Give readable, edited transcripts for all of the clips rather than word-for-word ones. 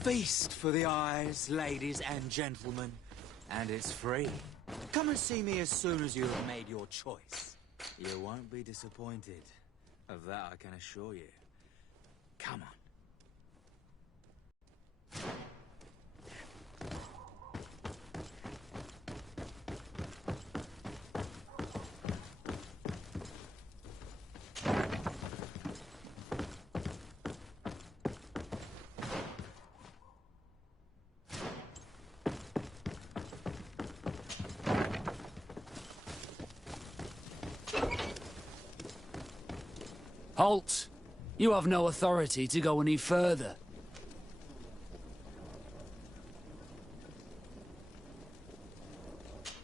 feast for the eyes, ladies and gentlemen, and it's free. Come and see me as soon as you have made your choice. You won't be disappointed. Of that I can assure you. Come on. Halt! You have no authority to go any further.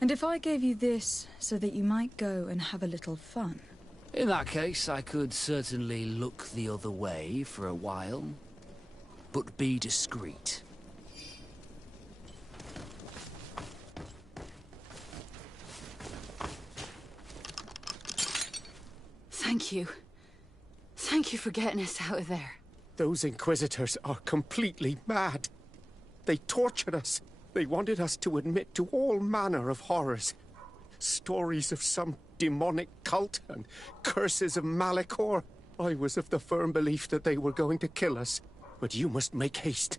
And if I gave you this so that you might go and have a little fun? In that case, I could certainly look the other way for a while. But be discreet. Thank you. Thank you for getting us out of there. Those Inquisitors are completely mad. They tortured us. They wanted us to admit to all manner of horrors. Stories of some demonic cult and curses of Malachor. I was of the firm belief that they were going to kill us. But you must make haste.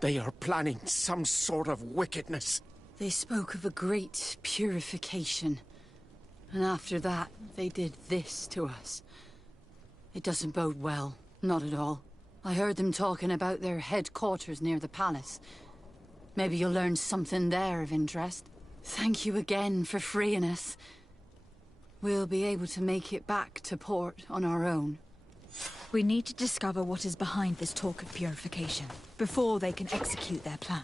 They are planning some sort of wickedness. They spoke of a great purification. And after that, they did this to us. It doesn't bode well. Not at all. I heard them talking about their headquarters near the palace. Maybe you'll learn something there of interest. Thank you again for freeing us. We'll be able to make it back to port on our own. We need to discover what is behind this talk of purification, before they can execute their plan.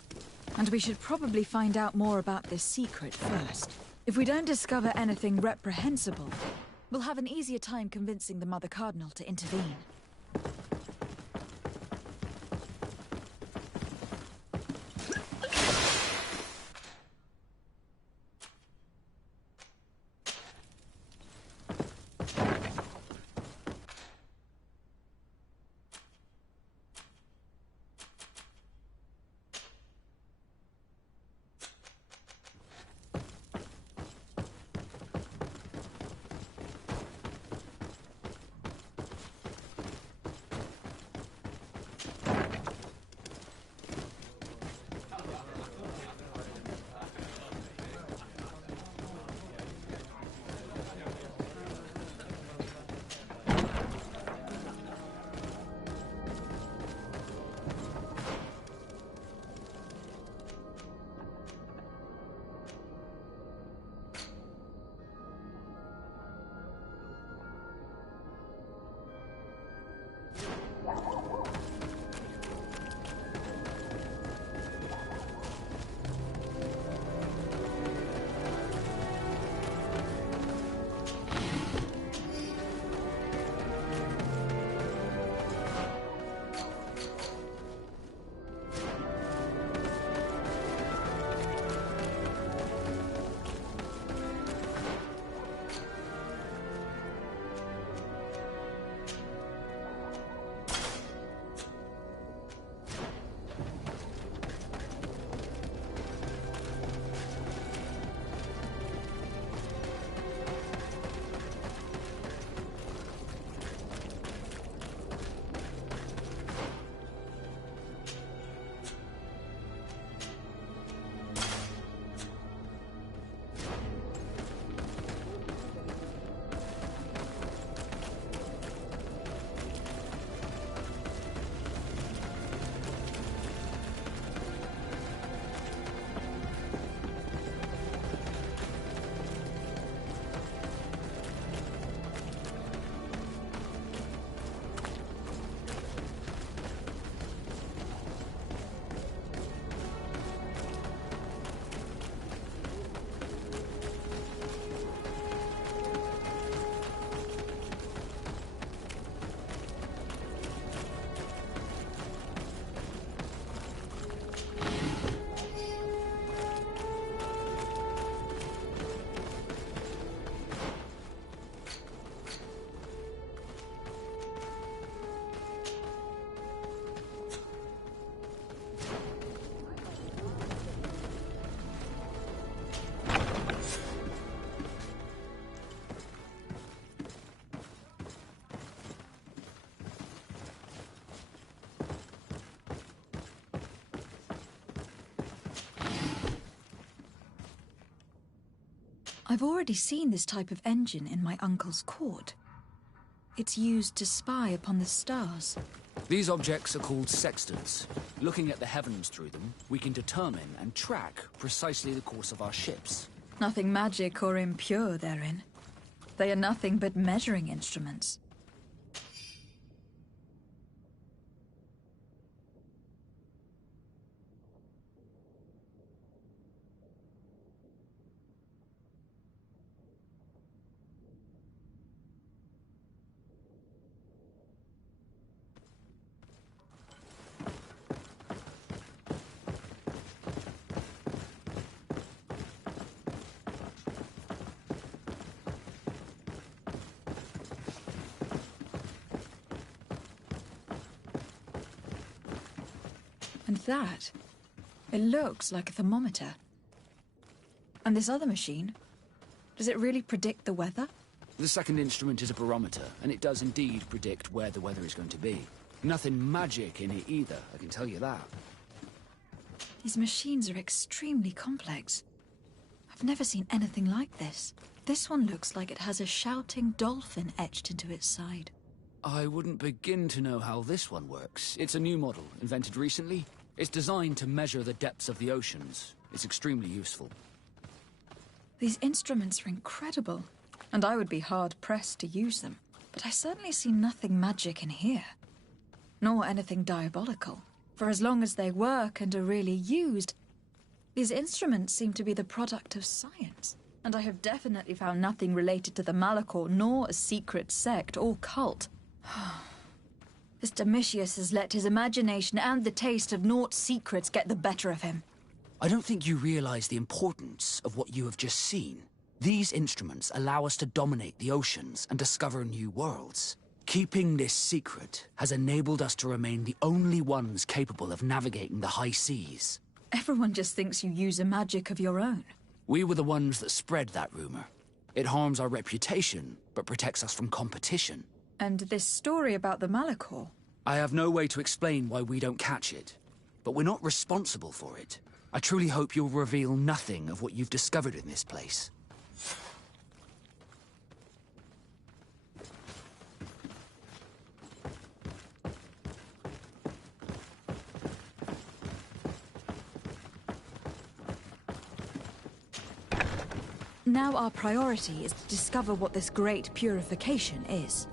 And we should probably find out more about this secret first. If we don't discover anything reprehensible, we'll have an easier time convincing the Mother Cardinal to intervene. I've already seen this type of engine in my uncle's court. It's used to spy upon the stars. These objects are called sextants. Looking at the heavens through them, we can determine and track precisely the course of our ships. Nothing magic or impure therein. They are nothing but measuring instruments. And that, it looks like a thermometer. And this other machine, does it really predict the weather? The second instrument is a barometer, and it does indeed predict where the weather is going to be. Nothing magic in it either, I can tell you that. These machines are extremely complex. I've never seen anything like this. This one looks like it has a shouting dolphin etched into its side. I wouldn't begin to know how this one works. It's a new model, invented recently. It's designed to measure the depths of the oceans. It's extremely useful. These instruments are incredible, and I would be hard-pressed to use them. But I certainly see nothing magic in here, nor anything diabolical. For as long as they work and are really used, these instruments seem to be the product of science. And I have definitely found nothing related to the Malachor, nor a secret sect or cult. This Domitius has let his imagination and the taste of Naught's secrets get the better of him. I don't think you realize the importance of what you have just seen. These instruments allow us to dominate the oceans and discover new worlds. Keeping this secret has enabled us to remain the only ones capable of navigating the high seas. Everyone just thinks you use a magic of your own. We were the ones that spread that rumor. It harms our reputation, but protects us from competition. And this story about the Malachor? I have no way to explain why we don't catch it, but we're not responsible for it. I truly hope you'll reveal nothing of what you've discovered in this place. Now our priority is to discover what this great purification is.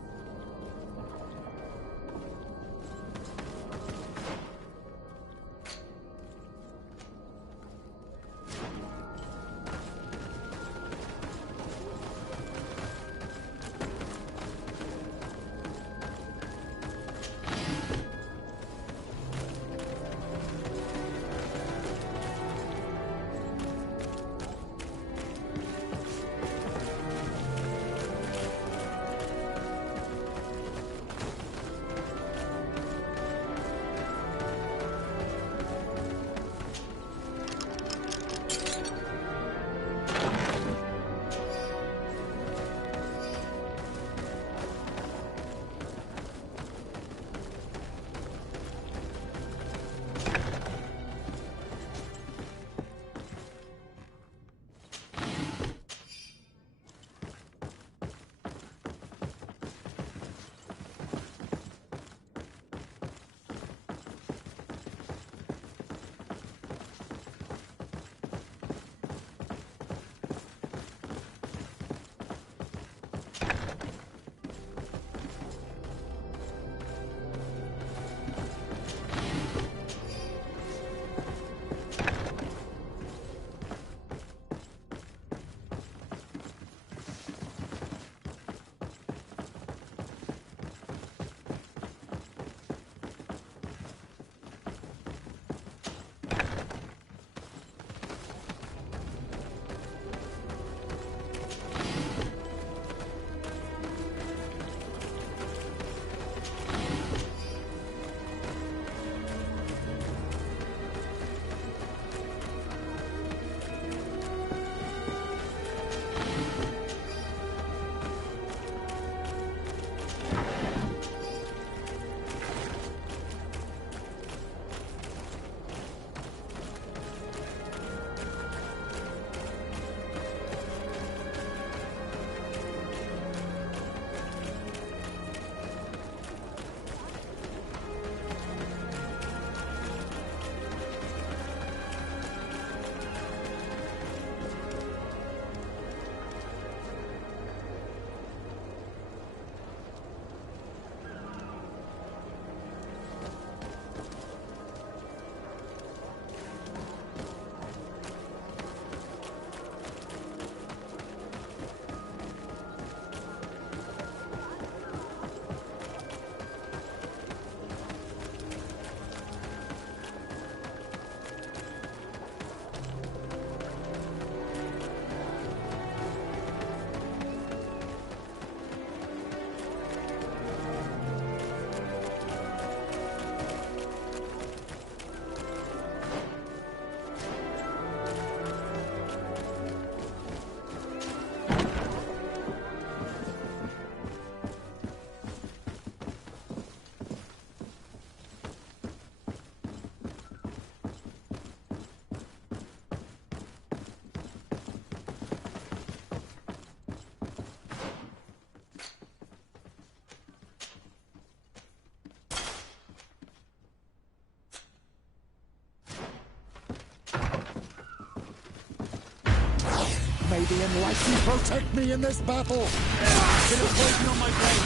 May the enlightened protect me in this battle! Bit of poison on my brain.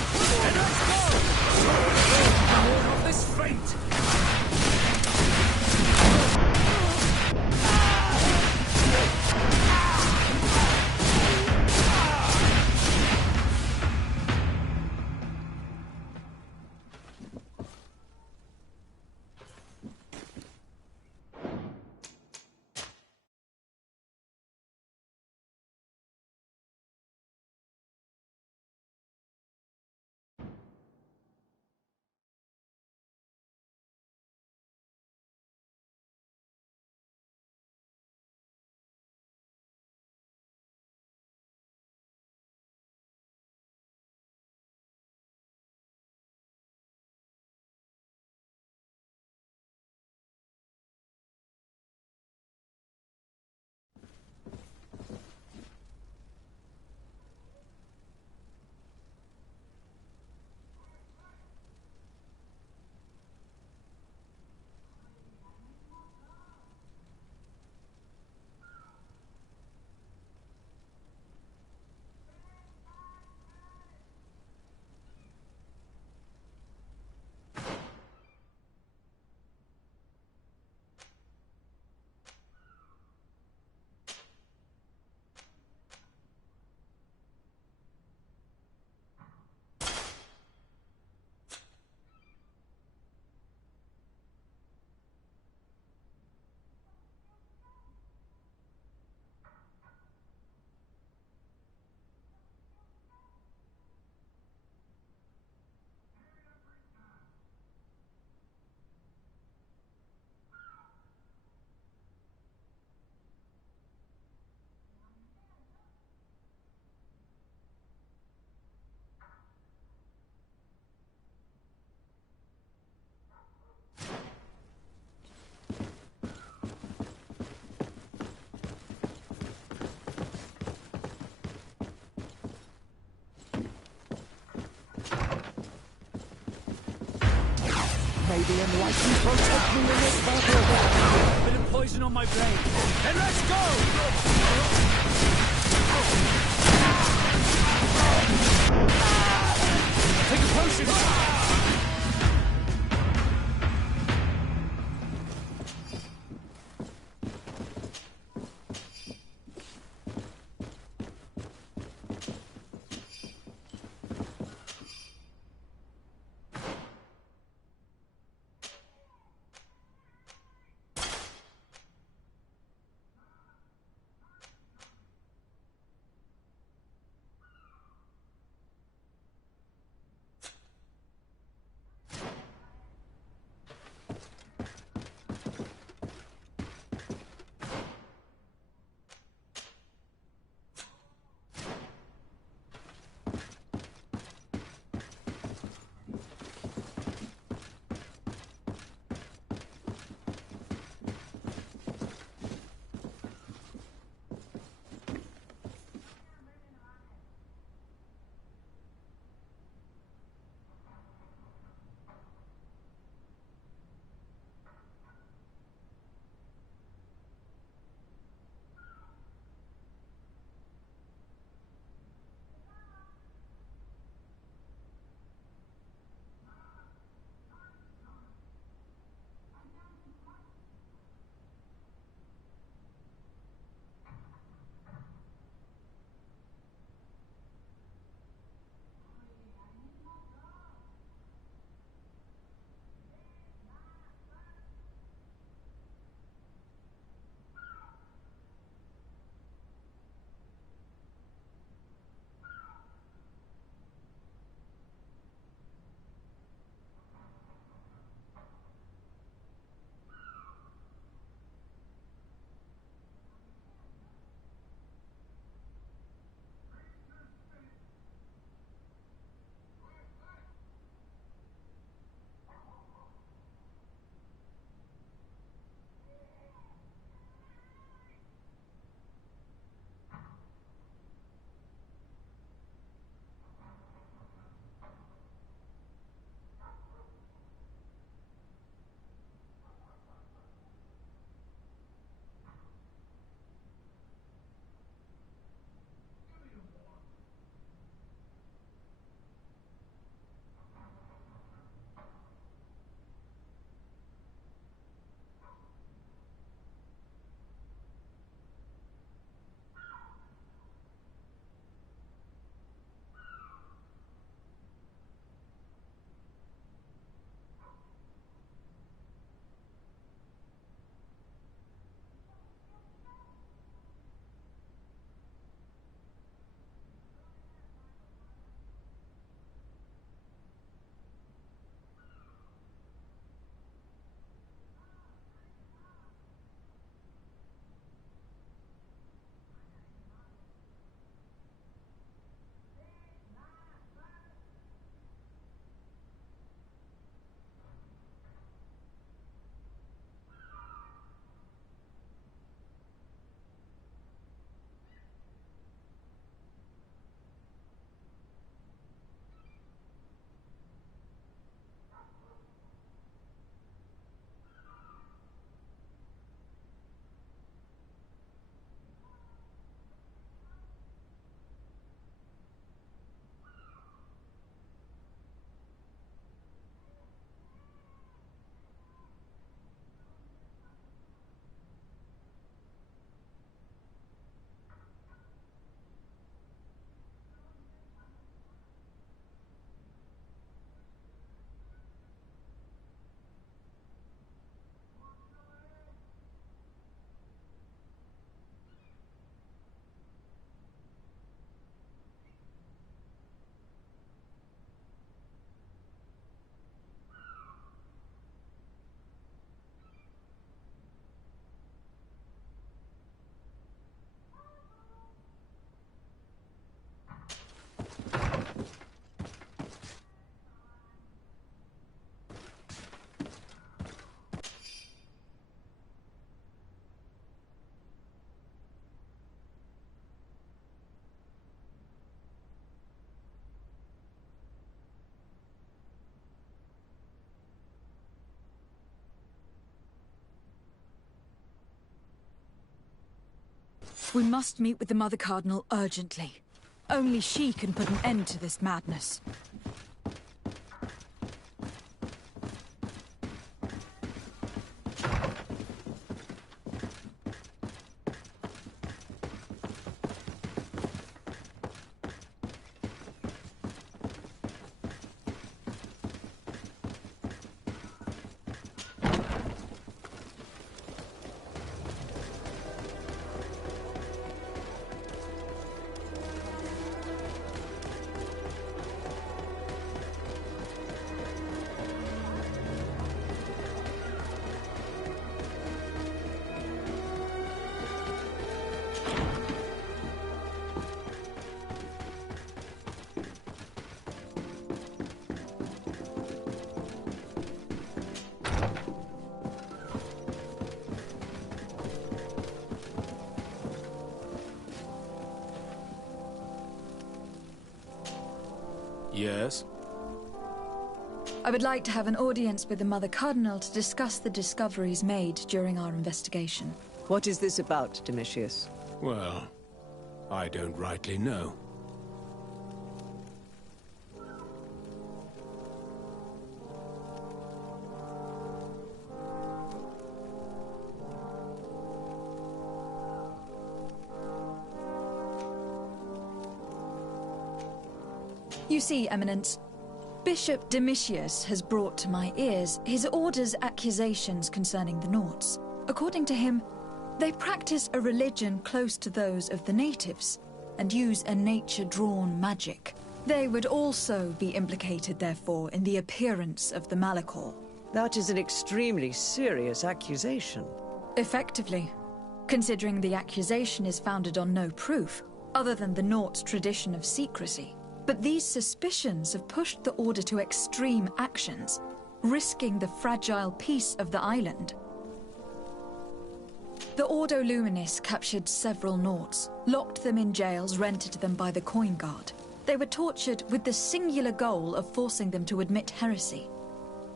And let's go! Warn off this fate! May the enlightened protect me in this battle! Bit of poison on my brain. And let's go! Take a potion! We must meet with the Mother Cardinal urgently. Only she can put an end to this madness. Yes? I would like to have an audience with the Mother Cardinal to discuss the discoveries made during our investigation. What is this about, Domitius? Well, I don't rightly know. You see, Eminence, Bishop Domitius has brought to my ears his order's accusations concerning the Nauts. According to him, they practice a religion close to those of the natives and use a nature-drawn magic. They would also be implicated, therefore, in the appearance of the Malachor. That is an extremely serious accusation. Effectively, considering the accusation is founded on no proof, other than the Nauts' tradition of secrecy. But these suspicions have pushed the Order to extreme actions, risking the fragile peace of the island. The Ordo Luminis captured several Nauts, locked them in jails rented to them by the Coin Guard. They were tortured with the singular goal of forcing them to admit heresy.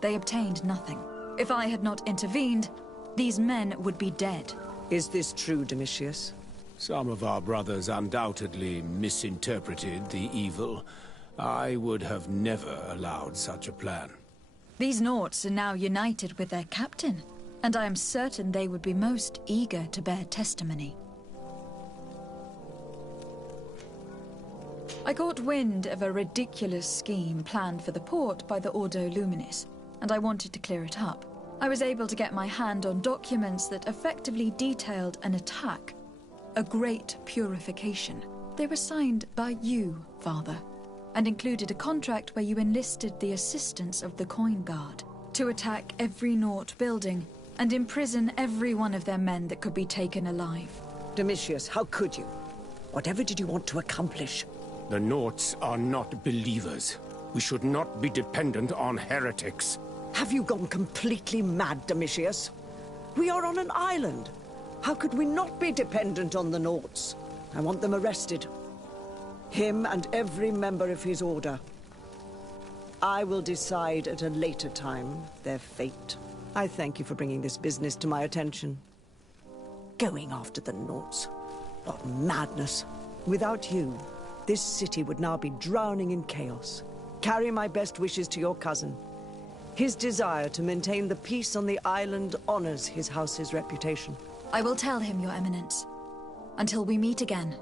They obtained nothing. If I had not intervened, these men would be dead. Is this true, Domitius? Some of our brothers undoubtedly misinterpreted the evil. I would have never allowed such a plan. These Nauts are now united with their captain, and I am certain they would be most eager to bear testimony. I caught wind of a ridiculous scheme planned for the port by the Ordo Luminis, and I wanted to clear it up. I was able to get my hand on documents that effectively detailed an attack, a great purification. They were signed by you, Father, and included a contract where you enlisted the assistance of the Coin Guard to attack every Naut building and imprison every one of their men that could be taken alive. Domitius, how could you? Whatever did you want to accomplish? The Nauts are not believers. We should not be dependent on heretics. Have you gone completely mad, Domitius? We are on an island. How could we not be dependent on the Nauts? I want them arrested. Him and every member of his order. I will decide at a later time their fate. I thank you for bringing this business to my attention. Going after the Nauts. What madness. Without you, this city would now be drowning in chaos. Carry my best wishes to your cousin. His desire to maintain the peace on the island honors his house's reputation. I will tell him, Your Eminence. Until we meet again.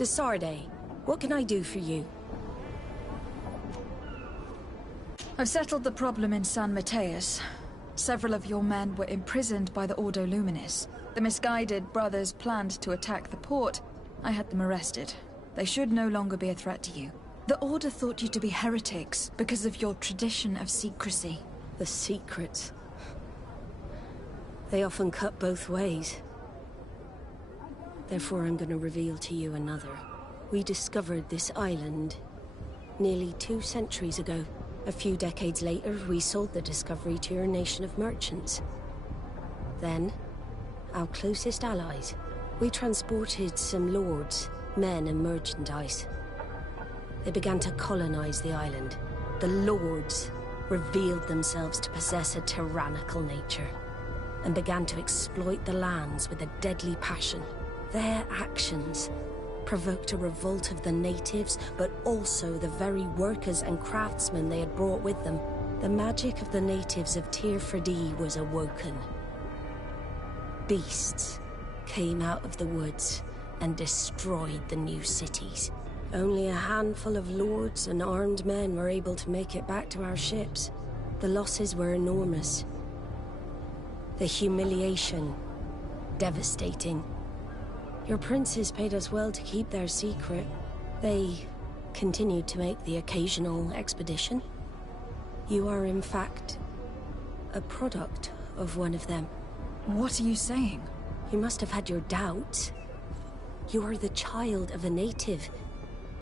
Desarde, what can I do for you? I've settled the problem in San Mateus. Several of your men were imprisoned by the Ordo Luminis. The misguided brothers planned to attack the port. I had them arrested. They should no longer be a threat to you. The Order thought you to be heretics because of your tradition of secrecy. The secrets. They often cut both ways. Therefore, I'm going to reveal to you another. We discovered this island nearly 2 centuries ago. A few decades later, we sold the discovery to your nation of merchants. Then, our closest allies. We transported some lords, men and merchandise. They began to colonize the island. The lords revealed themselves to possess a tyrannical nature and began to exploit the lands with a deadly passion. Their actions provoked a revolt of the natives, but also the very workers and craftsmen they had brought with them. The magic of the natives of Tir-Freddy was awoken. Beasts came out of the woods and destroyed the new cities. Only a handful of lords and armed men were able to make it back to our ships. The losses were enormous. The humiliation, devastating. Your princes paid us well to keep their secret. They continued to make the occasional expedition. You are, in fact, a product of one of them. What are you saying? You must have had your doubts. You are the child of a native.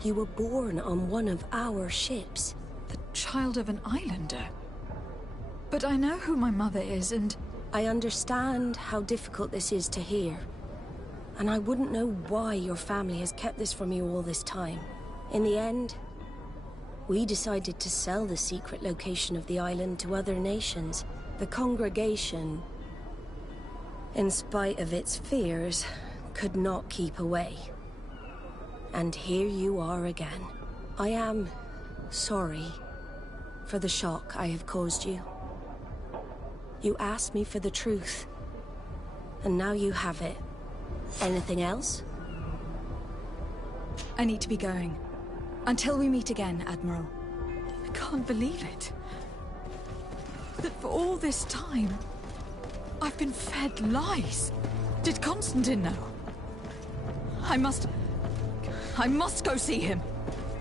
You were born on one of our ships. The child of an islander? But I know who my mother is, and... I understand how difficult this is to hear. And I wouldn't know why your family has kept this from you all this time. In the end, we decided to sell the secret location of the island to other nations. The congregation, in spite of its fears, could not keep away. And here you are again. I am sorry for the shock I have caused you. You asked me for the truth, and now you have it. Anything else? I need to be going. Until we meet again, Admiral. I can't believe it. That for all this time, I've been fed lies. Did Constantine know? I must go see him.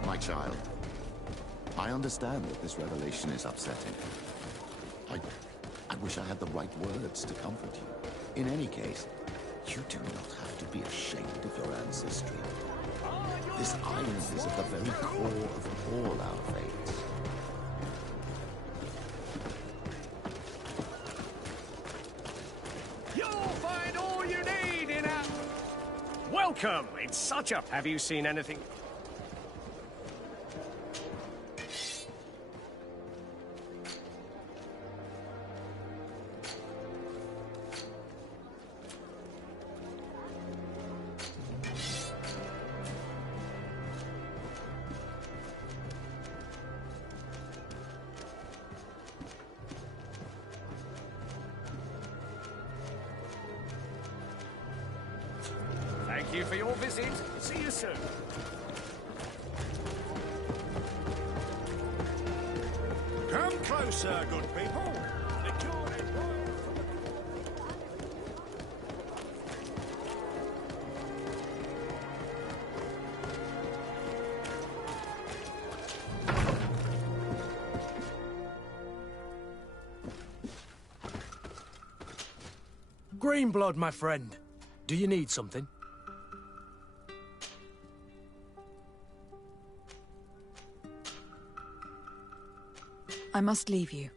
My child, I understand that this revelation is upsetting. I wish I had the right words to comfort you. In any case, you do not have to be ashamed of your ancestry. This island is at the very core of all our faiths. You'll find all you need in our... Welcome! It's such a... Have you seen anything? Thank you for your visit. See you soon. Come closer, good people. Green blood, my friend. Do you need something? I must leave you.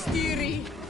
Nestiri!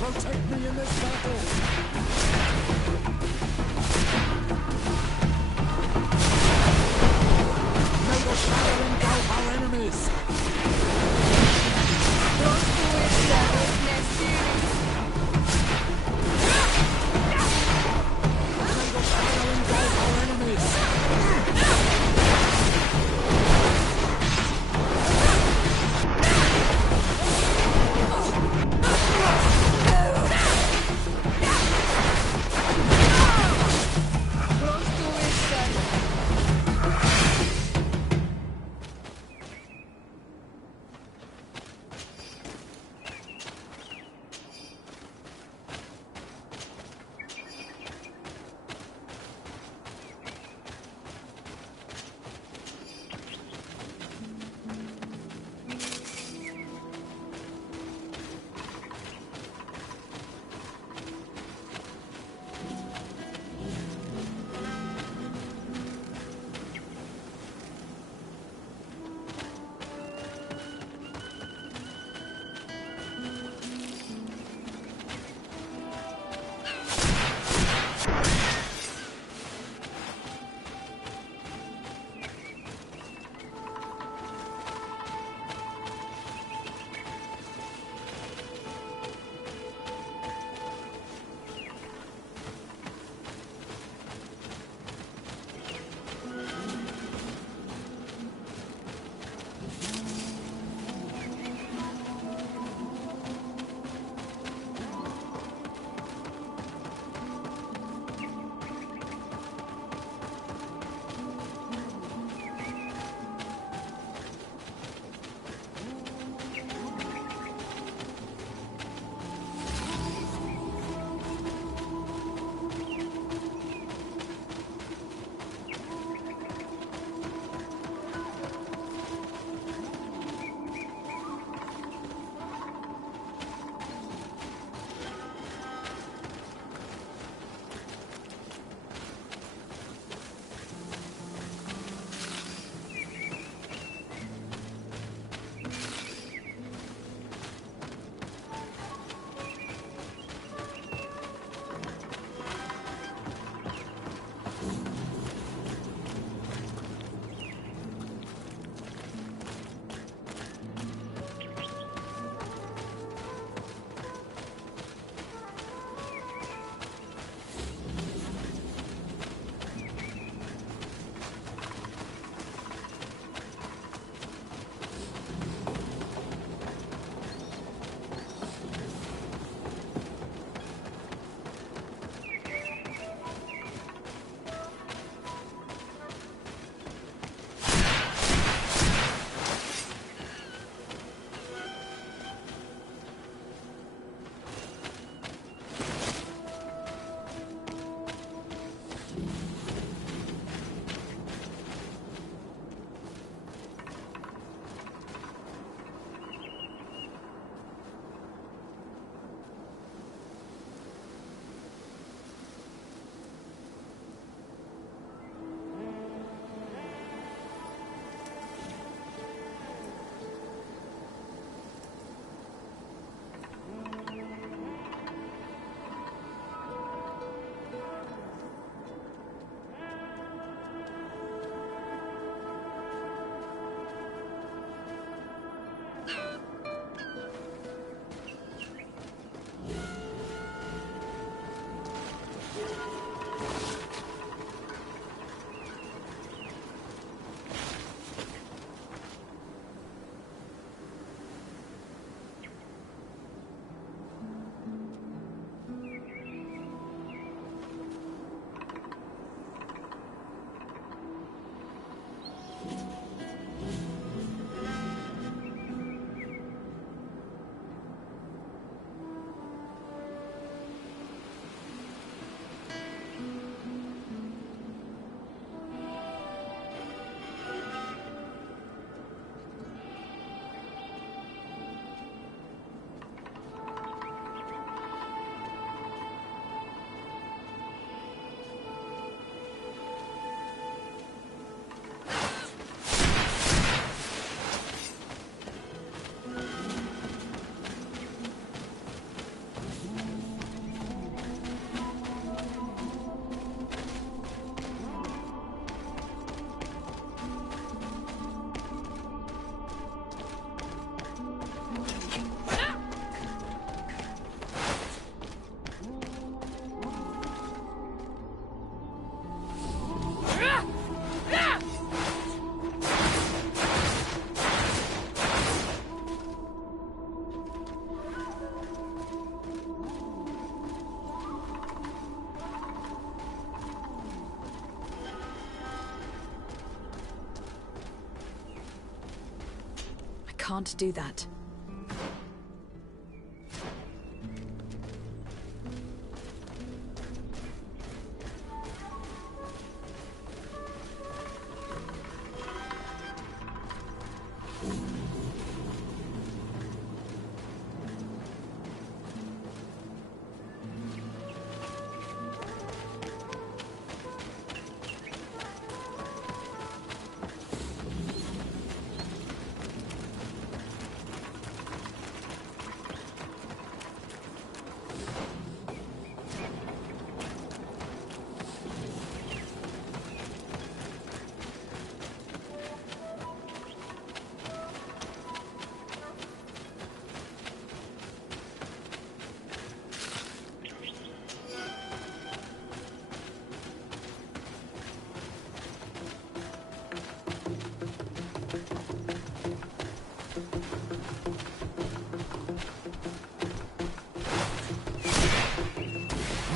Protect me in this battle! May the shadow engulf our enemies! Ah! can't do that.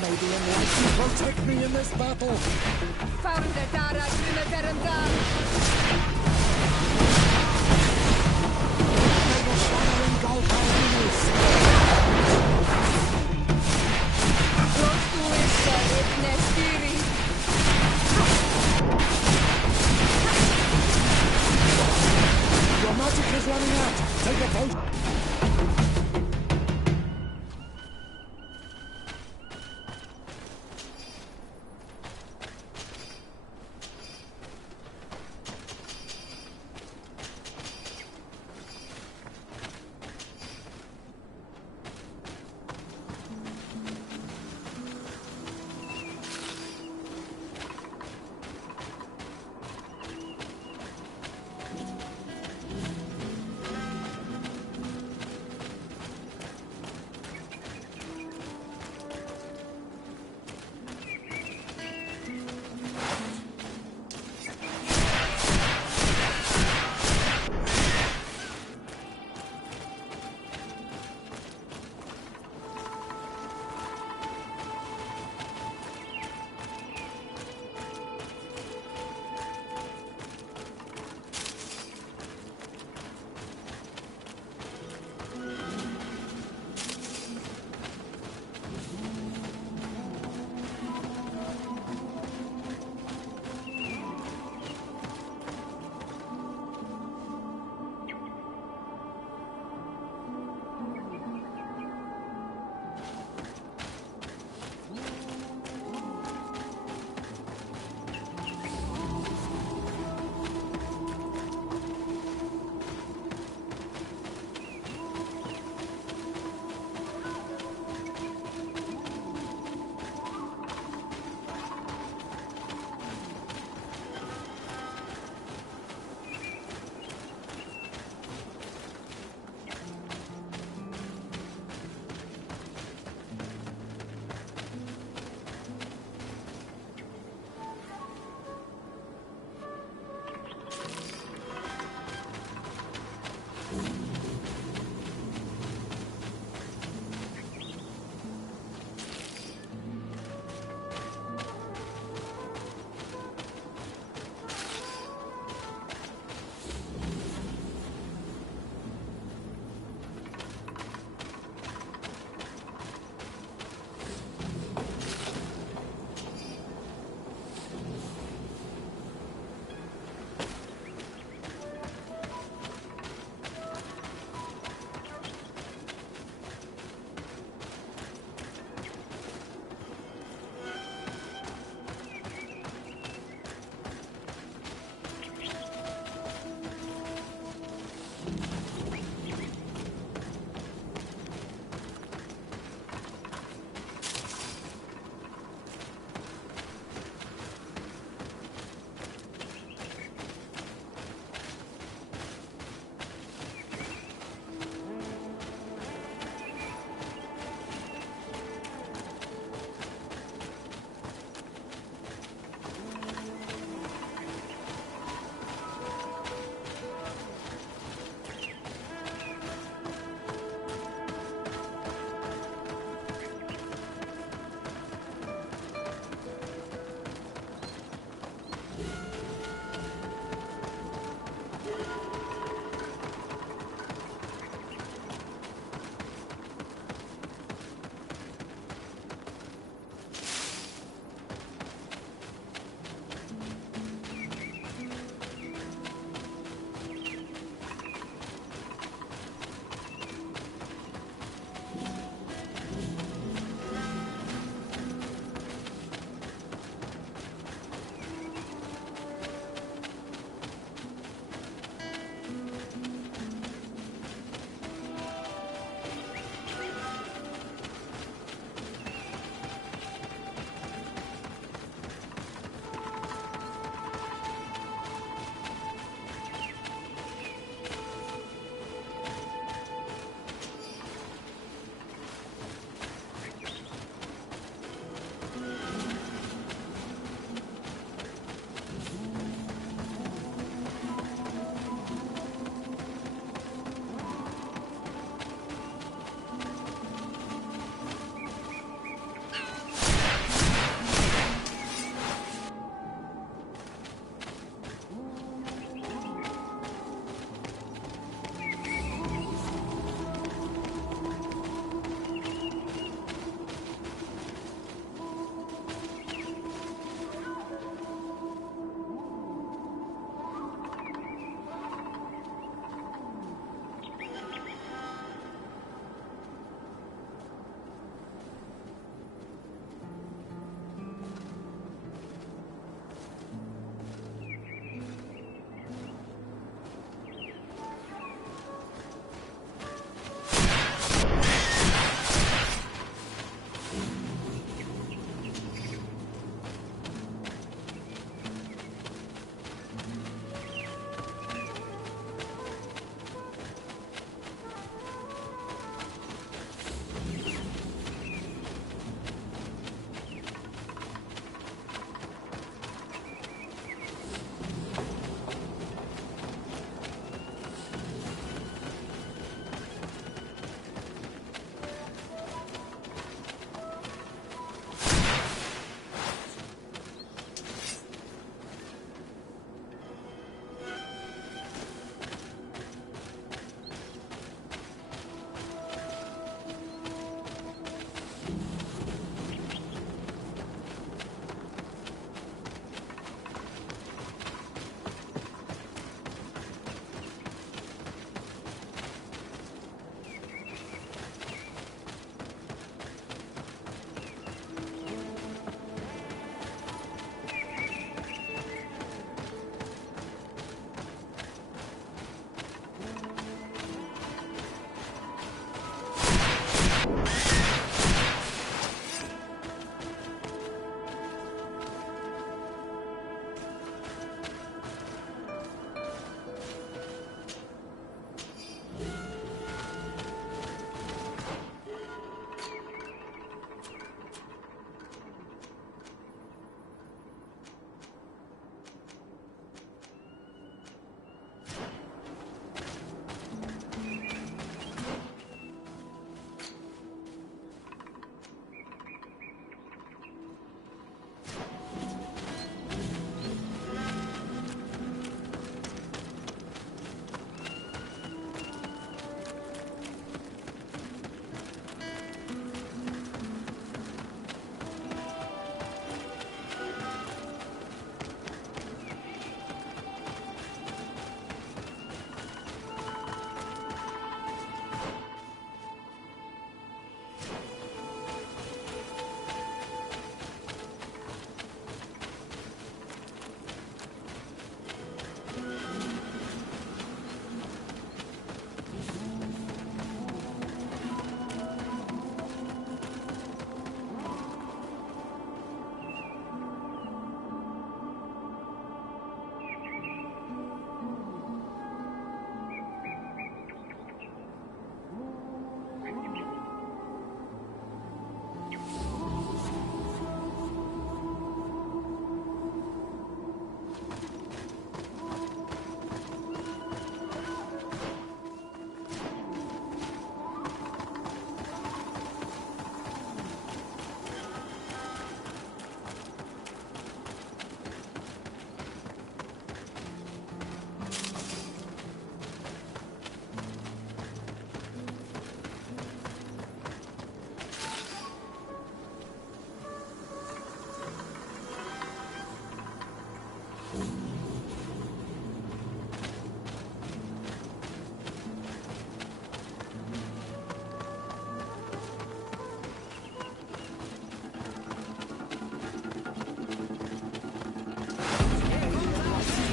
Maybe enlightenment will take me in this battle. Your magic is running out. Take a potion.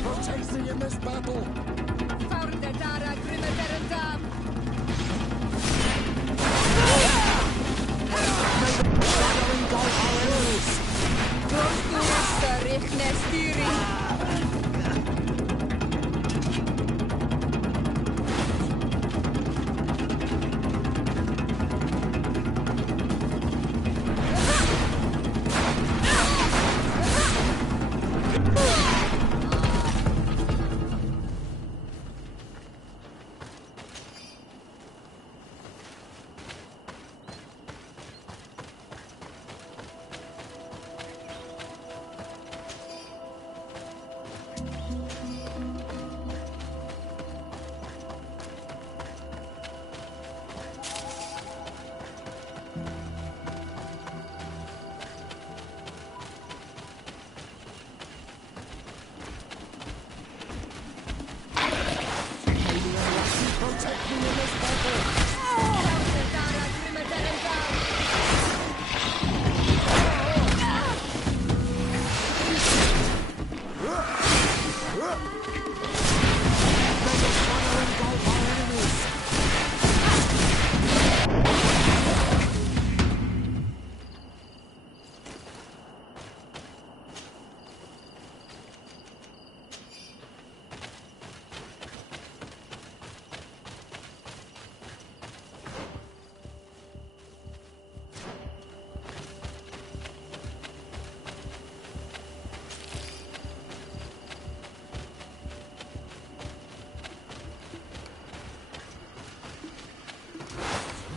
Protect me in this battle!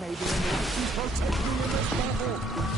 Maybe enlighten protect me in this battle!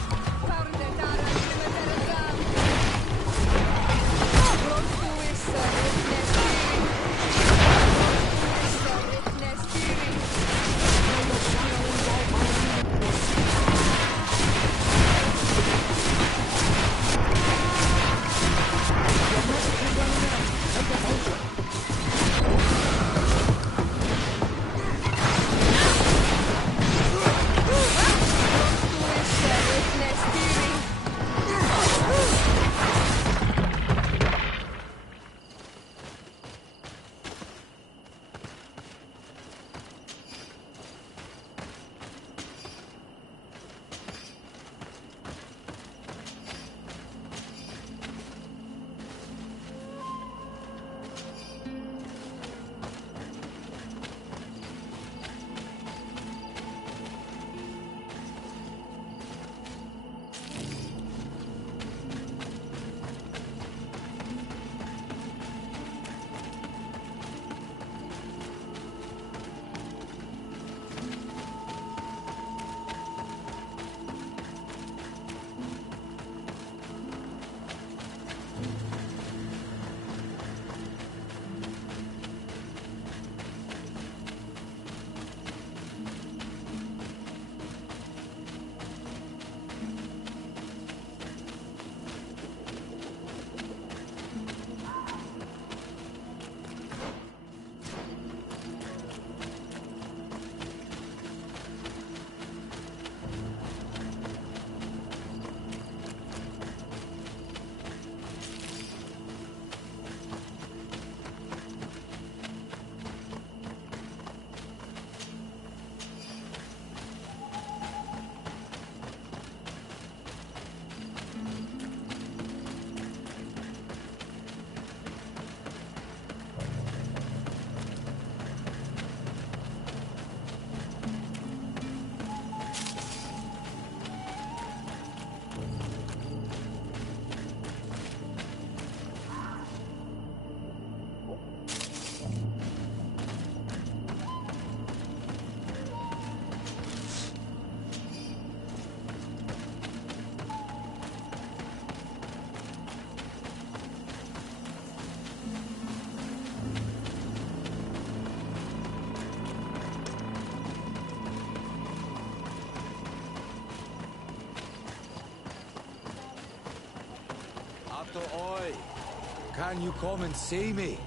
can you come and see me?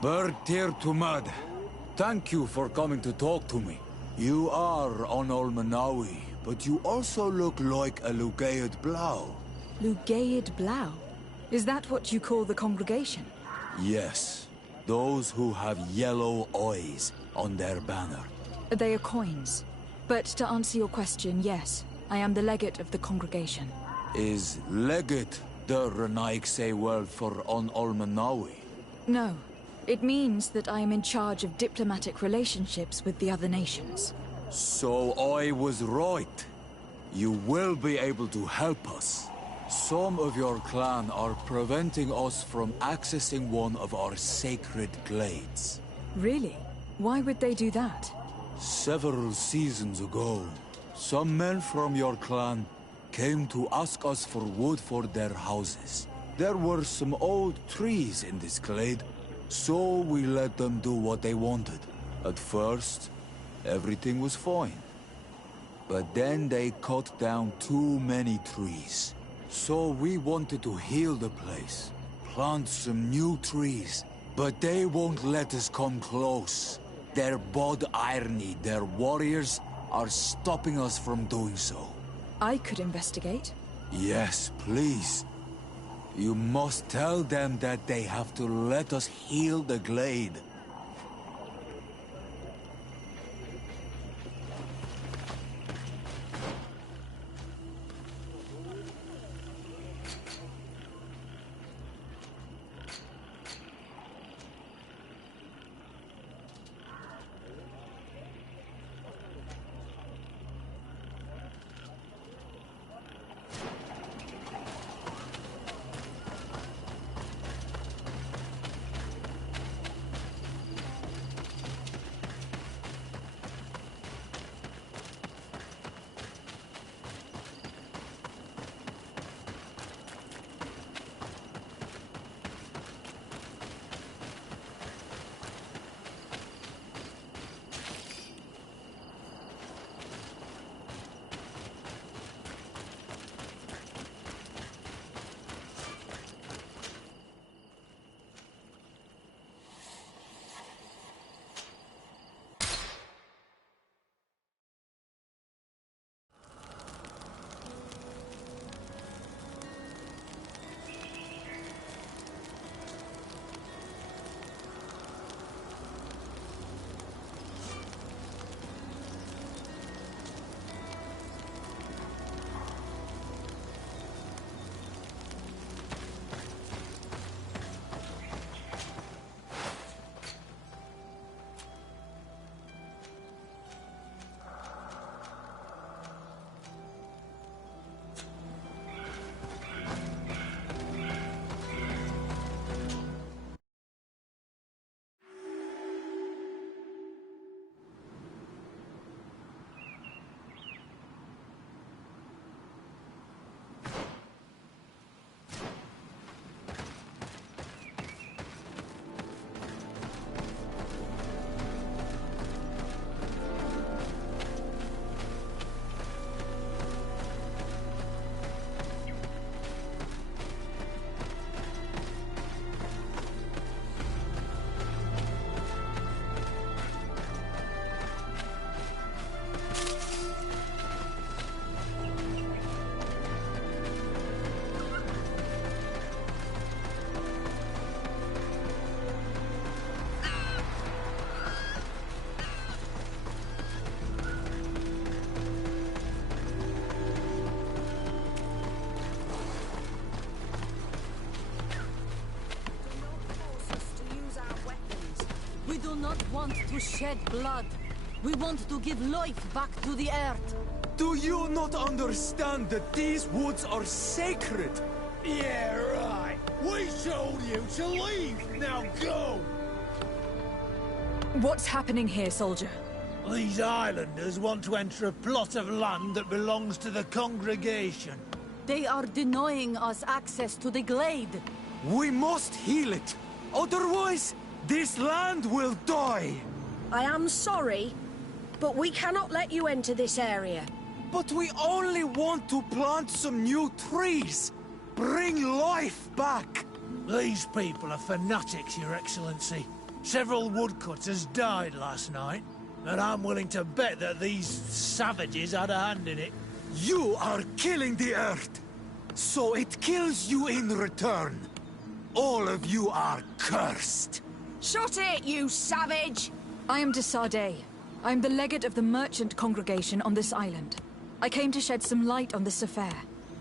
Bird tear to mud. Thank you for coming to talk to me. You are on Olmanawi, but you also look like a Lugaid Blau. Lugaid Blau? Is that what you call the congregation? Yes. Those who have yellow eyes on their banner. They are coins. But to answer your question, yes. I am the legate of the congregation. Is legate the Renaigse word for on Olmanawi? No. It means that I am in charge of diplomatic relationships with the other nations. So I was right. You will be able to help us. Some of your clan are preventing us from accessing one of our sacred glades. Really? Why would they do that? Several seasons ago, some men from your clan came to ask us for wood for their houses. There were some old trees in this glade, so we let them do what they wanted. At first, everything was fine. But then they cut down too many trees. So we wanted to heal the place, plant some new trees, but they won't let us come close. Their bod irony, their warriors, are stopping us from doing so. I could investigate. Yes, please. You must tell them that they have to let us heal the glade. We do not want to shed blood. We want to give life back to the earth. Do you not understand that these woods are sacred? Yeah, right. We told you to leave. Now go! What's happening here, soldier? These islanders want to enter a plot of land that belongs to the congregation. They are denying us access to the glade. We must heal it. Otherwise, this land will die. I am sorry, but we cannot let you enter this area. But we only want to plant some new trees. Bring life back! These people are fanatics, Your Excellency. Several woodcutters died last night, and I'm willing to bet that these savages had a hand in it. You are killing the Earth, so it kills you in return. All of you are cursed. Shut it, you savage! I am de Sardet. I am the legate of the merchant congregation on this island. I came to shed some light on this affair.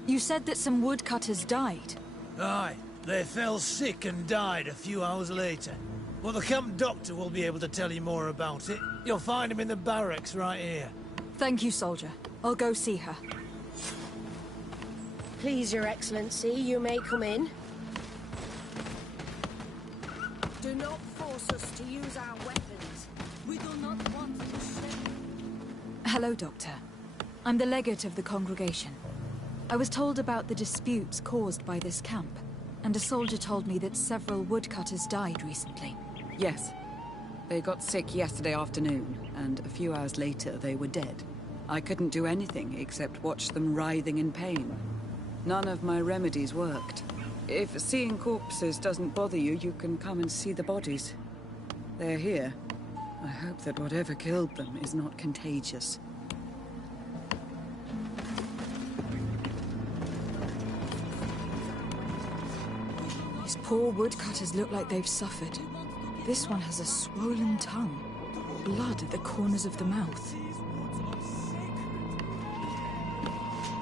You said that some woodcutters died. Aye, they fell sick and died a few hours later. Well, the camp doctor will be able to tell you more about it. You'll find him in the barracks right here. Thank you, soldier. I'll go see her. Please, Your Excellency, you may come in. Do not force us to use our weapons. We do not want to shed... Hello, Doctor. I'm the legate of the congregation. I was told about the disputes caused by this camp, and a soldier told me that several woodcutters died recently. Yes. They got sick yesterday afternoon, and a few hours later they were dead. I couldn't do anything except watch them writhing in pain. None of my remedies worked. If seeing corpses doesn't bother you, you can come and see the bodies. They're here. I hope that whatever killed them is not contagious. These poor woodcutters look like they've suffered. This one has a swollen tongue, blood at the corners of the mouth.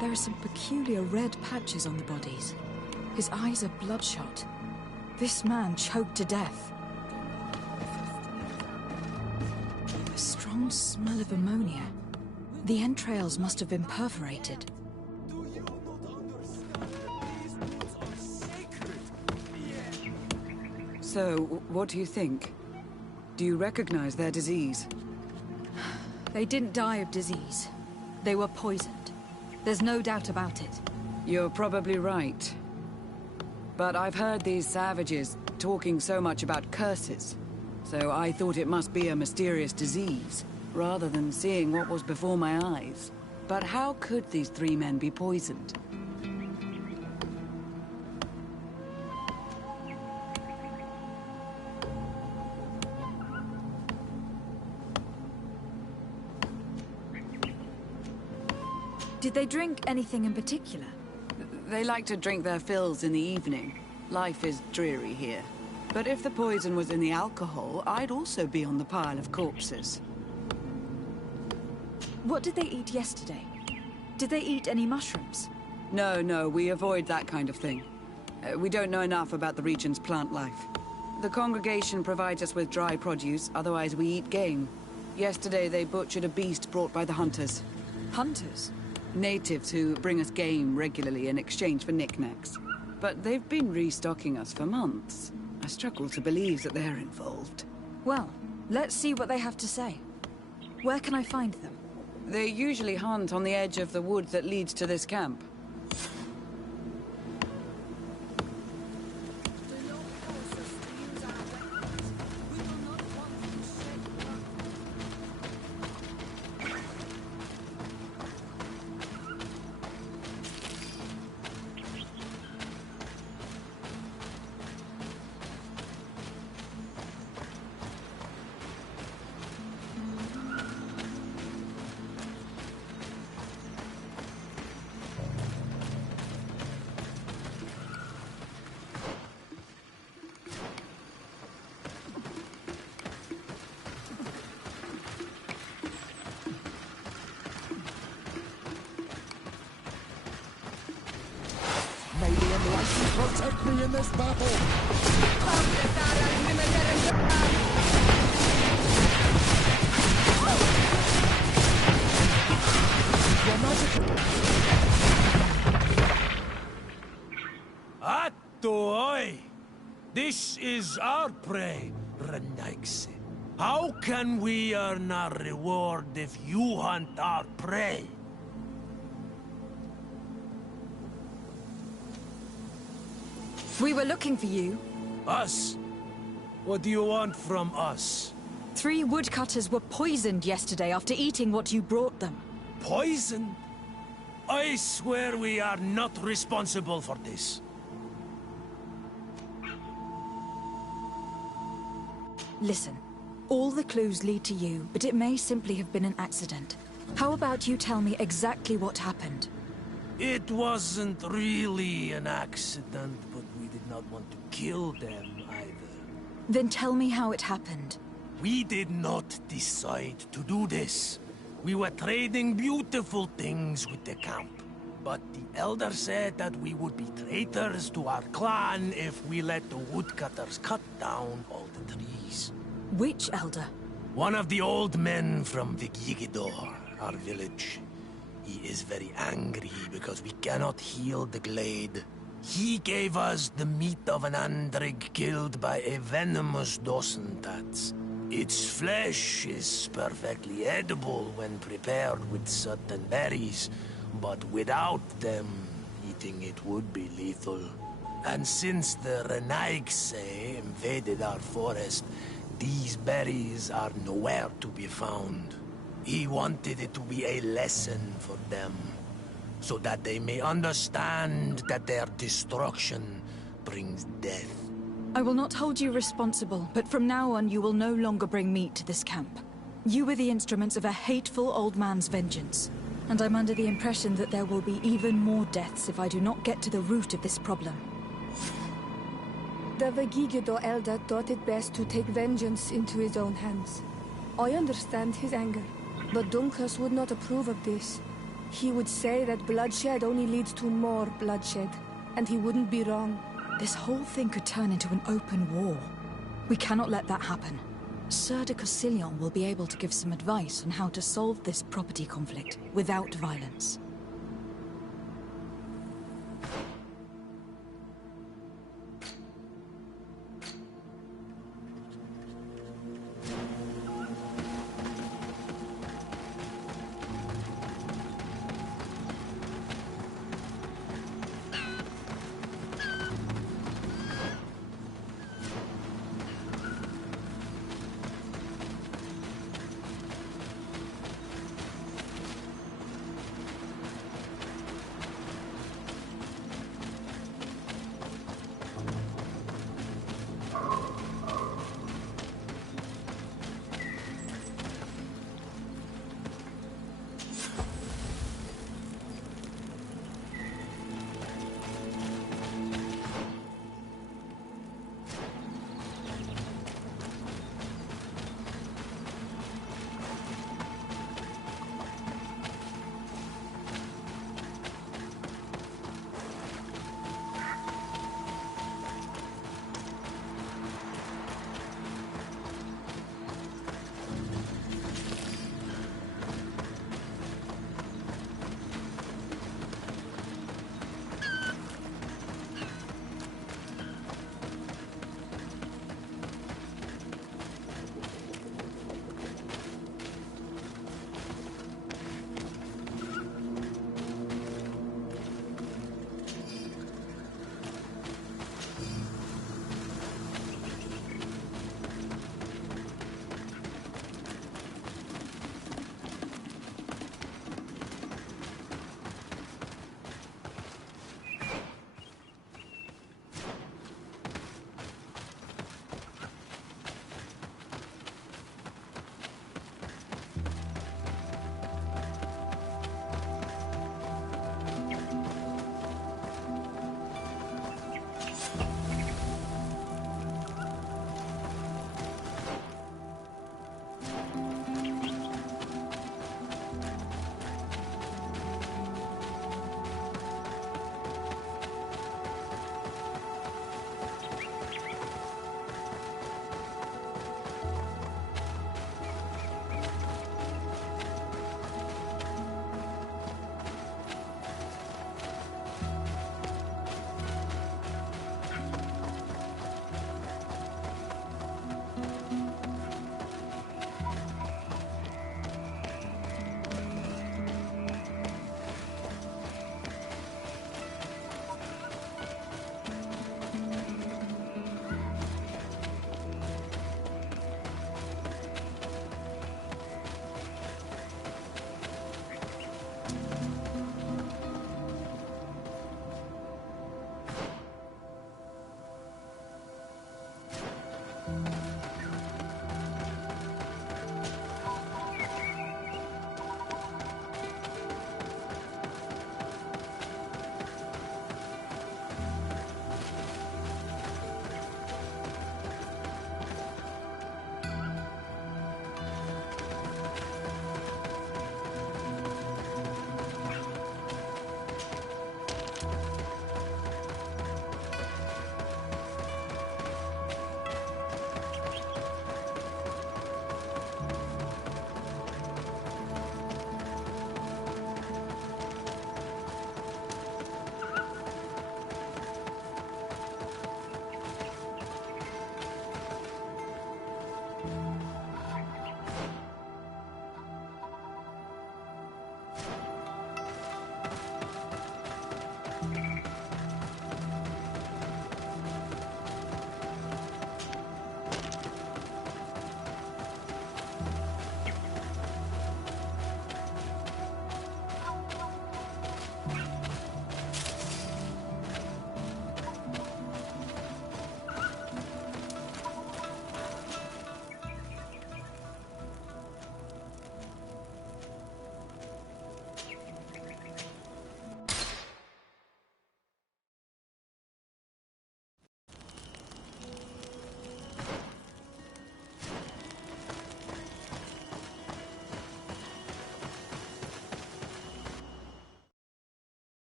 There are some peculiar red patches on the bodies. His eyes are bloodshot. This man choked to death. A strong smell of ammonia. The entrails must have been perforated. So, what do you think? Do you recognize their disease? They didn't die of disease. They were poisoned. There's no doubt about it. You're probably right. But I've heard these savages talking so much about curses, so I thought it must be a mysterious disease, rather than seeing what was before my eyes. But how could these three men be poisoned? Did they drink anything in particular? They like to drink their fills in the evening. Life is dreary here. But if the poison was in the alcohol, I'd also be on the pile of corpses. What did they eat yesterday? Did they eat any mushrooms? No, we avoid that kind of thing. We don't know enough about the region's plant life. The congregation provides us with dry produce, otherwise we eat game. Yesterday they butchered a beast brought by the hunters. Hunters? Natives who bring us game regularly in exchange for knickknacks. But they've been restocking us for months. I struggle to believe that they're involved. Well, let's see what they have to say. Where can I find them? They usually hunt on the edge of the wood that leads to this camp. Protect me in this battle! Atoi! This is our prey, Renaiksi. How can we earn our reward if you hunt our prey? We were looking for you. Us? What do you want from us? 3 woodcutters were poisoned yesterday after eating what you brought them. Poisoned? I swear we are not responsible for this. Listen, all the clues lead to you, but it may simply have been an accident. How about you tell me exactly what happened? It wasn't really an accident, but we did not want to kill them either. Then tell me how it happened. We did not decide to do this. We were trading beautiful things with the camp. But the elder said that we would be traitors to our clan if we let the woodcutters cut down all the trees. Which elder? One of the old men from Vigigidor, our village. He is very angry because we cannot heal the glade. He gave us the meat of an andrig killed by a venomous dosentats. Its flesh is perfectly edible when prepared with certain berries, but without them, eating it would be lethal. And since the Renaigse invaded our forest, these berries are nowhere to be found. He wanted it to be a lesson for them, so that they may understand that their destruction brings death. I will not hold you responsible, but from now on you will no longer bring meat to this camp. You were the instruments of a hateful old man's vengeance, and I'm under the impression that there will be even more deaths if I do not get to the root of this problem. The Vegigido elder thought it best to take vengeance into his own hands. I understand his anger, but Dunkus would not approve of this. He would say that bloodshed only leads to more bloodshed, and he wouldn't be wrong. This whole thing could turn into an open war. We cannot let that happen. Sir de Cosillon will be able to give some advice on how to solve this property conflict without violence.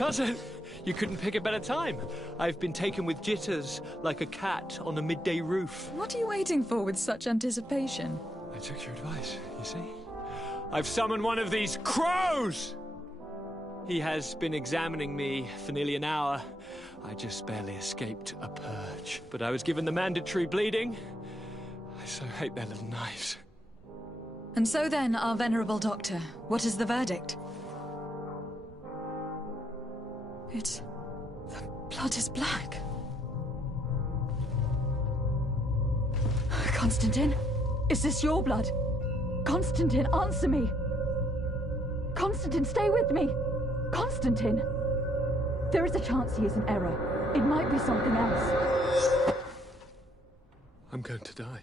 Cousin, you couldn't pick a better time. I've been taken with jitters, like a cat on a midday roof. What are you waiting for with such anticipation? I took your advice, you see? I've summoned one of these crows! He has been examining me for nearly an hour. I just barely escaped a purge. But I was given the mandatory bleeding. I so hate their little knives. And so then, our venerable doctor, what is the verdict? The blood is black. Constantine, is this your blood? Constantine, answer me! Constantine, stay with me! Constantine! There is a chance he is in error. It might be something else. I'm going to die.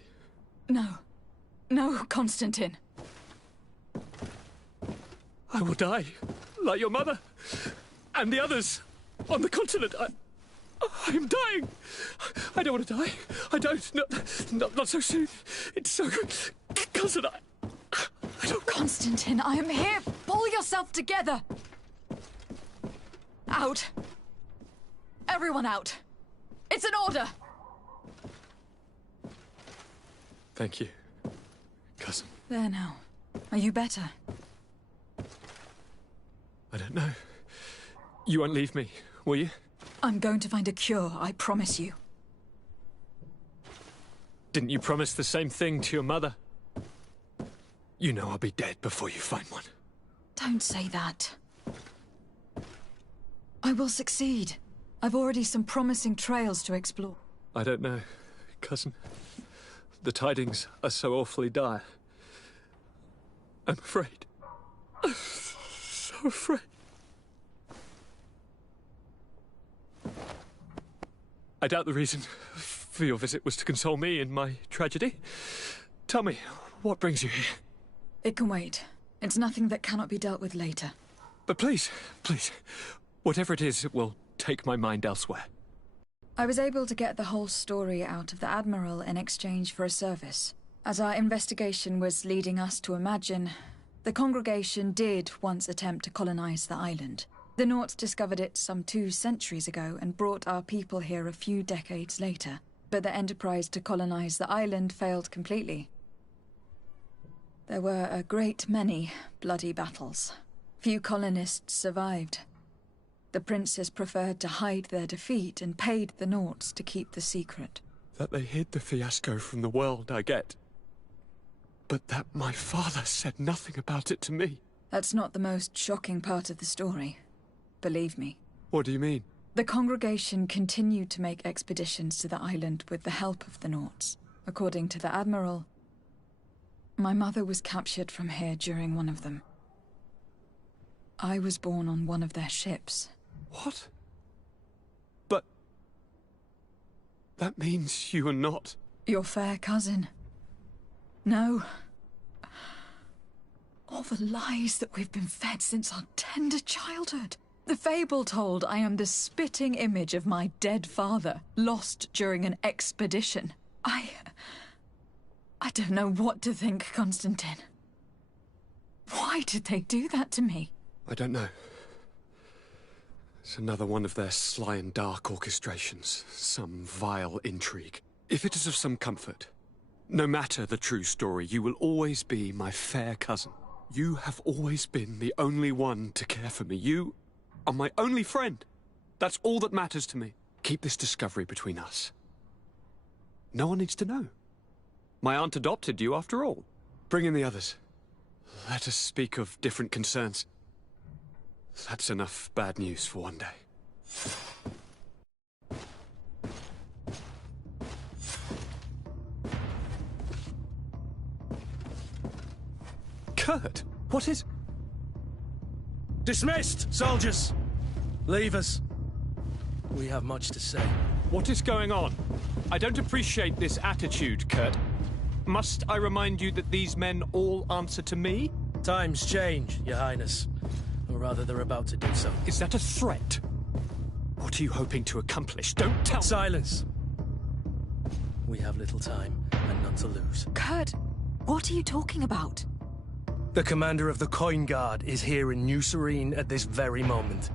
No. No, Constantine. I will die, like your mother, and the others on the continent. I'm dying. I don't want to die. I don't. Not so soon. It's so good. Cousin, I don't... Constantine, I am here. Pull yourself together. Out. Everyone out. It's an order. Thank you, cousin. There now. Are you better? I don't know. You won't leave me, will you? I'm going to find a cure, I promise you. Didn't you promise the same thing to your mother? You know I'll be dead before you find one. Don't say that. I will succeed. I've already some promising trails to explore. I don't know, cousin. The tidings are so awfully dire. I'm afraid. I'm so afraid. I doubt the reason for your visit was to console me in my tragedy. Tell me, what brings you here? It can wait. It's nothing that cannot be dealt with later. But please, whatever it is, it will take my mind elsewhere. I was able to get the whole story out of the Admiral in exchange for a service. As our investigation was leading us to imagine, the congregation did once attempt to colonize the island. The Nauts discovered it some 2 centuries ago and brought our people here a few decades later. But the enterprise to colonize the island failed completely. There were a great many bloody battles. Few colonists survived. The princes preferred to hide their defeat and paid the Nauts to keep the secret. That they hid the fiasco from the world, I get. But that my father said nothing about it to me. That's not the most shocking part of the story. Believe me. What do you mean? The congregation continued to make expeditions to the island with the help of the Nauts. According to the Admiral, my mother was captured from here during one of them. I was born on one of their ships. What? But... that means you are not... your fair cousin. No. All the lies that we've been fed since our tender childhood. The fable told I am the spitting image of my dead father, lost during an expedition. I don't know what to think, Constantine. Why did they do that to me? I don't know. It's another one of their sly and dark orchestrations. Some vile intrigue. If it is of some comfort, no matter the true story, you will always be my fair cousin. You have always been the only one to care for me. You are my only friend. That's all that matters to me. Keep this discovery between us. No one needs to know. My aunt adopted you after all. Bring in the others. Let us speak of different concerns. That's enough bad news for one day. Kurt, what is... Dismissed, soldiers! Leave us. We have much to say. What is going on? I don't appreciate this attitude, Kurt. Must I remind you that these men all answer to me? Times change, Your Highness. Or rather, they're about to do so. Is that a threat? What are you hoping to accomplish? Don't tell me... Silence! We have little time, and none to lose. Kurt, what are you talking about? The commander of the Coin Guard is here in New Serene at this very moment.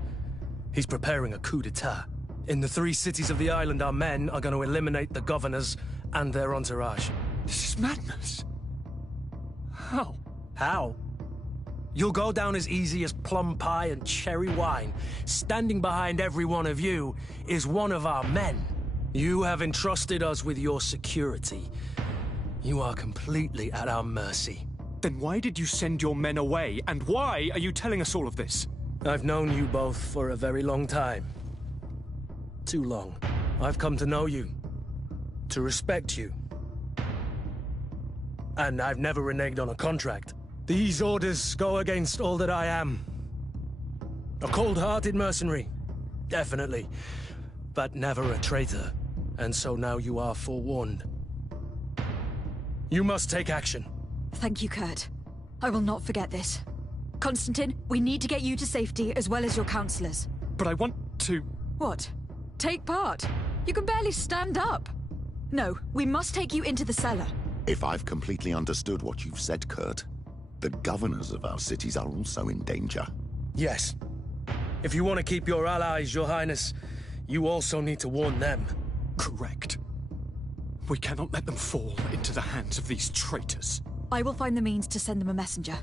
He's preparing a coup d'etat. In the 3 cities of the island, our men are going to eliminate the governors and their entourage. This is madness. How? How? You'll go down as easy as plum pie and cherry wine. Standing behind every one of you is one of our men. You have entrusted us with your security. You are completely at our mercy. Then why did you send your men away? And why are you telling us all of this? I've known you both for a very long time. Too long. I've come to know you. To respect you. And I've never reneged on a contract. These orders go against all that I am. A cold-hearted mercenary. Definitely. But never a traitor. And so now you are forewarned. You must take action. Thank you, Kurt. I will not forget this. Constantine, we need to get you to safety as well as your counselors. But I want to... What? Take part? You can barely stand up. No, we must take you into the cellar. If I've completely understood what you've said, Kurt, the governors of our cities are also in danger. Yes. If you want to keep your allies, Your Highness, you also need to warn them. Correct. We cannot let them fall into the hands of these traitors. I will find the means to send them a messenger.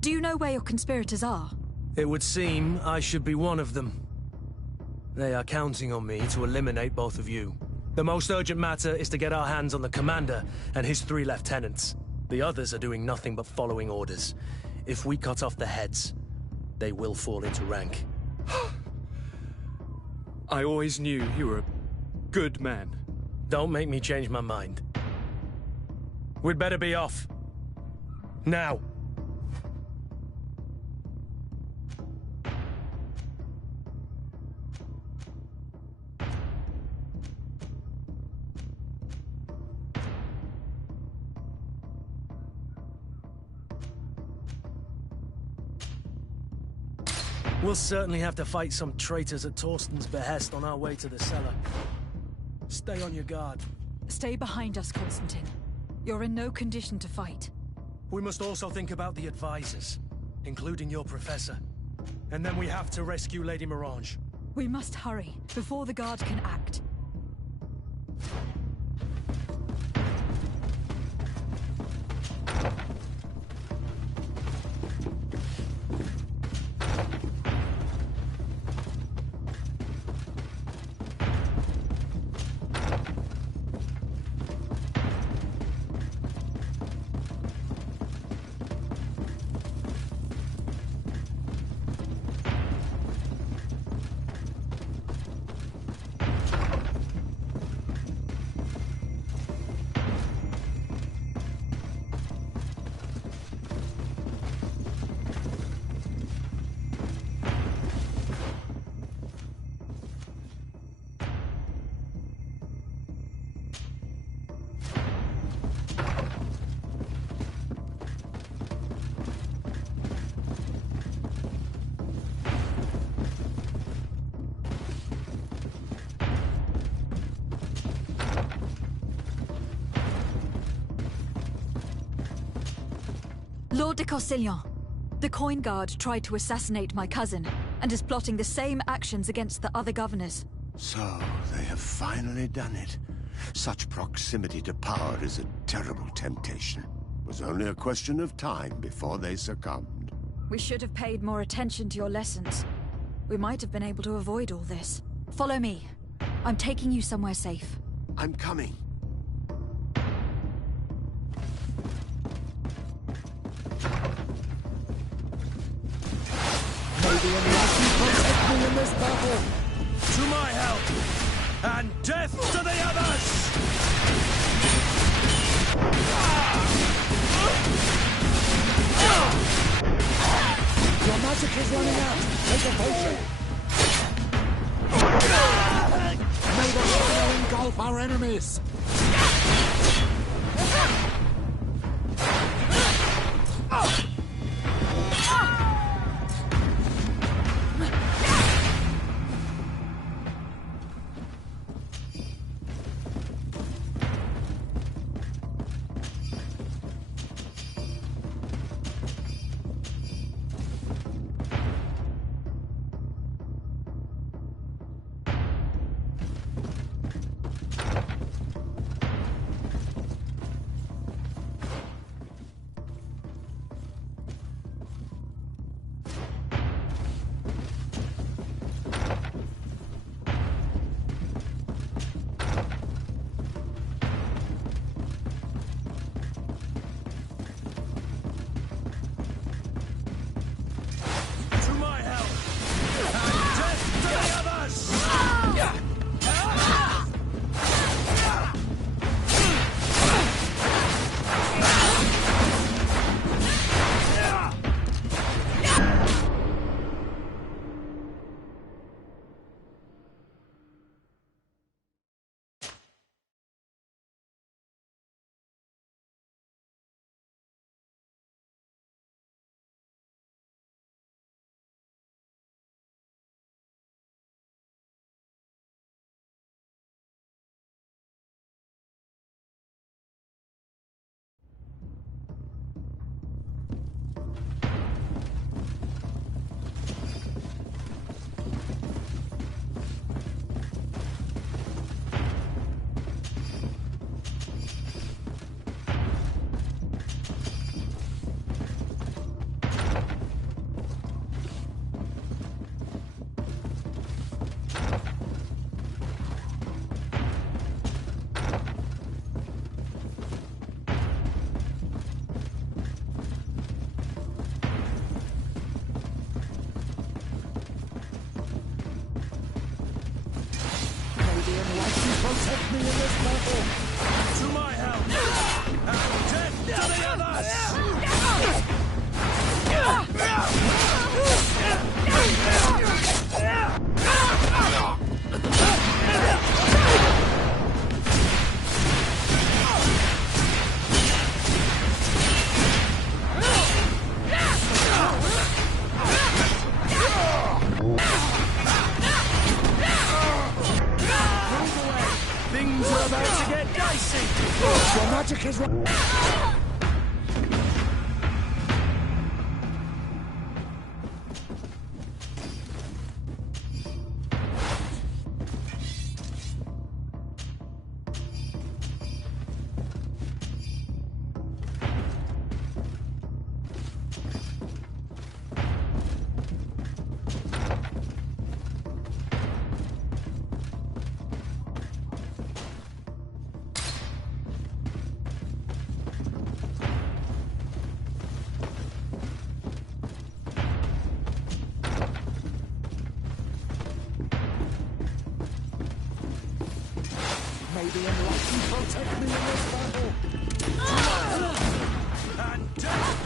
Do you know where your conspirators are? It would seem I should be one of them. They are counting on me to eliminate both of you. The most urgent matter is to get our hands on the commander and his 3 lieutenants. The others are doing nothing but following orders. If we cut off their heads, they will fall into rank. I always knew you were a good man. Don't make me change my mind. We'd better be off. Now. We'll certainly have to fight some traitors at Torsten's behest on our way to the cellar. Stay on your guard. Stay behind us, Constantine. You're in no condition to fight. We must also think about the advisors, including your professor. And then we have to rescue Lady Mirange. We must hurry, before the guard can act. Lord de Castellan, the coin guard tried to assassinate my cousin and is plotting the same actions against the other governors. So, they have finally done it. Such proximity to power is a terrible temptation. It was only a question of time before they succumbed. We should have paid more attention to your lessons. We might have been able to avoid all this. Follow me. I'm taking you somewhere safe. I'm coming. May the Almighty protect me in this battle! To my help! And death to the others! Your magic is running out! Take a potion! May the fire engulf our enemies! May the enlightened protect me in this battle! And death!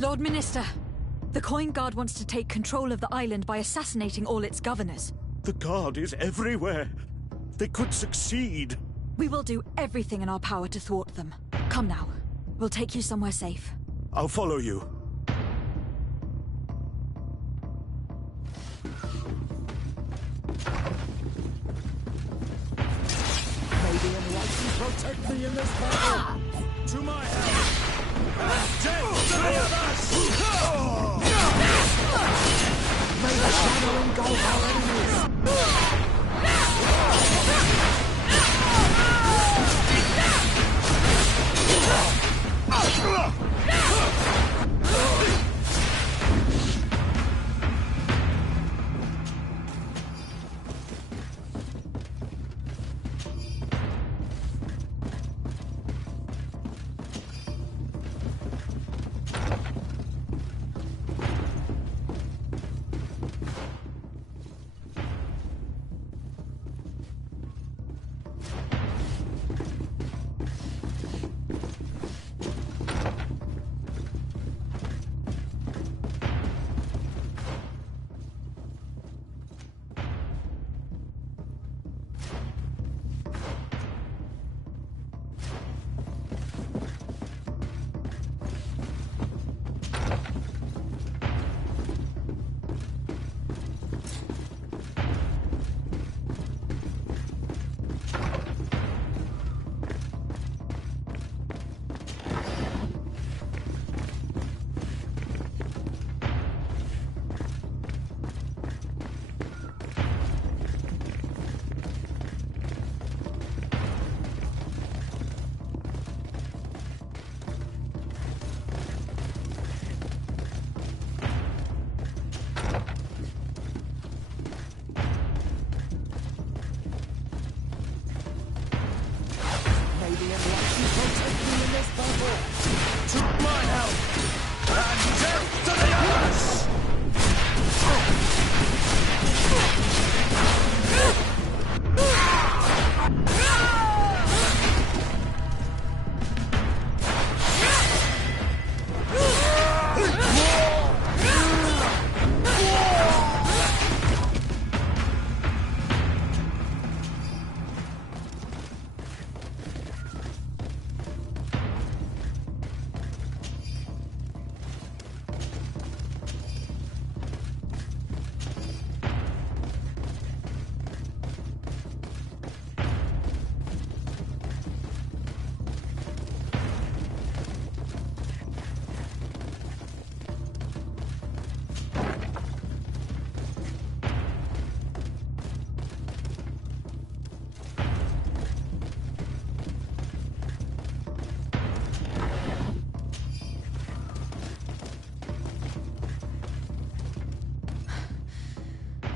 Lord Minister, the Coin Guard wants to take control of the island by assassinating all its governors. The Guard is everywhere. They could succeed. We will do everything in our power to thwart them. Come now. We'll take you somewhere safe. I'll follow you. May the enlightened protect me in this battle! To my help! And death to the others! May the shadow engulf our enemies!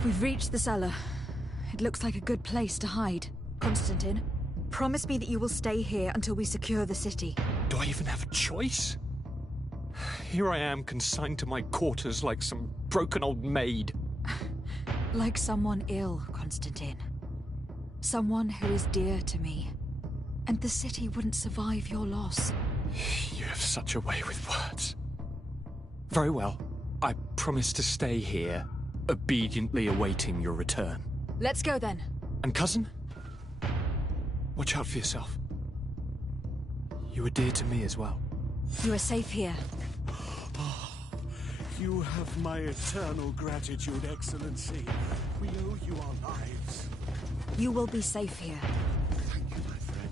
We've reached the cellar. It looks like a good place to hide. Constantine, promise me that you will stay here until we secure the city. Do I even have a choice? Here I am, consigned to my quarters like some broken old maid. Like someone ill, Constantine. Someone who is dear to me. And the city wouldn't survive your loss. You have such a way with words. Very well. I promise to stay here, obediently awaiting your return. Let's go then. And cousin? Watch out for yourself. You are dear to me as well. You are safe here. You have my eternal gratitude, Excellency. We owe you our lives. You will be safe here. Thank you, my friend.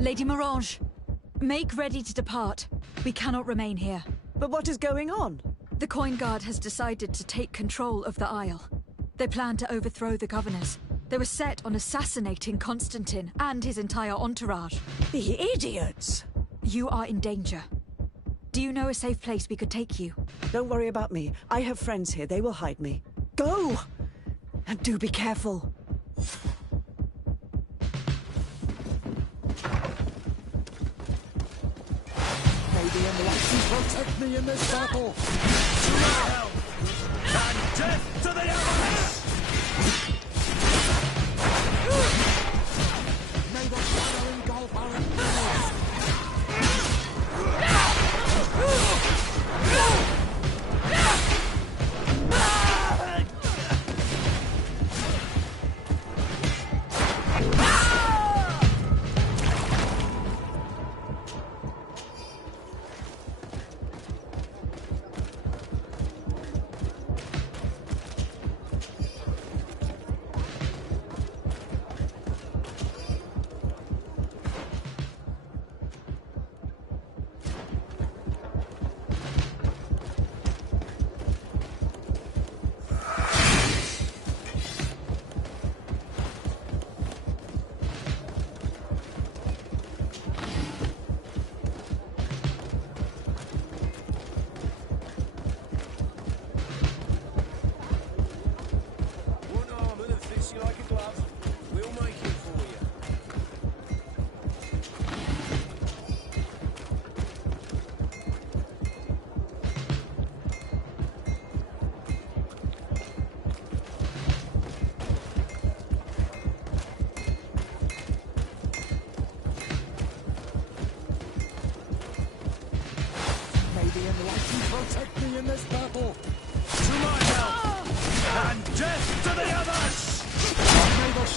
Lady Morange, make ready to depart. We cannot remain here. But what is going on? The Coin Guard has decided to take control of the Isle. They plan to overthrow the governors. They were set on assassinating Constantine and his entire entourage. The idiots! You are in danger. Do you know a safe place we could take you? Don't worry about me. I have friends here. They will hide me. Go! And do be careful. May the enlightened protect me in this battle! To hell! And death to the allies! May the fire engulf our enemies!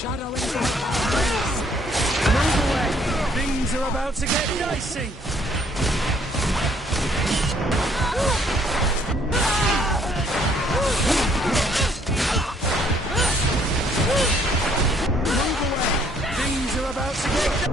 shadow in Move away! Things are about to get dicey! Move away! Things are about to get...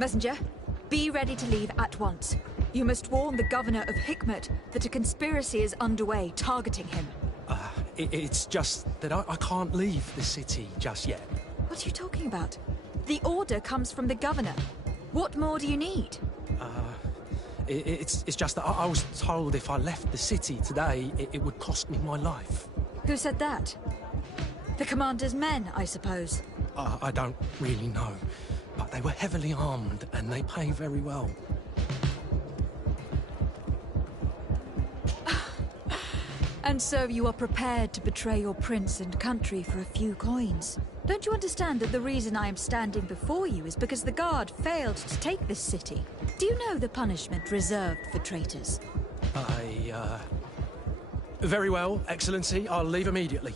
Messenger, be ready to leave at once. You must warn the governor of Hikmet that a conspiracy is underway targeting him. It's just that I can't leave the city just yet. What are you talking about? The order comes from the governor. What more do you need? It's just that I was told if I left the city today, it would cost me my life. Who said that? The commander's men, I suppose. I don't really know. But they were heavily armed, and they pay very well. And so you are prepared to betray your prince and country for a few coins. Don't you understand that the reason I am standing before you is because the guard failed to take this city? Do you know the punishment reserved for traitors? Very well, Excellency. I'll leave immediately.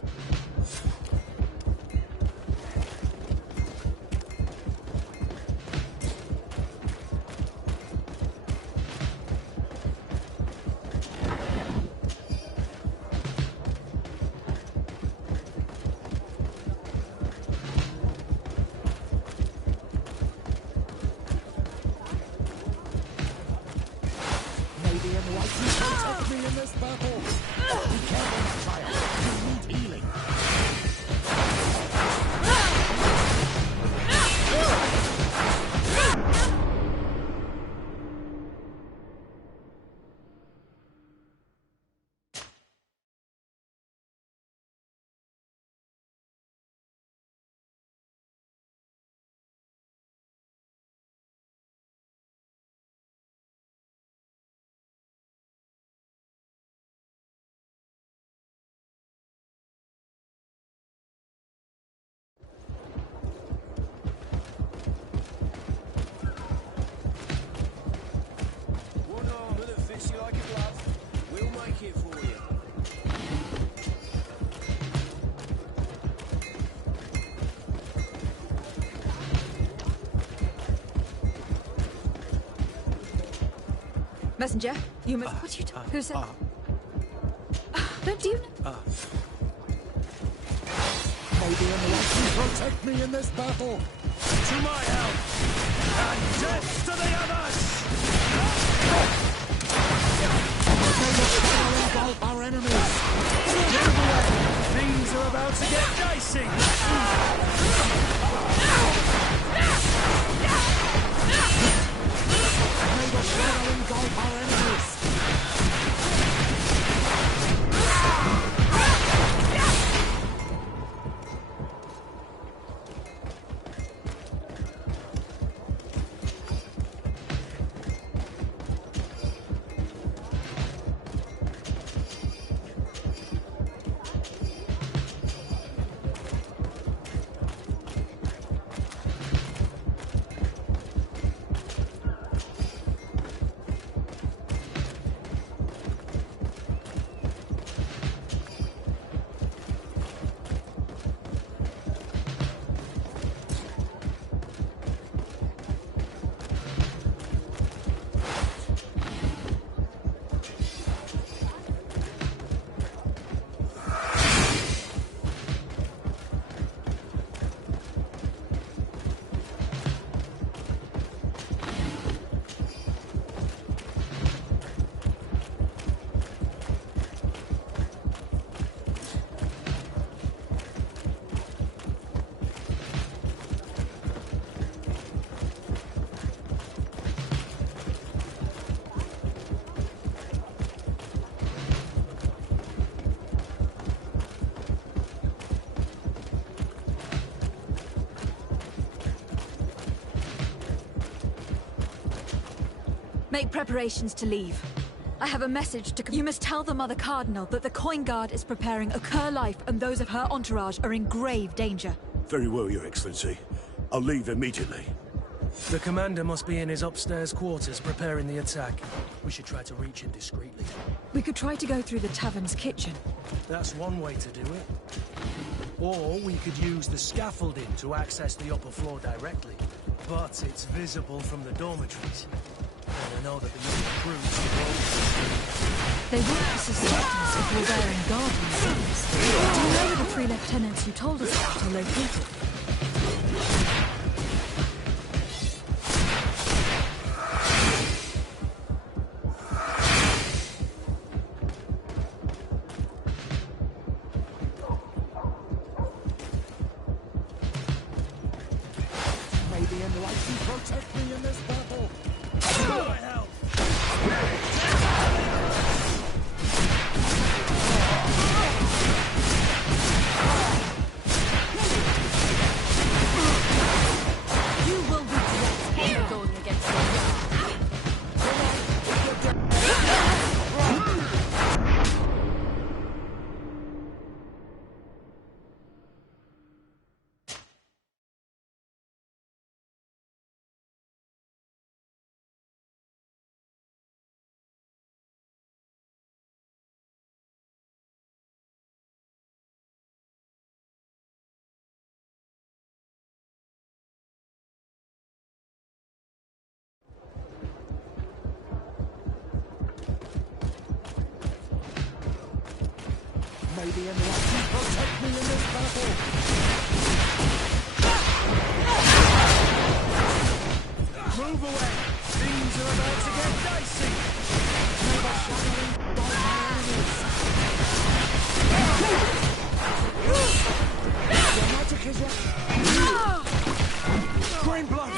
Messenger, you must... what are you talking... Who said... Don't you... Maybe unless you protect me in this battle. To my help! And death to the others! Engulf our enemies. Move away! Things are about to get dicey! May the shadow engulf our enemies. Make preparations to leave. I have a message to... You must tell the Mother Cardinal that the Coin Guard is preparing her life and those of her entourage are in grave danger. Very well, Your Excellency. I'll leave immediately. The commander must be in his upstairs quarters preparing the attack. We should try to reach him discreetly. We could try to go through the tavern's kitchen. That's one way to do it. Or we could use the scaffolding to access the upper floor directly. But it's visible from the dormitories. And I know that the young recruits They won't suspect us if we're wearing guardian robes. Do you know where the 3 lieutenants you told us about are located? May the enlightened protect me in this battle. May the enlightened protect me in this battle. Move away! Things are about to get dicey! Never shadowing by my enemies. Your magic is right. Green blood!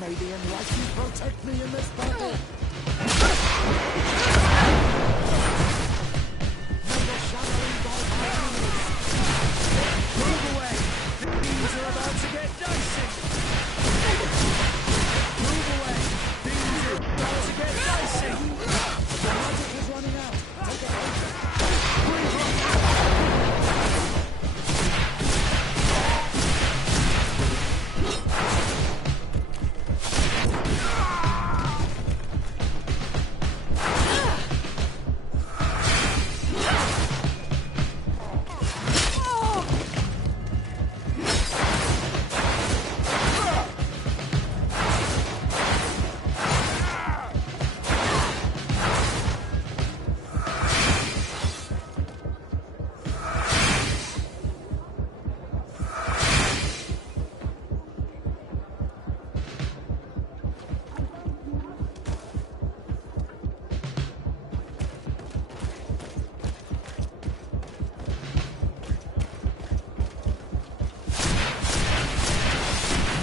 May the enlightened protect me in this battle. May the shadow engulf my enemies. Move away! Things are about to get dicey! Move away! Things are about to get dicey! The magic is running out. Take a potion.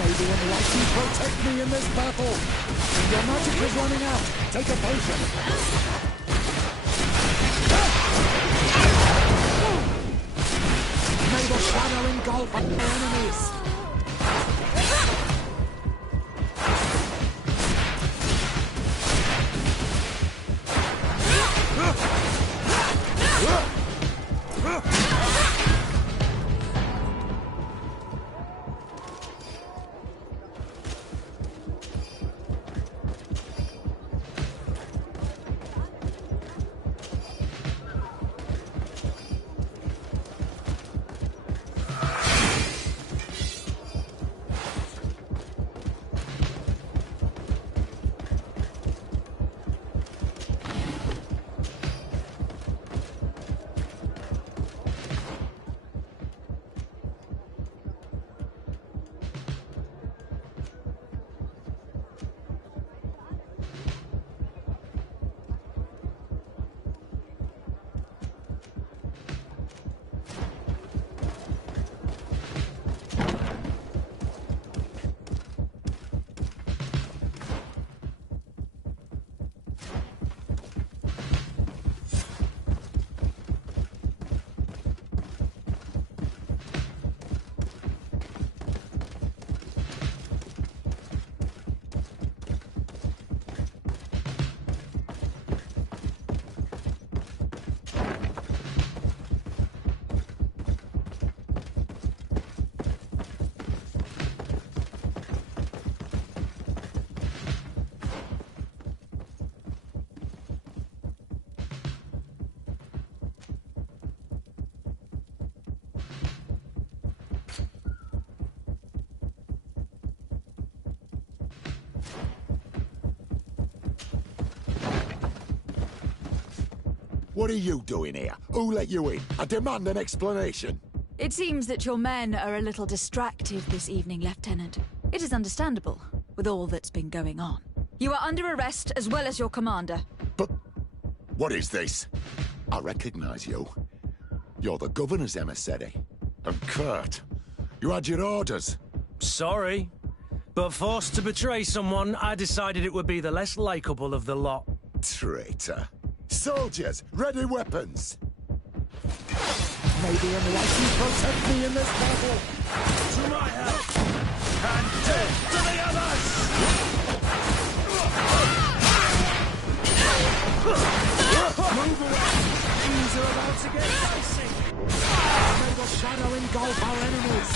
May the enlightened protect me in this battle. Your magic is running out. Take a potion. May the shadow engulf my enemies. What are you doing here? Who let you in? I demand an explanation. It seems that your men are a little distracted this evening, Lieutenant. It is understandable, with all that's been going on. You are under arrest, as well as your commander. But what is this? I recognize you. You're the governor's emissary. And Kurt, you had your orders. Sorry, but forced to betray someone, I decided it would be the less likable of the lot. Traitor. Soldiers, ready weapons. May the enlightened protect me in this battle. To my help, and death to the others! Move away! Things are about to get dicey. May the shadow engulf our enemies.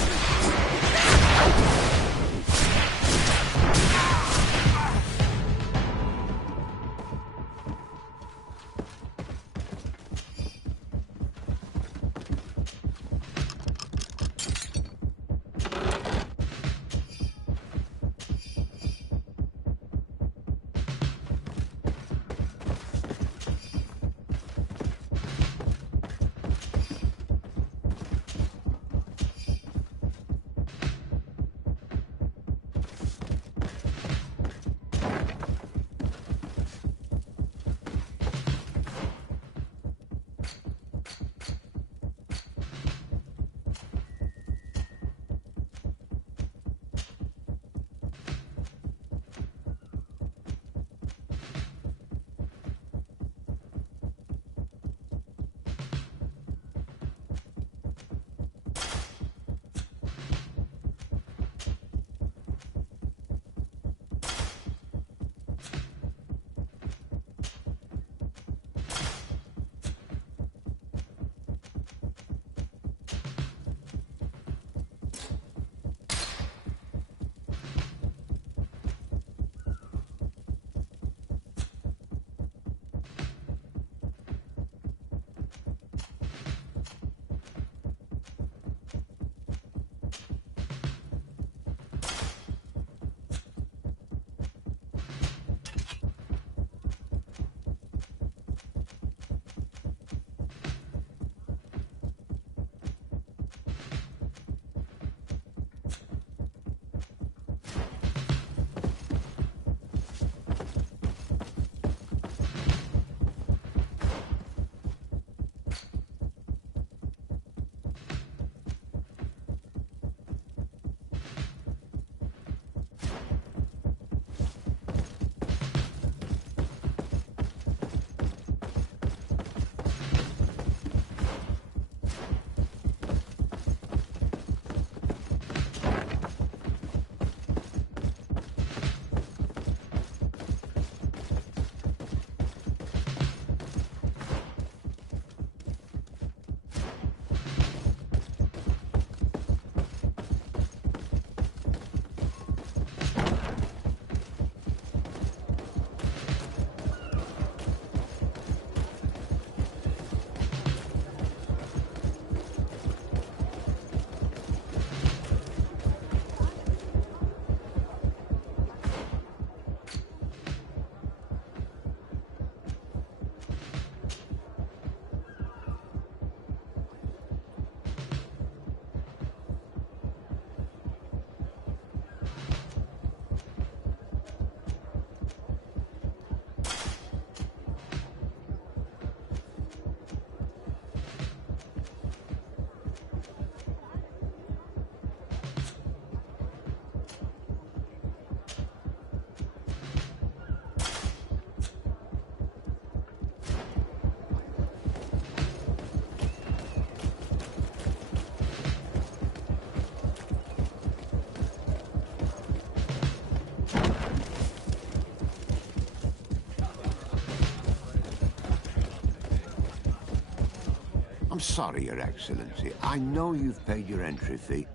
I'm sorry, Your Excellency. I know you've paid your entry fee,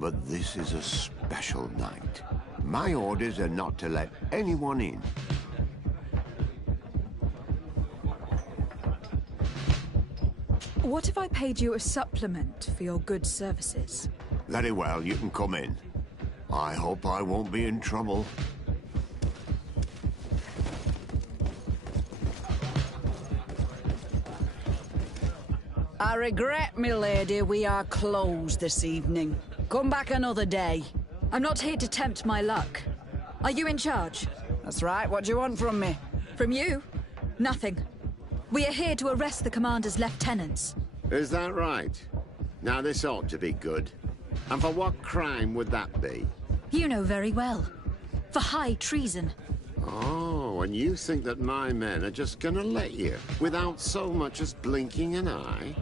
but this is a special night. My orders are not to let anyone in. What if I paid you a supplement for your good services? Very well, you can come in. I hope I won't be in trouble. I regret, milady, we are closed this evening. Come back another day. I'm not here to tempt my luck. Are you in charge? That's right. What do you want from me? From you? Nothing. We are here to arrest the commander's lieutenants. Is that right? Now this ought to be good. And for what crime would that be? You know very well. For high treason. Oh, and you think that my men are just gonna let you, without so much as blinking an eye?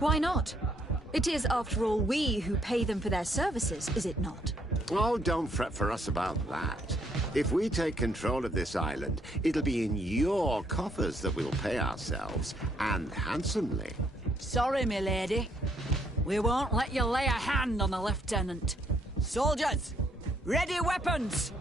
Why not? It is, after all, we who pay them for their services, is it not? Oh, don't fret for us about that. If we take control of this island, it'll be in your coffers that we'll pay ourselves, and handsomely. Sorry, milady. We won't let you lay a hand on the lieutenant. Soldiers, ready weapons!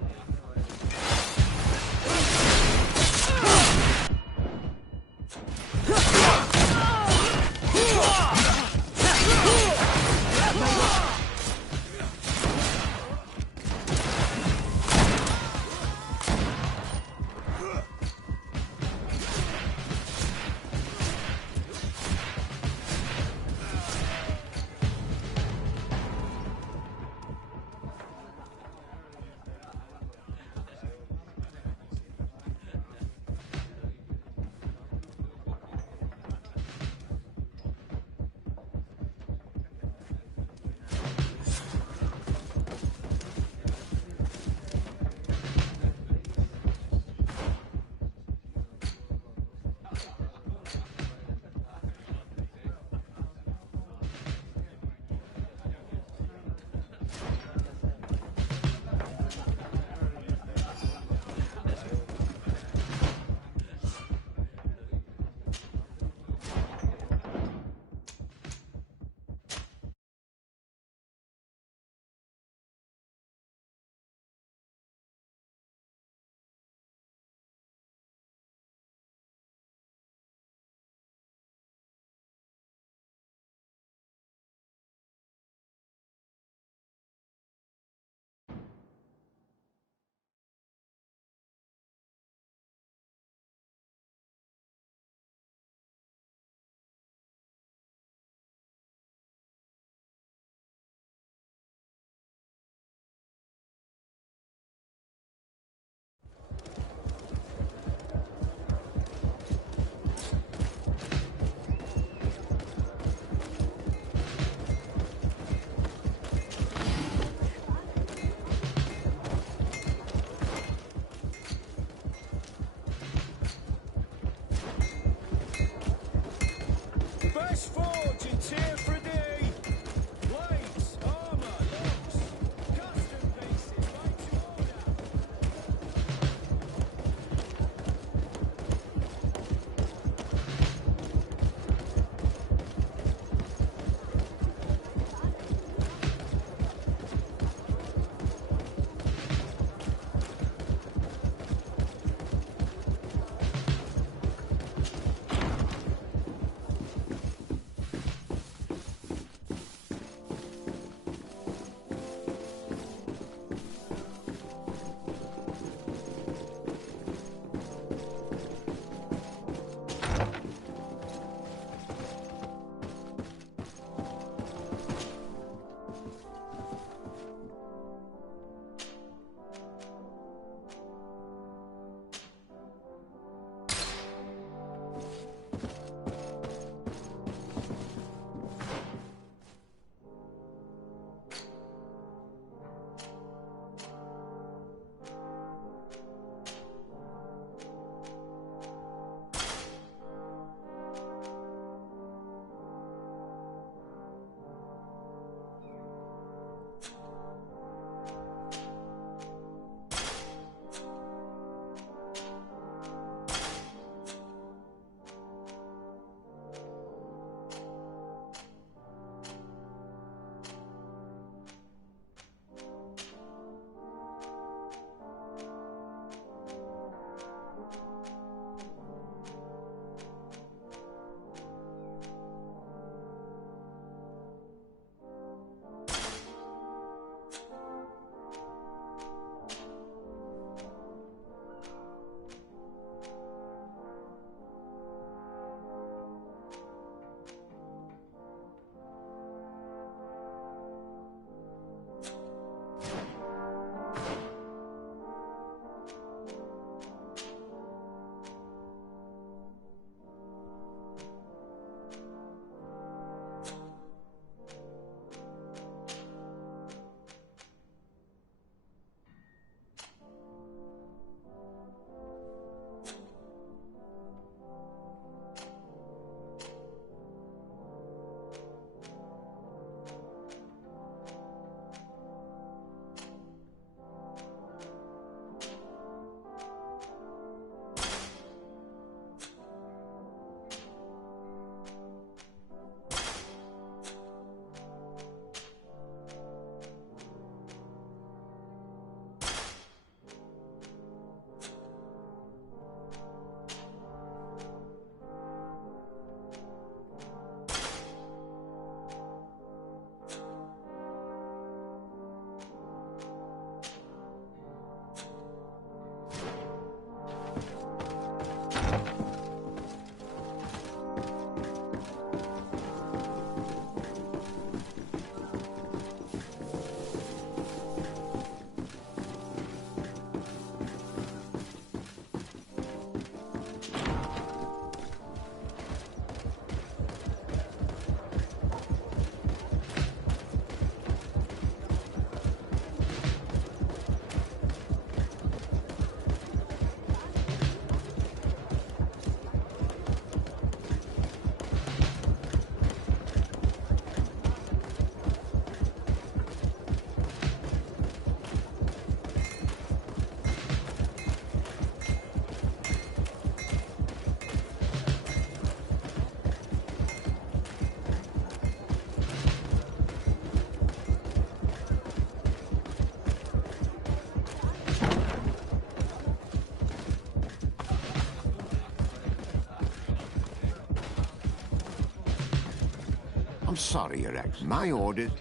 I'm sorry, Your Excellency. My orders...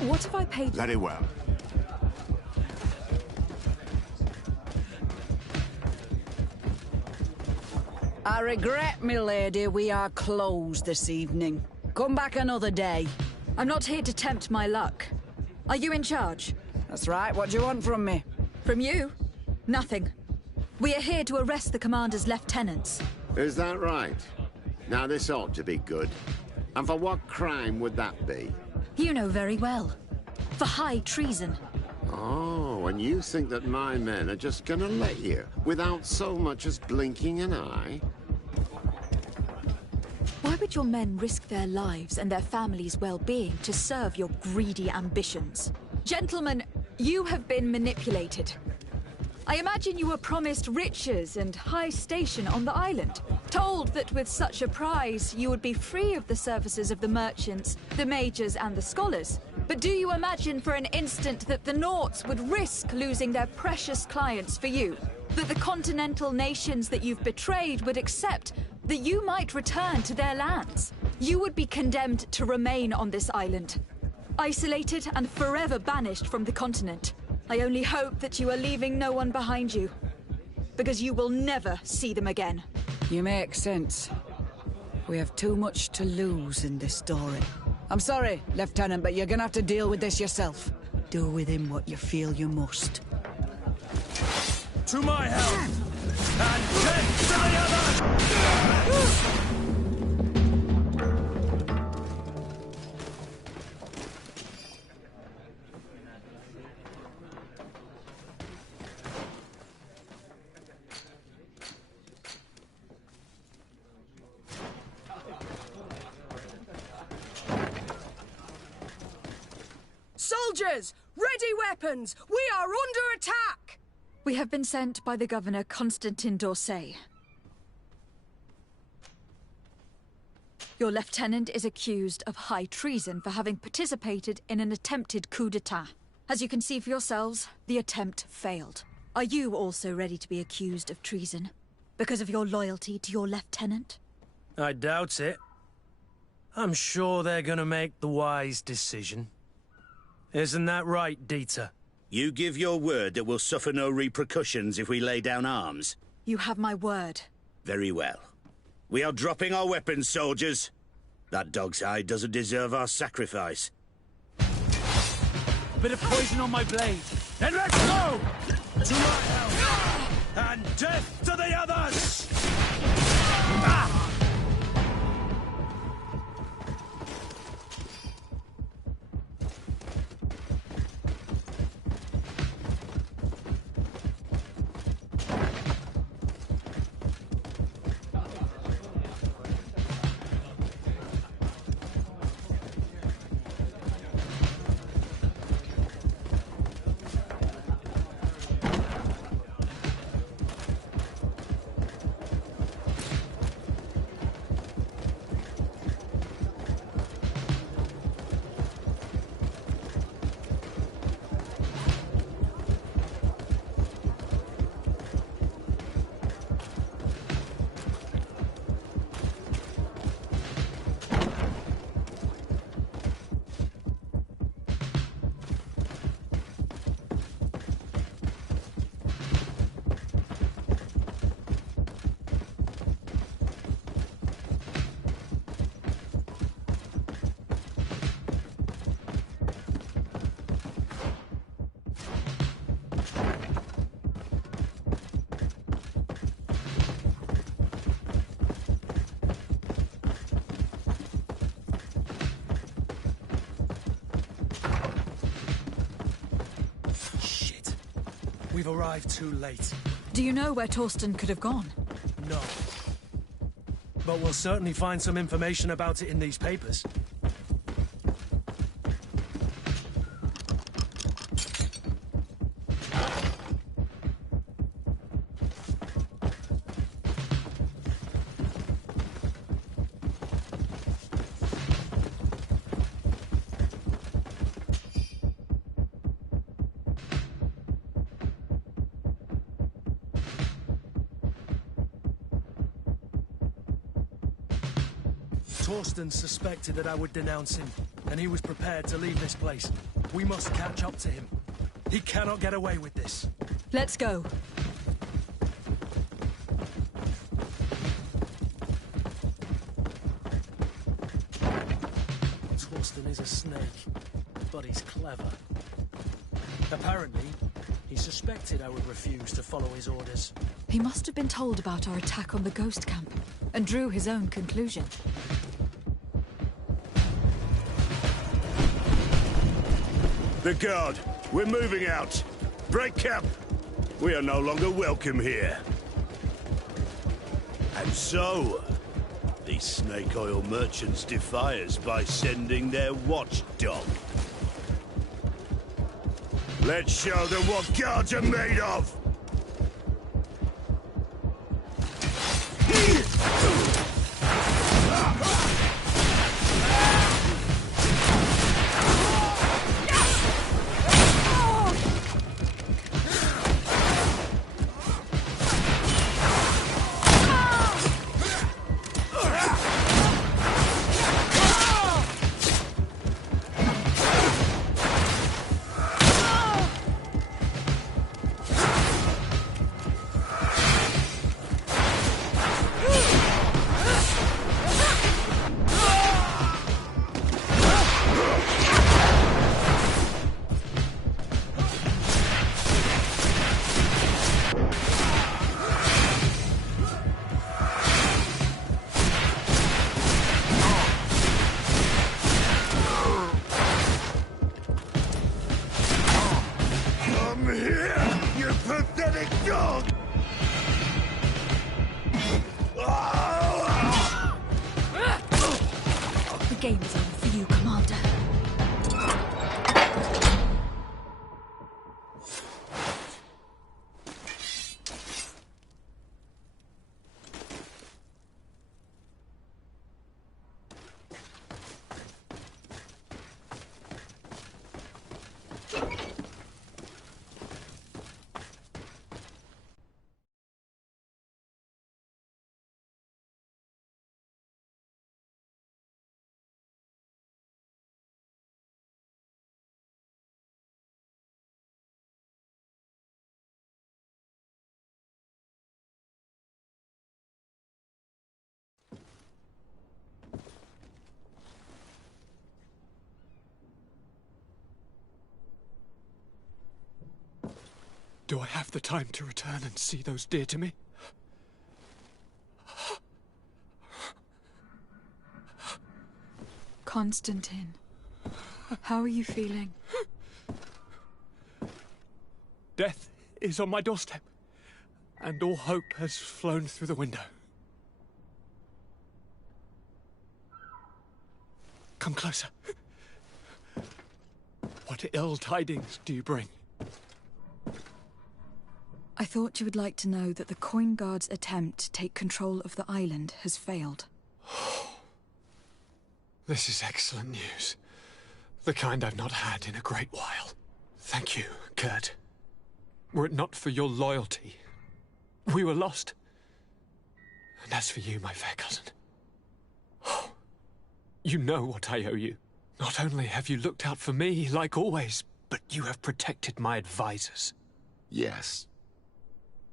What have I paid you? Very well. I regret, my lady, we are closed this evening. Come back another day. I'm not here to tempt my luck. Are you in charge? That's right. What do you want from me? From you? Nothing. We are here to arrest the commander's lieutenants. Is that right? Now, this ought to be good. And for what crime would that be? You know very well. For high treason. Oh, and you think that my men are just gonna let you, without so much as blinking an eye? Why would your men risk their lives and their families' well-being to serve your greedy ambitions? Gentlemen, you have been manipulated. I imagine you were promised riches and high station on the island, told that with such a prize you would be free of the services of the merchants, the mages and the scholars. But do you imagine for an instant that the Nauts would risk losing their precious clients for you? That the continental nations that you've betrayed would accept that you might return to their lands? You would be condemned to remain on this island, isolated and forever banished from the continent. I only hope that you are leaving no one behind you, because you will never see them again. You make sense. We have too much to lose in this story. I'm sorry, Lieutenant, but you're gonna have to deal with this yourself. Do with him what you feel you must. To my help! And death to the other! Soldiers! Ready weapons! We are under attack! We have been sent by the Governor Constantin d'Orsay. Your lieutenant is accused of high treason for having participated in an attempted coup d'etat. As you can see for yourselves, the attempt failed. Are you also ready to be accused of treason? Because of your loyalty to your lieutenant? I doubt it. I'm sure they're gonna make the wise decision. Isn't that right, Dieter? You give your word that we'll suffer no repercussions if we lay down arms? You have my word. Very well. We are dropping our weapons, soldiers. That dog's hide doesn't deserve our sacrifice. A bit of poison on my blade. Then let's go! To my help! And death to the others! Ah! We've arrived too late. Do you know where Torsten could have gone? No. But we'll certainly find some information about it in these papers. Torsten suspected that I would denounce him, and he was prepared to leave this place. We must catch up to him. He cannot get away with this. Let's go. Torsten is a snake, but he's clever. Apparently, he suspected I would refuse to follow his orders. He must have been told about our attack on the ghost camp, and drew his own conclusion. The guard, we're moving out. Break camp. We are no longer welcome here. And so, these snake oil merchants defy us by sending their watchdog. Let's show them what guards are made of! Do I have the time to return and see those dear to me? Constantine, how are you feeling? Death is on my doorstep, and all hope has flown through the window. Come closer. What ill tidings do you bring? I thought you would like to know that the Coin Guard's attempt to take control of the island has failed. This is excellent news. The kind I've not had in a great while. Thank you, Kurt. Were it not for your loyalty, we were lost. And as for you, my fair cousin, you know what I owe you. Not only have you looked out for me, like always, but you have protected my advisors. Yes.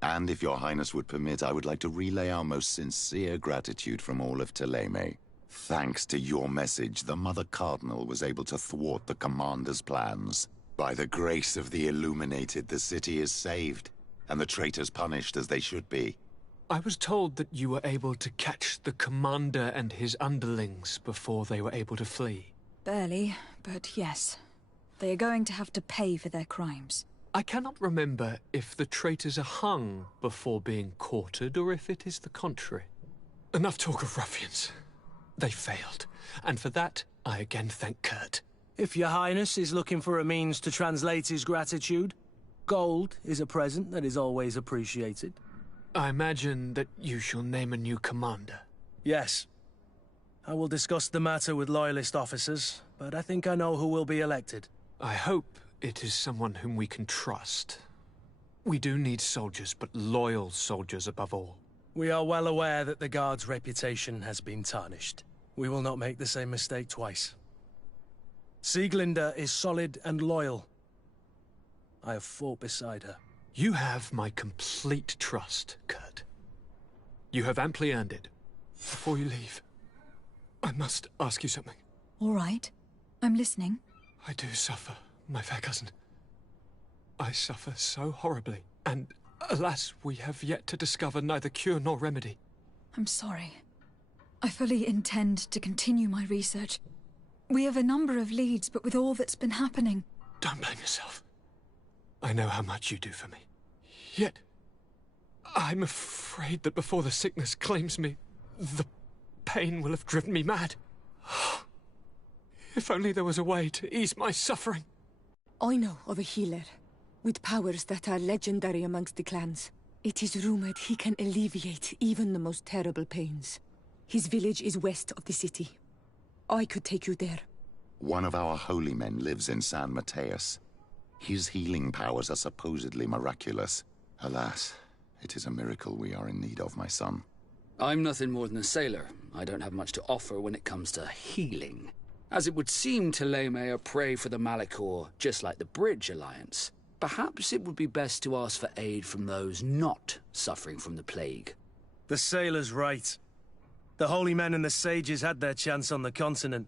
And if your highness would permit, I would like to relay our most sincere gratitude from all of Thélème. Thanks to your message, the Mother Cardinal was able to thwart the commander's plans. By the grace of the Illuminated, the city is saved, and the traitors punished as they should be. I was told that you were able to catch the commander and his underlings before they were able to flee. Barely, but yes. They are going to have to pay for their crimes. I cannot remember if the traitors are hung before being quartered, or if it is the contrary. Enough talk of ruffians. They failed, and for that, I again thank Kurt. If your highness is looking for a means to translate his gratitude, gold is a present that is always appreciated. I imagine that you shall name a new commander. Yes. I will discuss the matter with loyalist officers, but I think I know who will be elected. I hope it is someone whom we can trust. We do need soldiers, but loyal soldiers above all. We are well aware that the Guard's reputation has been tarnished. We will not make the same mistake twice. Sieglinde is solid and loyal. I have fought beside her. You have my complete trust, Kurt. You have amply earned it. Before you leave, I must ask you something. All right. I'm listening. I do suffer, my fair cousin. I suffer so horribly, and alas, we have yet to discover neither cure nor remedy. I'm sorry. I fully intend to continue my research. We have a number of leads, but with all that's been happening... Don't blame yourself. I know how much you do for me. Yet, I'm afraid that before the sickness claims me, the pain will have driven me mad. If only there was a way to ease my suffering. I know of a healer, with powers that are legendary amongst the clans. It is rumored he can alleviate even the most terrible pains. His village is west of the city. I could take you there. One of our holy men lives in San Mateus. His healing powers are supposedly miraculous. Alas, it is a miracle we are in need of, my son. I'm nothing more than a sailor. I don't have much to offer when it comes to healing. As it would seem Teleme are prey for the Malachor, just like the Bridge Alliance. Perhaps it would be best to ask for aid from those not suffering from the plague. The sailor's right. The holy men and the sages had their chance on the continent,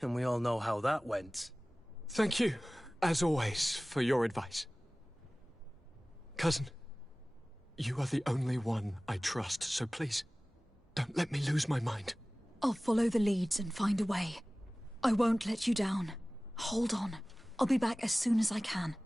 and we all know how that went. Thank you, as always, for your advice. Cousin, you are the only one I trust, so please, don't let me lose my mind. I'll follow the leads and find a way. I won't let you down. Hold on. I'll be back as soon as I can.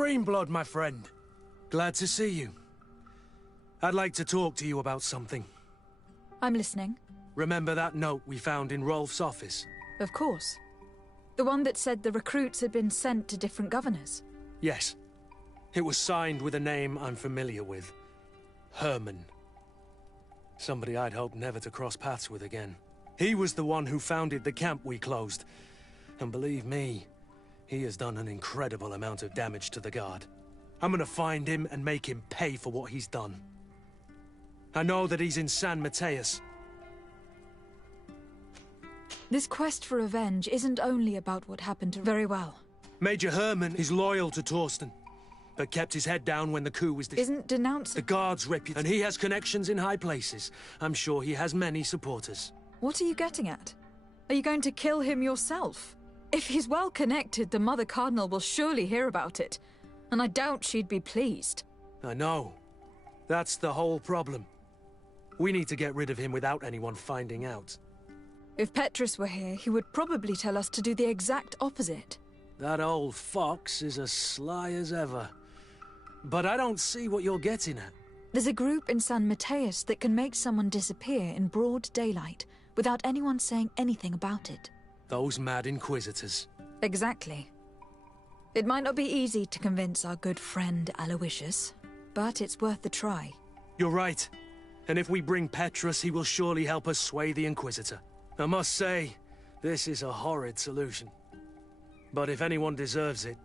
Greenblood, my friend. Glad to see you. I'd like to talk to you about something. I'm listening. Remember that note we found in Rolf's office? Of course. The one that said the recruits had been sent to different governors. Yes. It was signed with a name I'm familiar with. Herman. Somebody I'd hoped never to cross paths with again. He was the one who founded the camp we closed. And believe me, he has done an incredible amount of damage to the Guard. I'm gonna find him and make him pay for what he's done. I know that he's in San Mateus. This quest for revenge isn't only about what happened to... Very well. Major Herman is loyal to Torsten, but kept his head down when the coup was... Isn't denounced... The Guard's reputation, and he has connections in high places. I'm sure he has many supporters. What are you getting at? Are you going to kill him yourself? If he's well connected, the Mother Cardinal will surely hear about it. And I doubt she'd be pleased. I know. That's the whole problem. We need to get rid of him without anyone finding out. If Petrus were here, he would probably tell us to do the exact opposite. That old fox is as sly as ever. But I don't see what you're getting at. There's a group in San Mateus that can make someone disappear in broad daylight without anyone saying anything about it. Those mad inquisitors. Exactly. It might not be easy to convince our good friend Aloysius, but it's worth the try. You're right. And if we bring Petrus, he will surely help us sway the Inquisitor. I must say, this is a horrid solution. But if anyone deserves it,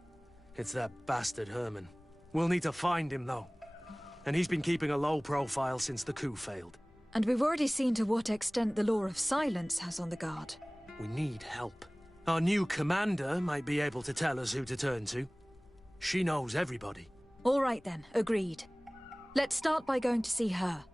it's that bastard Herman. We'll need to find him, though. And he's been keeping a low profile since the coup failed. And we've already seen to what extent the law of silence has on the Guard. We need help. Our new commander might be able to tell us who to turn to. She knows everybody. All right then, agreed. Let's start by going to see her.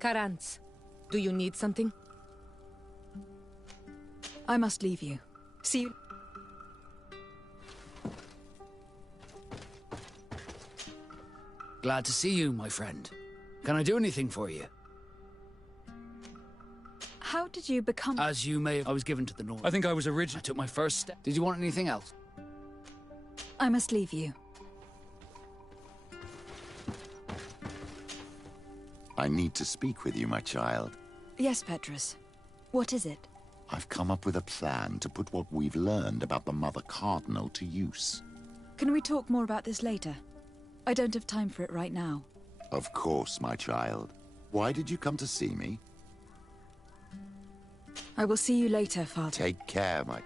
Karantz, do you need something? I must leave you. See you. Glad to see you, my friend. Can I do anything for you? How did you become... As you may have... I was given to the North. I think I was originally... I took my first step. Did you want anything else? I must leave you. I need to speak with you, my child. Yes, Petrus. What is it? I've come up with a plan to put what we've learned about the Mother Cardinal to use. Can we talk more about this later? I don't have time for it right now. Of course, my child. Why did you come to see me? I will see you later, Father. Take care, my...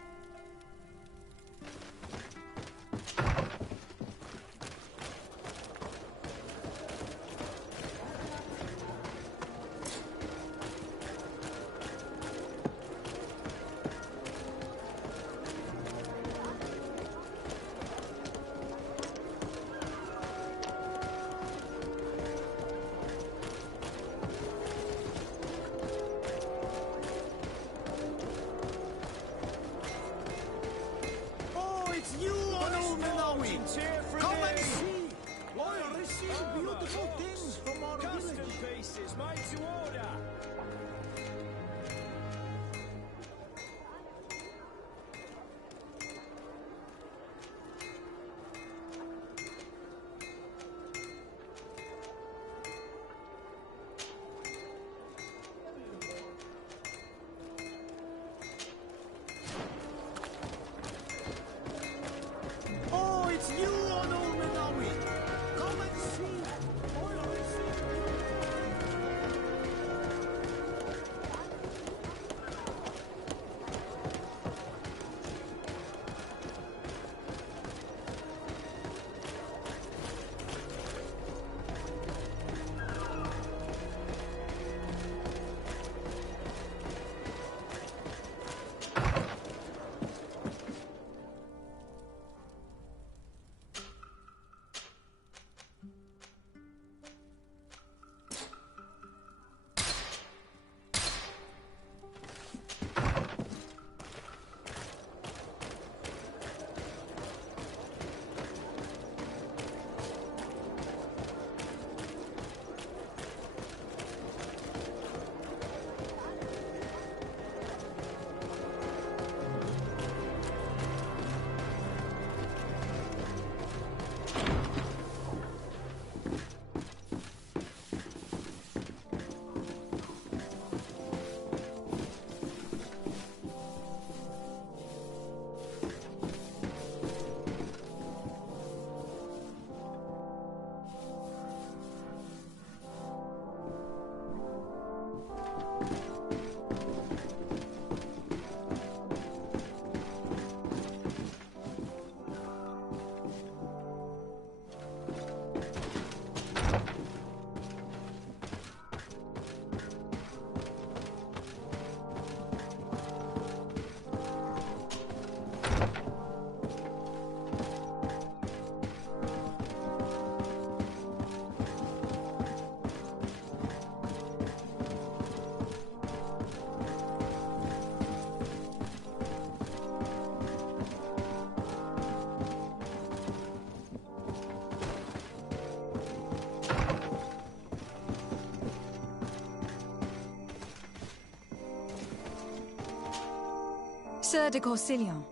Sir de Corsilion.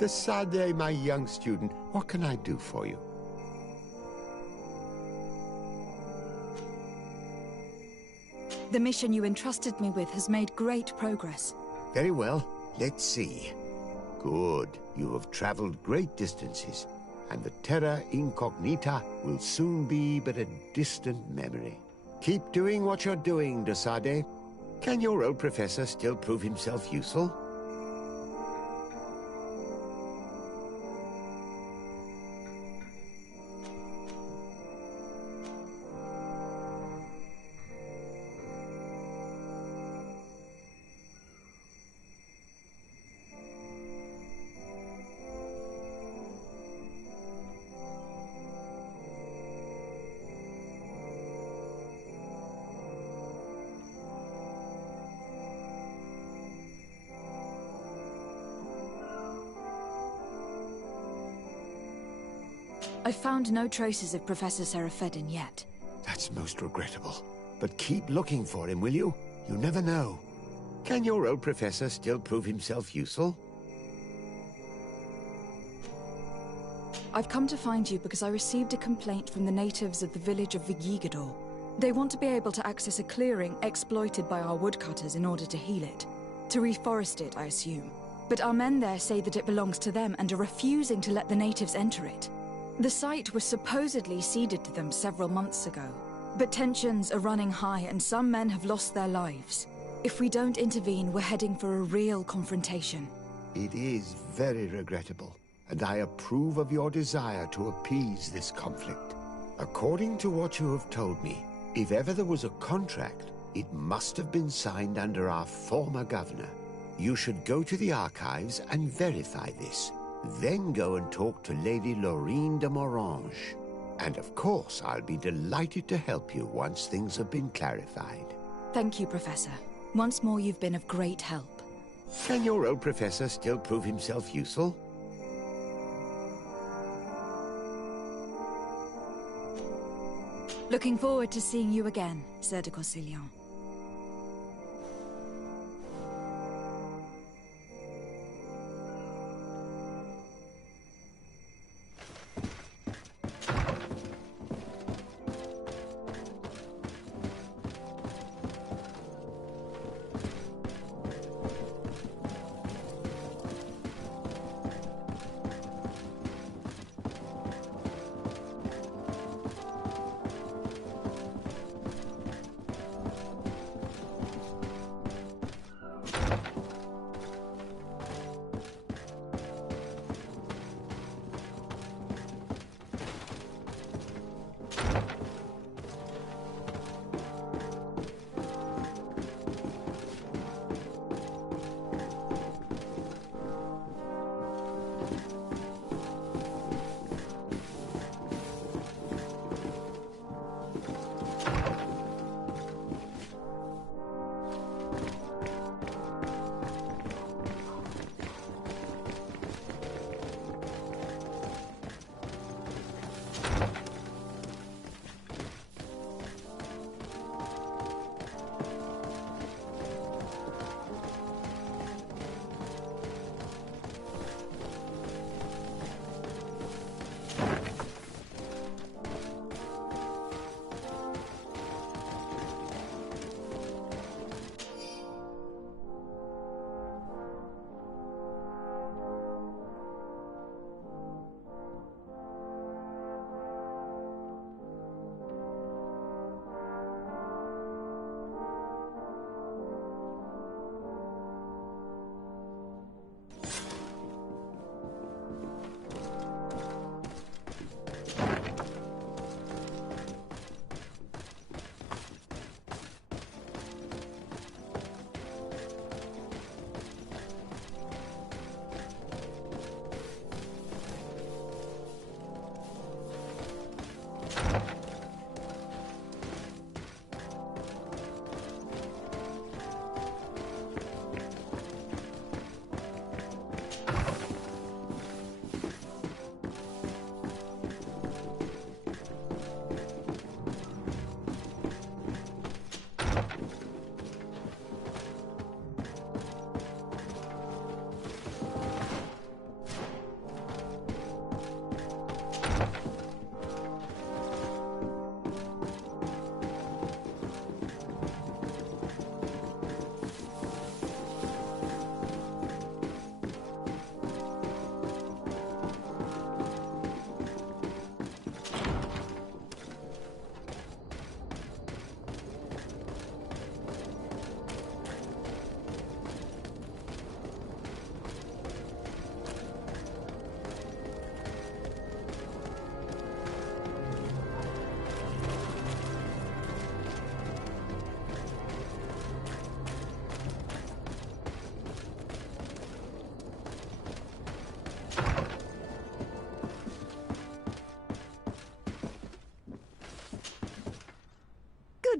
Decidez, my young student, what can I do for you? The mission you entrusted me with has made great progress. Very well. Let's see. Good. You have traveled great distances, and the terra incognita will soon be but a distant memory. Keep doing what you're doing, de Sade. Can your old professor still prove himself useful? I've found no traces of Professor Seraphedin yet. That's most regrettable. But keep looking for him, will you? You never know. Can your old professor still prove himself useful? I've come to find you because I received a complaint from the natives of the village of Vigigador. They want to be able to access a clearing exploited by our woodcutters in order to heal it. To reforest it, I assume. But our men there say that it belongs to them and are refusing to let the natives enter it. The site was supposedly ceded to them several months ago, but tensions are running high and some men have lost their lives. If we don't intervene, we're heading for a real confrontation. It is very regrettable, and I approve of your desire to appease this conflict. According to what you have told me, if ever there was a contract, it must have been signed under our former governor. You should go to the archives and verify this. Then go and talk to Lady Laurine de Morange. And of course, I'll be delighted to help you once things have been clarified. Thank you, Professor. Once more, you've been of great help. Can your old professor still prove himself useful? Looking forward to seeing you again, Sir de Corsilion.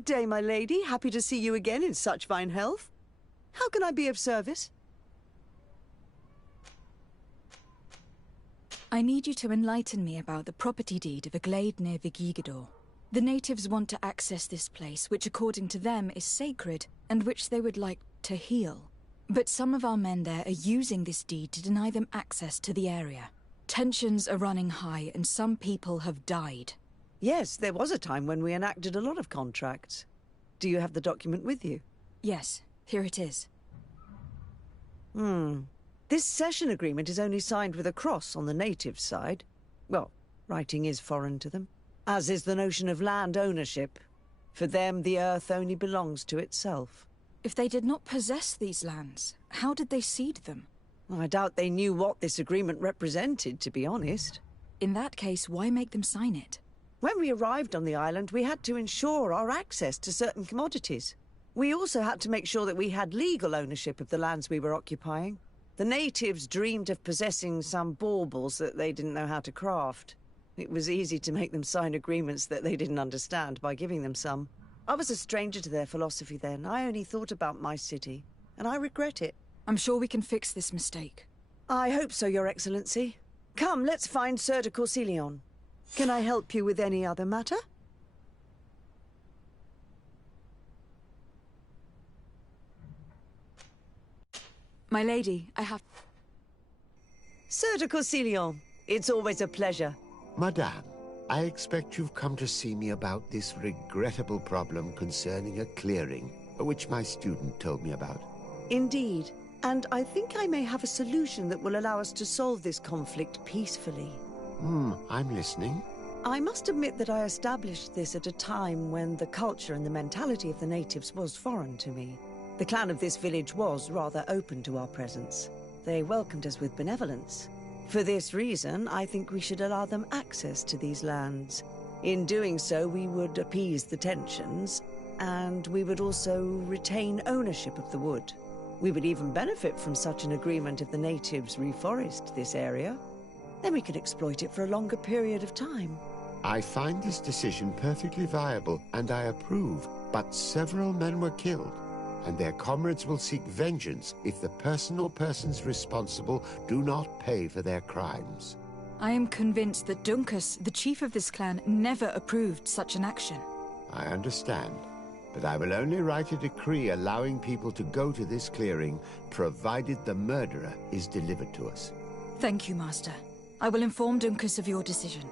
day, my lady. Happy to see you again in such fine health. How can I be of service? I need you to enlighten me about the property deed of a glade near Vigigador. The natives want to access this place, which according to them is sacred, and which they would like to heal. But some of our men there are using this deed to deny them access to the area. Tensions are running high, and some people have died. Yes, there was a time when we enacted a lot of contracts. Do you have the document with you? Yes, here it is. This cession agreement is only signed with a cross on the native side. Well, writing is foreign to them, as is the notion of land ownership. For them, the earth only belongs to itself. If they did not possess these lands, how did they cede them? I doubt they knew what this agreement represented, to be honest. In that case, why make them sign it? When we arrived on the island, we had to ensure our access to certain commodities. We also had to make sure that we had legal ownership of the lands we were occupying. The natives dreamed of possessing some baubles that they didn't know how to craft. It was easy to make them sign agreements that they didn't understand by giving them some. I was a stranger to their philosophy then. I only thought about my city, and I regret it. I'm sure we can fix this mistake. I hope so, Your Excellency. Come, let's find Sir de Corsilion. Can I help you with any other matter? My lady, I have... Sir de Corsilion, it's always a pleasure. Madame, I expect you've come to see me about this regrettable problem concerning a clearing, which my student told me about. Indeed, and I think I may have a solution that will allow us to solve this conflict peacefully. I'm listening. I must admit that I established this at a time when the culture and the mentality of the natives was foreign to me. The clan of this village was rather open to our presence. They welcomed us with benevolence. For this reason, I think we should allow them access to these lands. In doing so, we would appease the tensions, and we would also retain ownership of the wood. We would even benefit from such an agreement if the natives reforest this area. Then we could exploit it for a longer period of time. I find this decision perfectly viable, and I approve, but several men were killed, and their comrades will seek vengeance if the person or persons responsible do not pay for their crimes. I am convinced that Dunkus, the chief of this clan, never approved such an action. I understand, but I will only write a decree allowing people to go to this clearing, provided the murderer is delivered to us. Thank you, Master. I will inform Dunkus of your decision.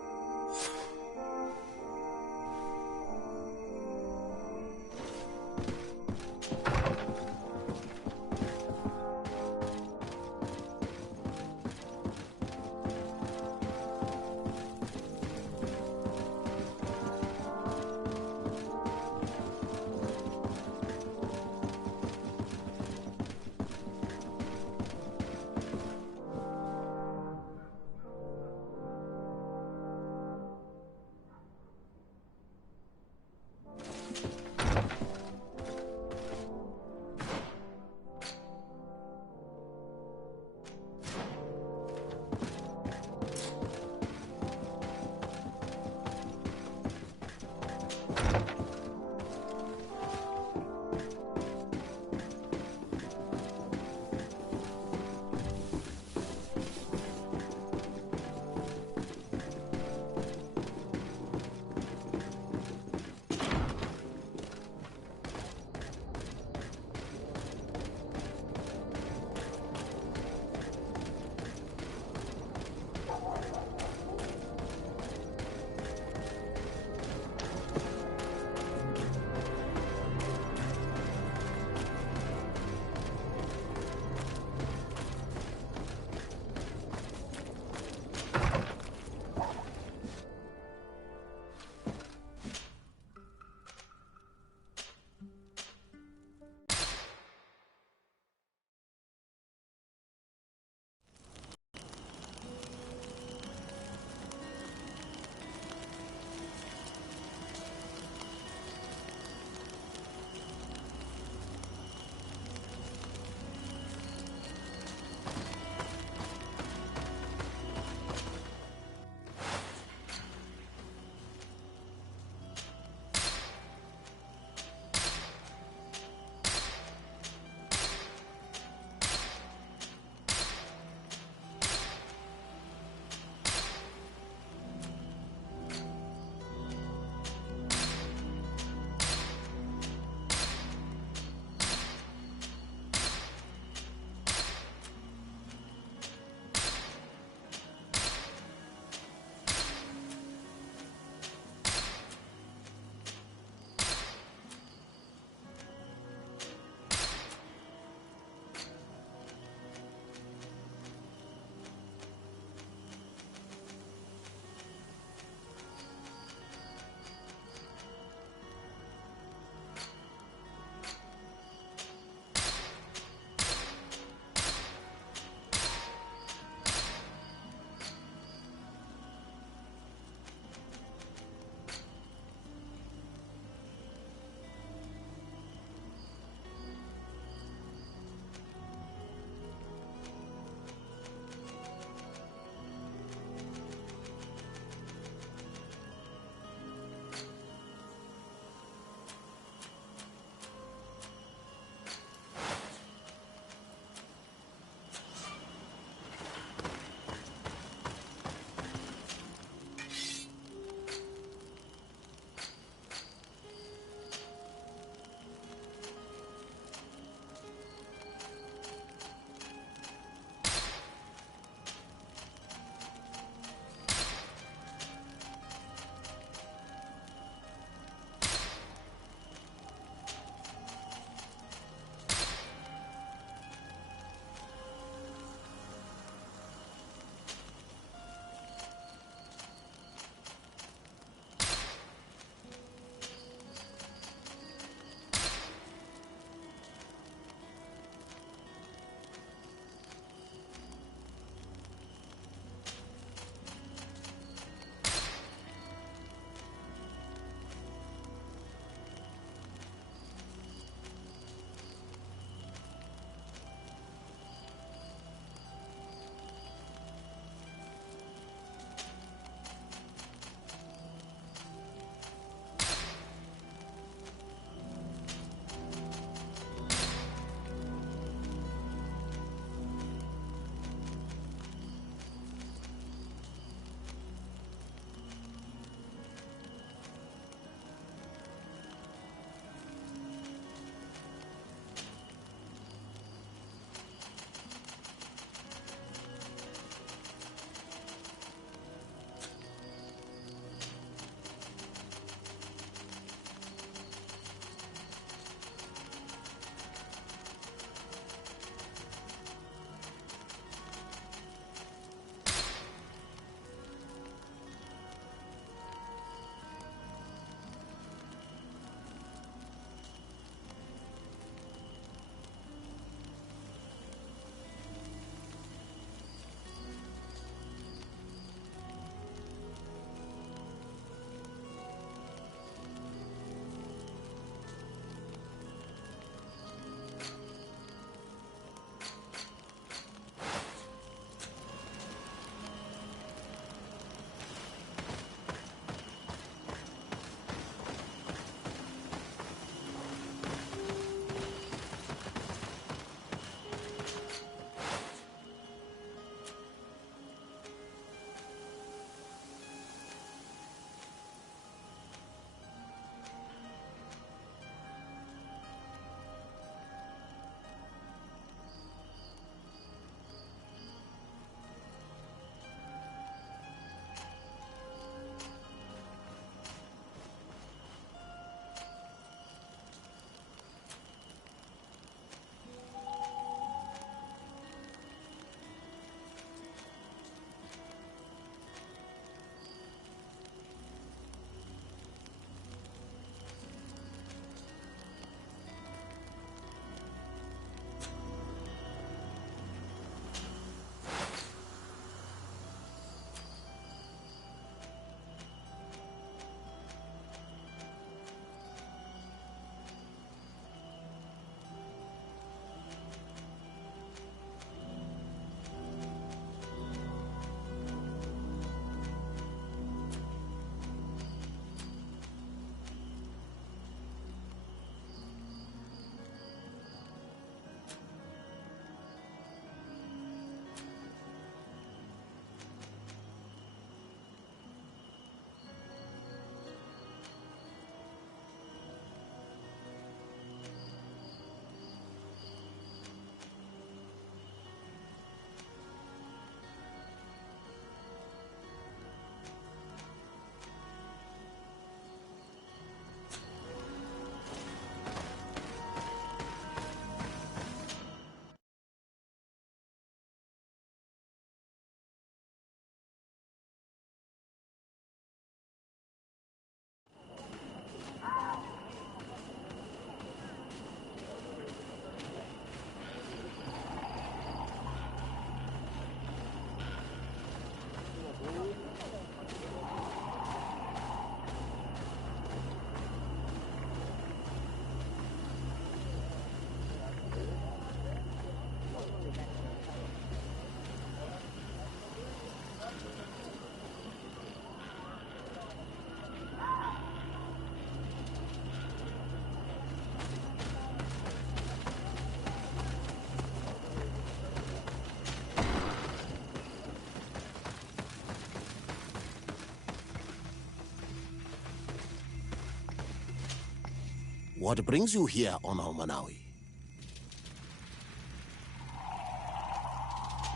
What brings you here on Manawi?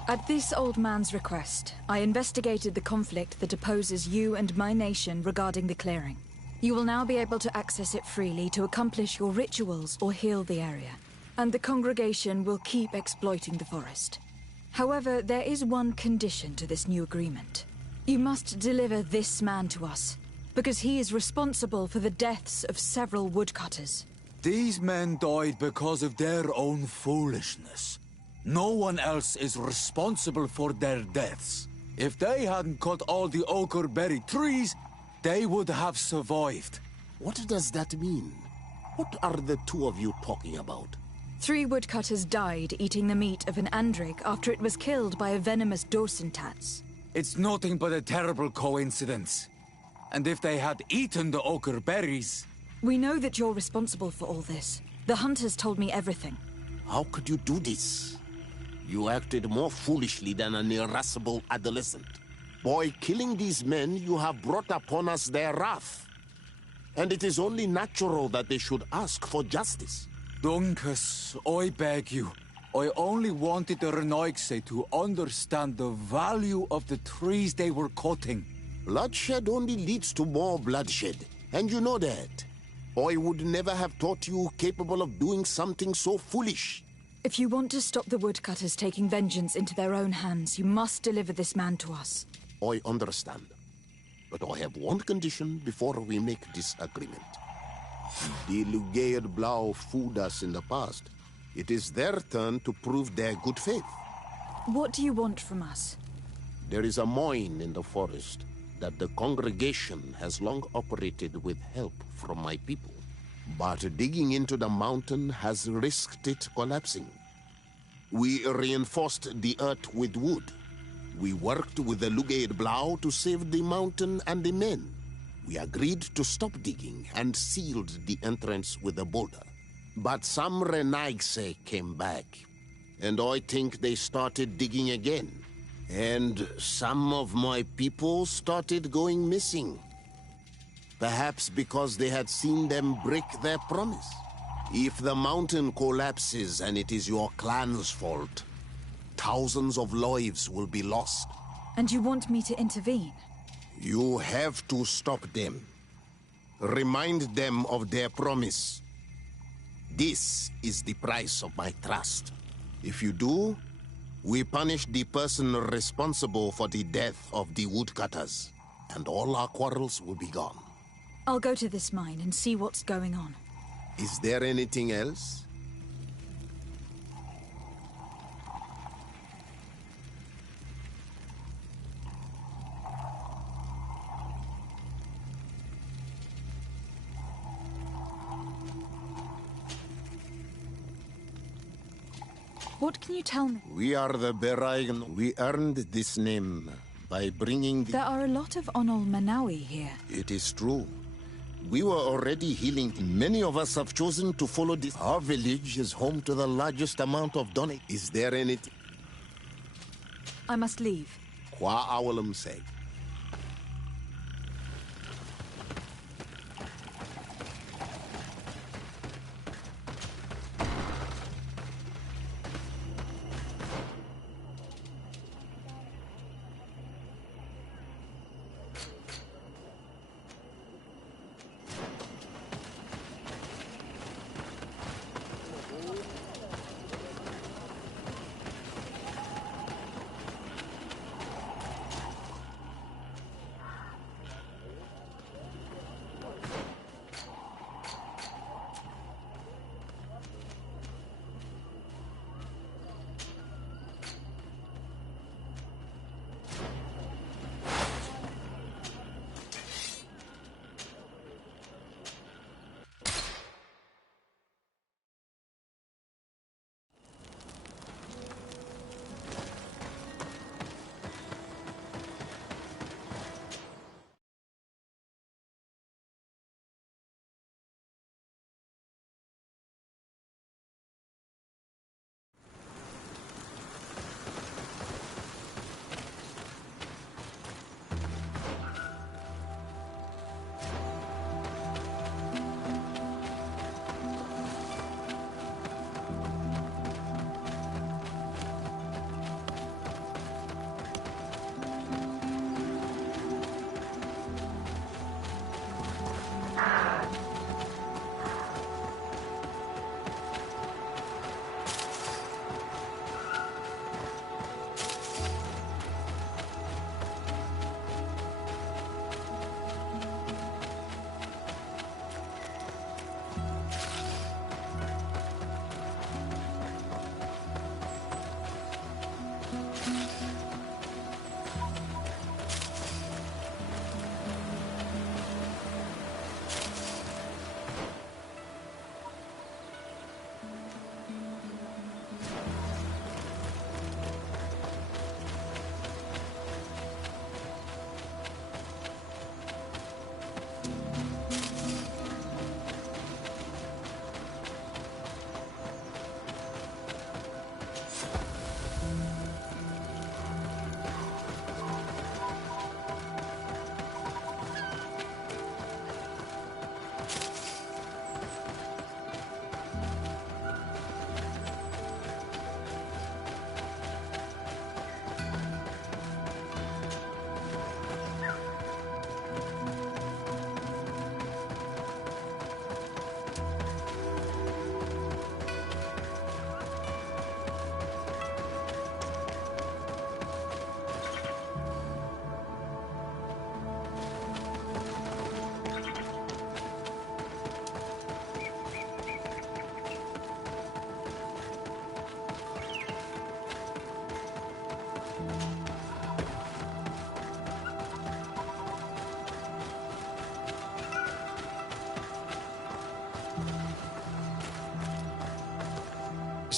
At this old man's request, I investigated the conflict that opposes you and my nation regarding the clearing. You will now be able to access it freely to accomplish your rituals or heal the area, and the congregation will keep exploiting the forest. However, there is one condition to this new agreement. You must deliver this man to us, because he is responsible for the deaths of several woodcutters. These men died because of their own foolishness. No one else is responsible for their deaths. If they hadn't cut all the oakerberry trees, they would have survived. What does that mean? What are the two of you talking about? 3 woodcutters died eating the meat of an andrig after it was killed by a venomous dosentats. It's nothing but a terrible coincidence. And if they had eaten the oakerberries... We know that you're responsible for all this. The hunters told me everything. How could you do this? You acted more foolishly than an irascible adolescent. By killing these men, you have brought upon us their wrath. And it is only natural that they should ask for justice. Dunkus, I beg you. I only wanted the Renoigse to understand the value of the trees they were cutting. Bloodshed only leads to more bloodshed, and you know that. I would never have thought you capable of doing something so foolish. If you want to stop the woodcutters taking vengeance into their own hands, you must deliver this man to us. I understand. But I have one condition before we make this agreement. The Lugaid Blau fooled us in the past. It is their turn to prove their good faith. What do you want from us? There is a mine in the forest that the congregation has long operated with help from my people. But digging into the mountain has risked it collapsing. We reinforced the earth with wood. We worked with the Lugaid Blau to save the mountain and the men. We agreed to stop digging and sealed the entrance with a boulder. But some Renaigse came back, and I think they started digging again. And some of my people started going missing. Perhaps because they had seen them break their promise. If the mountain collapses and it is your clan's fault, thousands of lives will be lost. And you want me to intervene? You have to stop them. Remind them of their promise. This is the price of my trust. If you do, we punish the person responsible for the death of the woodcutters, and all our quarrels will be gone. I'll go to this mine and see what's going on. Is there anything else? What can you tell me? We are the Beraigan. We earned this name by bringing the... There are a lot of Onol Manawi here. It is true. We were already healing. Many of us have chosen to follow this. Our village is home to the largest amount of donate. Is there anything? I must leave. Qua awalam say.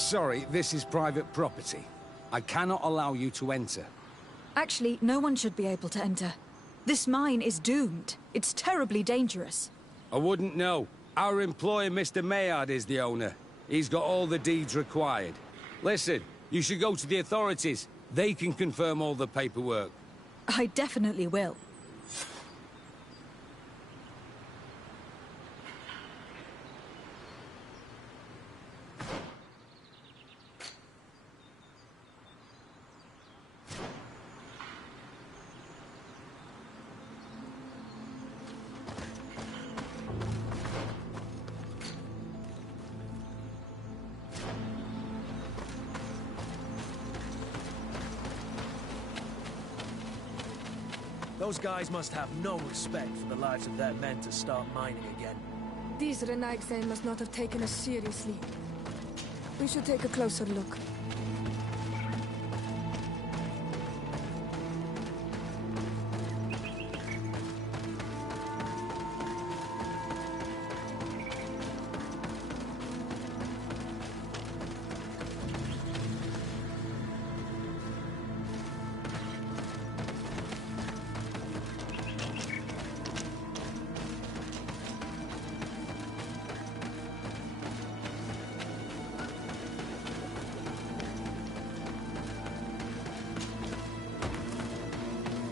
Sorry, this is private property. I cannot allow you to enter. Actually, no one should be able to enter. This mine is doomed. It's terribly dangerous. I wouldn't know. Our employer, Mr. Maillard, is the owner. He's got all the deeds required. Listen, you should go to the authorities. They can confirm all the paperwork. I definitely will. Those guys must have no respect for the lives of their men to start mining again. These Renagse must not have taken us seriously. We should take a closer look.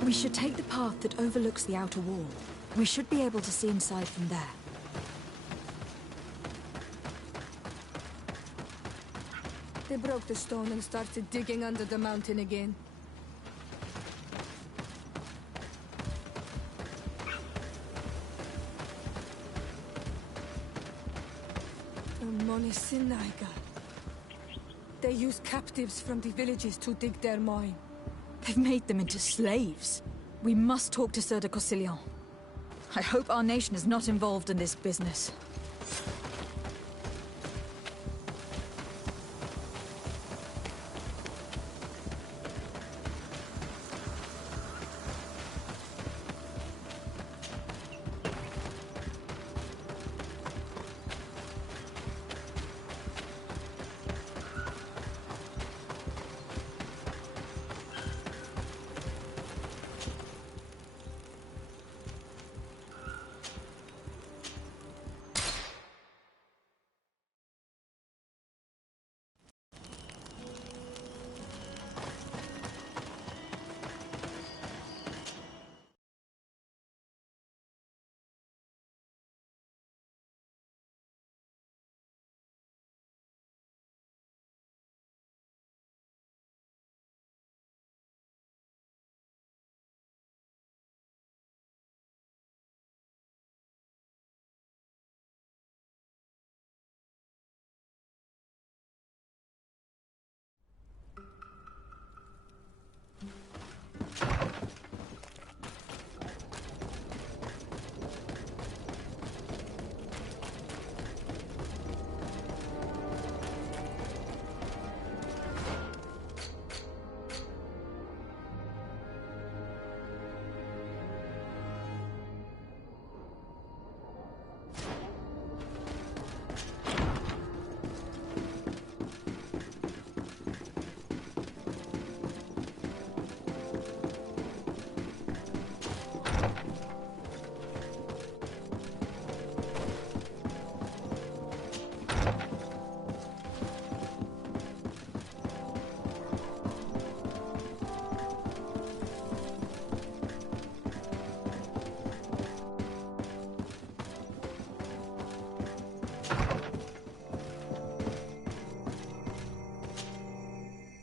We should take the path that overlooks the outer wall. We should be able to see inside from there. They broke the stone and started digging under the mountain again. Monisinaga. They use captives from the villages to dig their mine. They've made them into slaves. We must talk to Sir de Corsillon. I hope our nation is not involved in this business.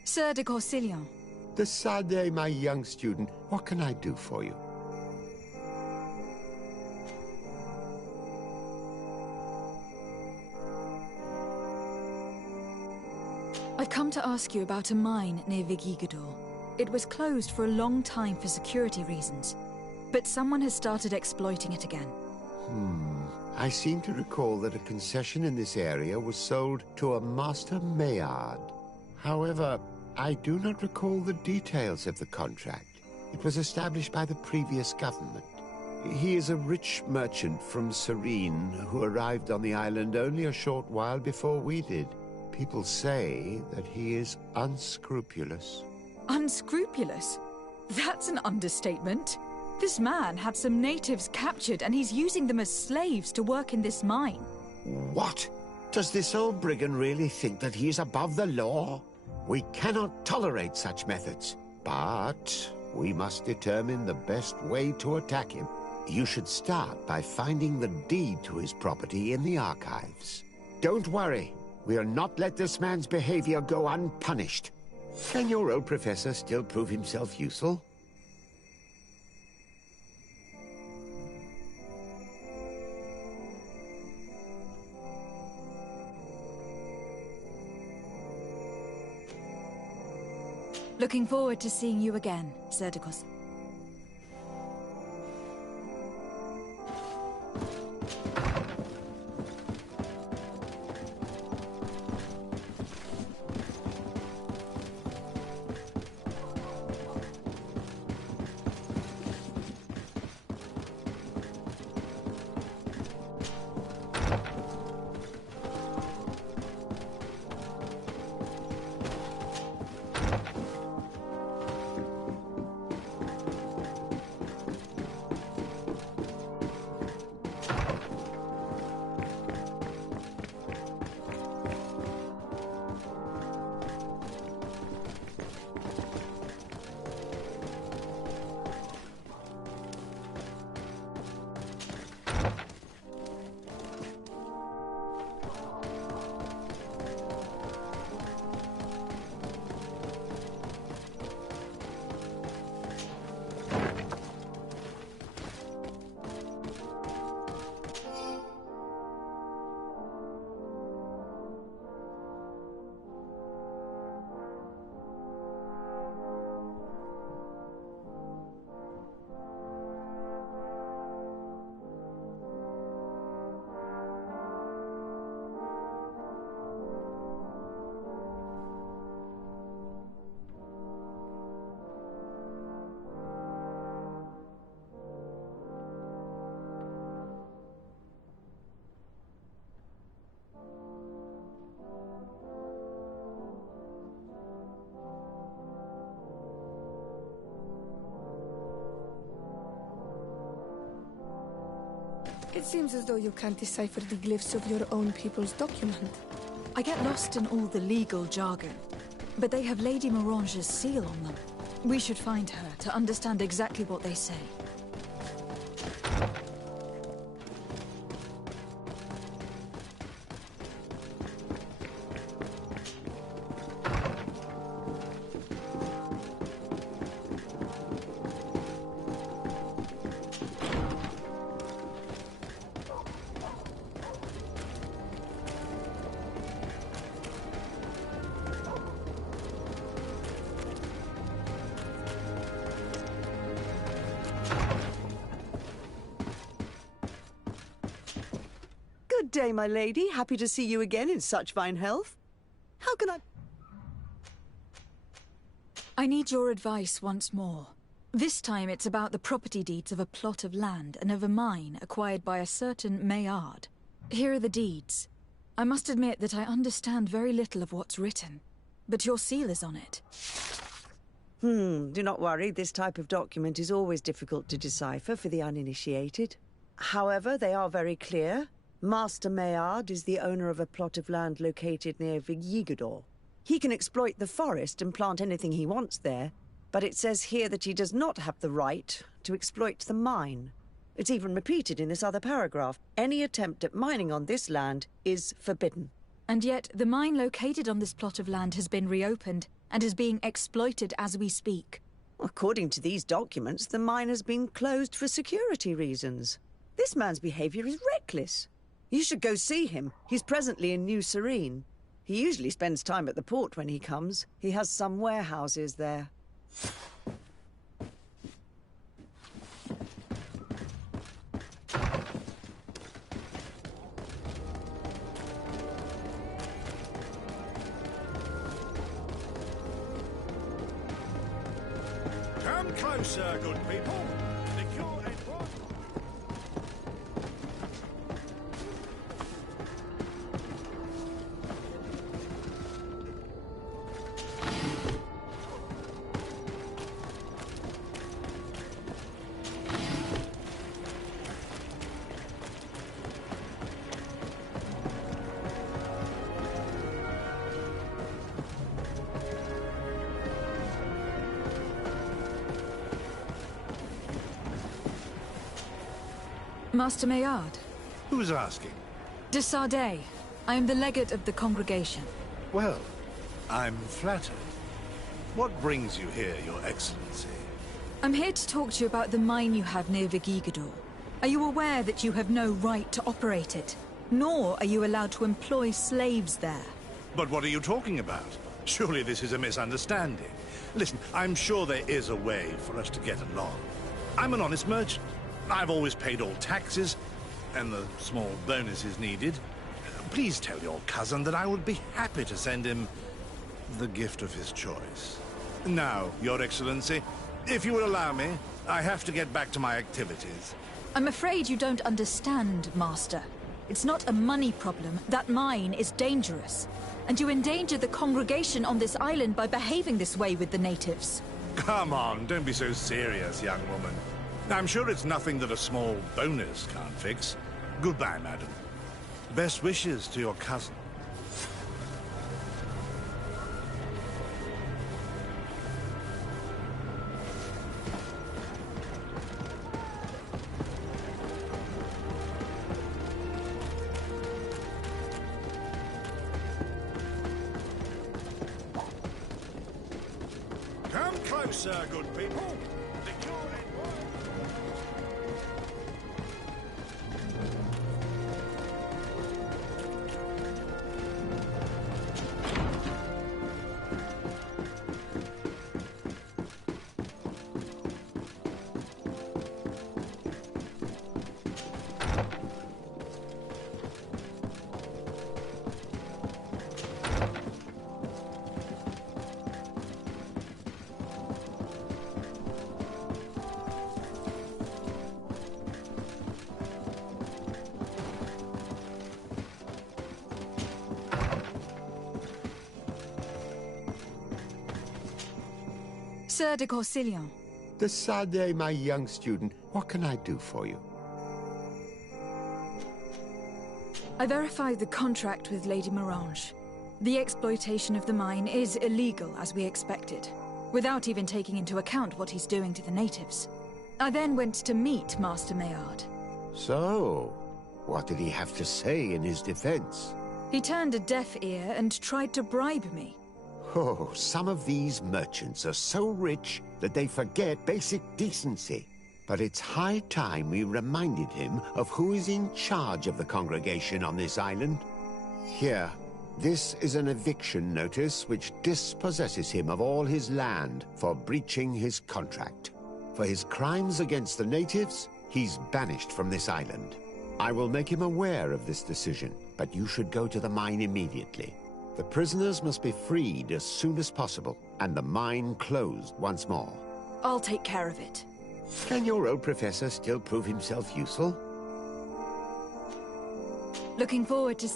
Sir de Corsillon. Decidez, my young student, what can I do for you? I've come to ask you about a mine near Vigigador. It was closed for a long time for security reasons, but someone has started exploiting it again. I seem to recall that a concession in this area was sold to a Master Maillard. However, I do not recall the details of the contract. It was established by the previous government. He is a rich merchant from Serene who arrived on the island only a short while before we did. People say that he is unscrupulous. Unscrupulous? That's an understatement. This man had some natives captured and he's using them as slaves to work in this mine. What? Does this old brigand really think that he is above the law? We cannot tolerate such methods, but we must determine the best way to attack him. You should start by finding the deed to his property in the archives. Don't worry, we'll not let this man's behavior go unpunished. Can your old professor still prove himself useful? Looking forward to seeing you again, Zerdikos. It seems as though you can't decipher the glyphs of your own people's document. I get lost in all the legal jargon, but they have Lady Morange's seal on them. We should find her to understand exactly what they say. Good day, my lady. Happy to see you again in such fine health. How can I... I need your advice once more. This time it's about the property deeds of a plot of land and of a mine acquired by a certain Maillard. Here are the deeds. I must admit that I understand very little of what's written, but your seal is on it. Do not worry. This type of document is always difficult to decipher for the uninitiated. However, they are very clear. Master Maillard is the owner of a plot of land located near Vigyigador. He can exploit the forest and plant anything he wants there, but it says here that he does not have the right to exploit the mine. It's even repeated in this other paragraph. Any attempt at mining on this land is forbidden. And yet, the mine located on this plot of land has been reopened and is being exploited as we speak. According to these documents, the mine has been closed for security reasons. This man's behavior is reckless. You should go see him. He's presently in New Serene. He usually spends time at the port when he comes. He has some warehouses there. Come closer, good people. Master Maillard. Who's asking? De Sardet. I am the legate of the congregation. Well, I'm flattered. What brings you here, Your Excellency? I'm here to talk to you about the mine you have near Vigigador. Are you aware that you have no right to operate it? Nor are you allowed to employ slaves there. But what are you talking about? Surely this is a misunderstanding. Listen, I'm sure there is a way for us to get along. I'm an honest merchant. I've always paid all taxes, and the small bonuses needed. Please tell your cousin that I would be happy to send him the gift of his choice. Now, Your Excellency, if you will allow me, I have to get back to my activities. I'm afraid you don't understand, Master. It's not a money problem. That mine is dangerous. And you endanger the congregation on this island by behaving this way with the natives. Come on, don't be so serious, young woman. I'm sure it's nothing that a small bonus can't fix. Goodbye, madam. Best wishes to your cousin. Come closer, good people. Sir de Corsilion. De Sardet, my young student, what can I do for you? I verified the contract with Lady Morange. The exploitation of the mine is illegal, as we expected, without even taking into account what he's doing to the natives. I then went to meet Master Maillard. So, what did he have to say in his defense? He turned a deaf ear and tried to bribe me. Oh, some of these merchants are so rich that they forget basic decency. But it's high time we reminded him of who is in charge of the congregation on this island. Here, this is an eviction notice which dispossesses him of all his land for breaching his contract. For his crimes against the natives, he's banished from this island. I will make him aware of this decision, but you should go to the mine immediately. The prisoners must be freed as soon as possible, and the mine closed once more. I'll take care of it. Can your old professor still prove himself useful? Looking forward to...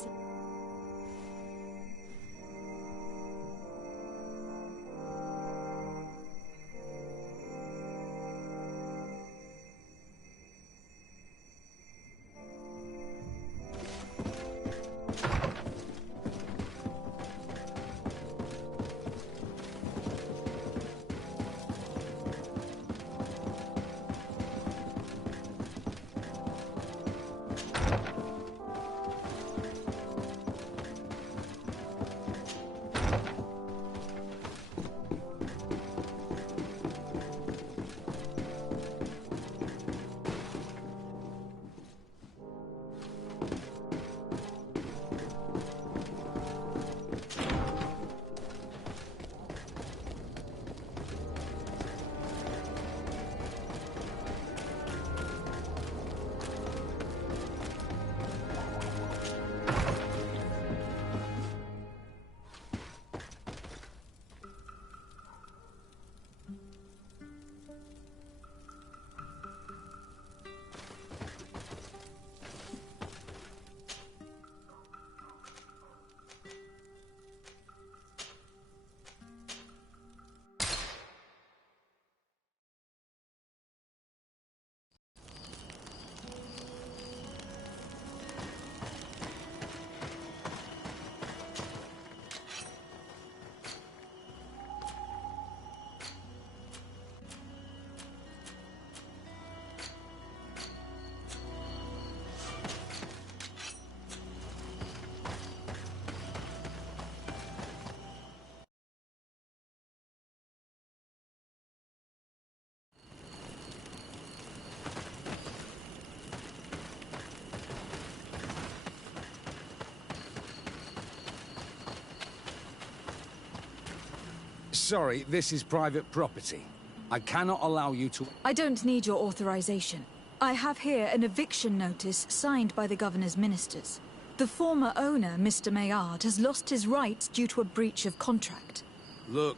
sorry, this is private property. I cannot allow you to... I don't need your authorization. I have here an eviction notice signed by the governor's ministers. The former owner, Mr. Maillard, has lost his rights due to a breach of contract. Look,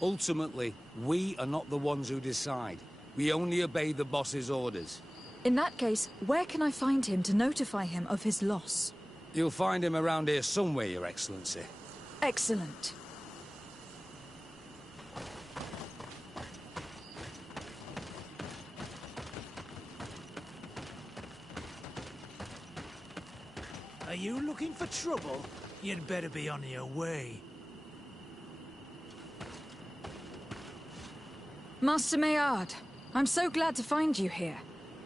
ultimately, we are not the ones who decide. We only obey the boss's orders. In that case, where can I find him to notify him of his loss? You'll find him around here somewhere, Your Excellency. Excellent. Are you looking for trouble? You'd better be on your way. Master Maillard, I'm so glad to find you here.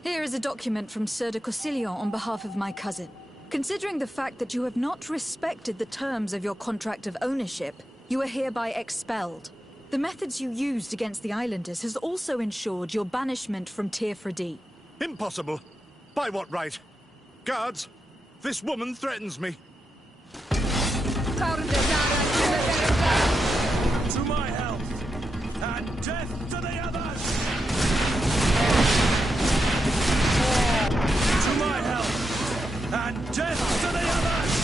Here is a document from Sir de Cossillon on behalf of my cousin. Considering the fact that you have not respected the terms of your contract of ownership, you are hereby expelled. The methods you used against the islanders has also ensured your banishment from Tirfredi. Impossible. By what right? Guards, this woman threatens me. To my health, and death to the others! To my health, and death to the others!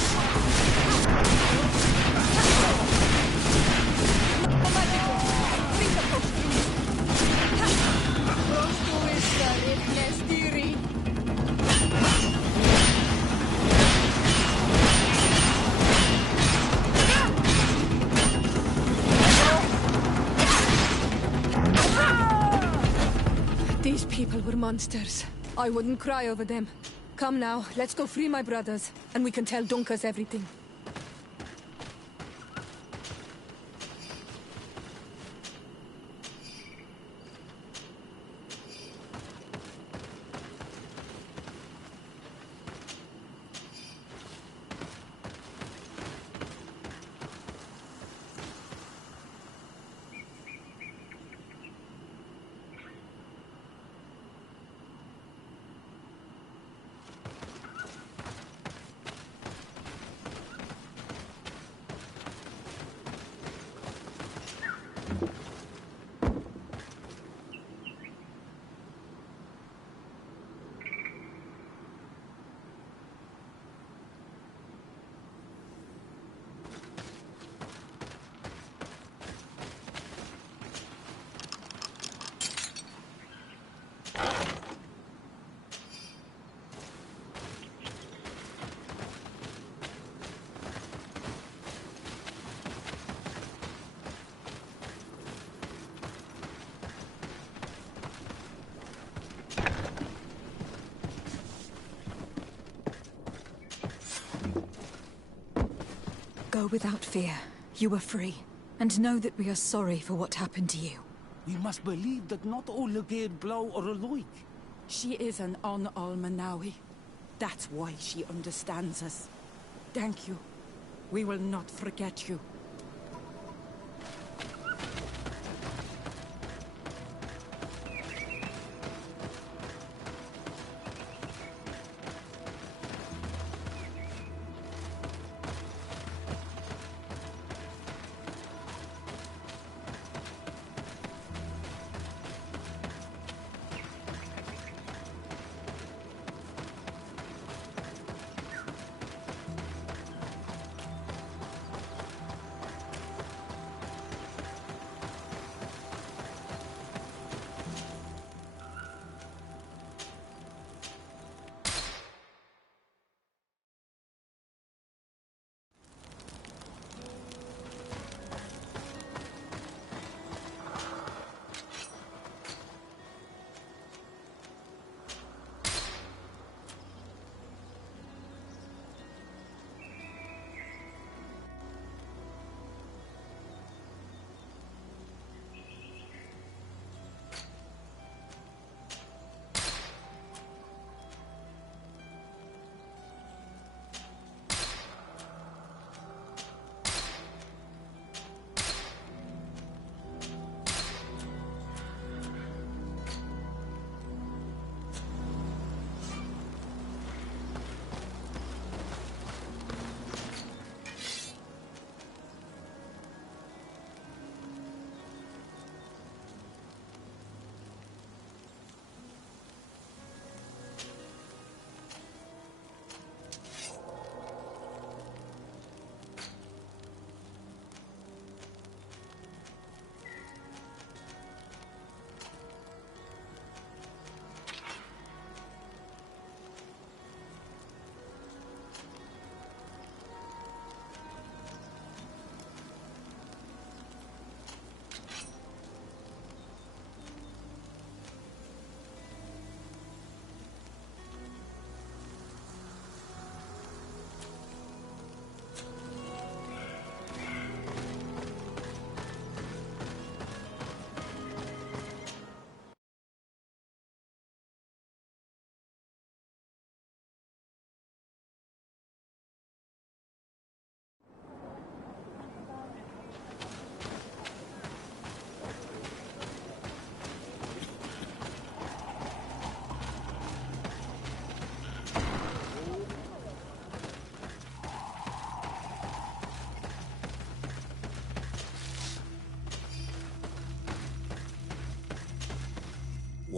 These people were monsters. I wouldn't cry over them. Come now, let's go free my brothers, and we can tell Dunkas everything. Go without fear. You are free. And know that we are sorry for what happened to you. We must believe that not all Legate blow or alike. She is an Almanawi. That's why she understands us. Thank you. We will not forget you.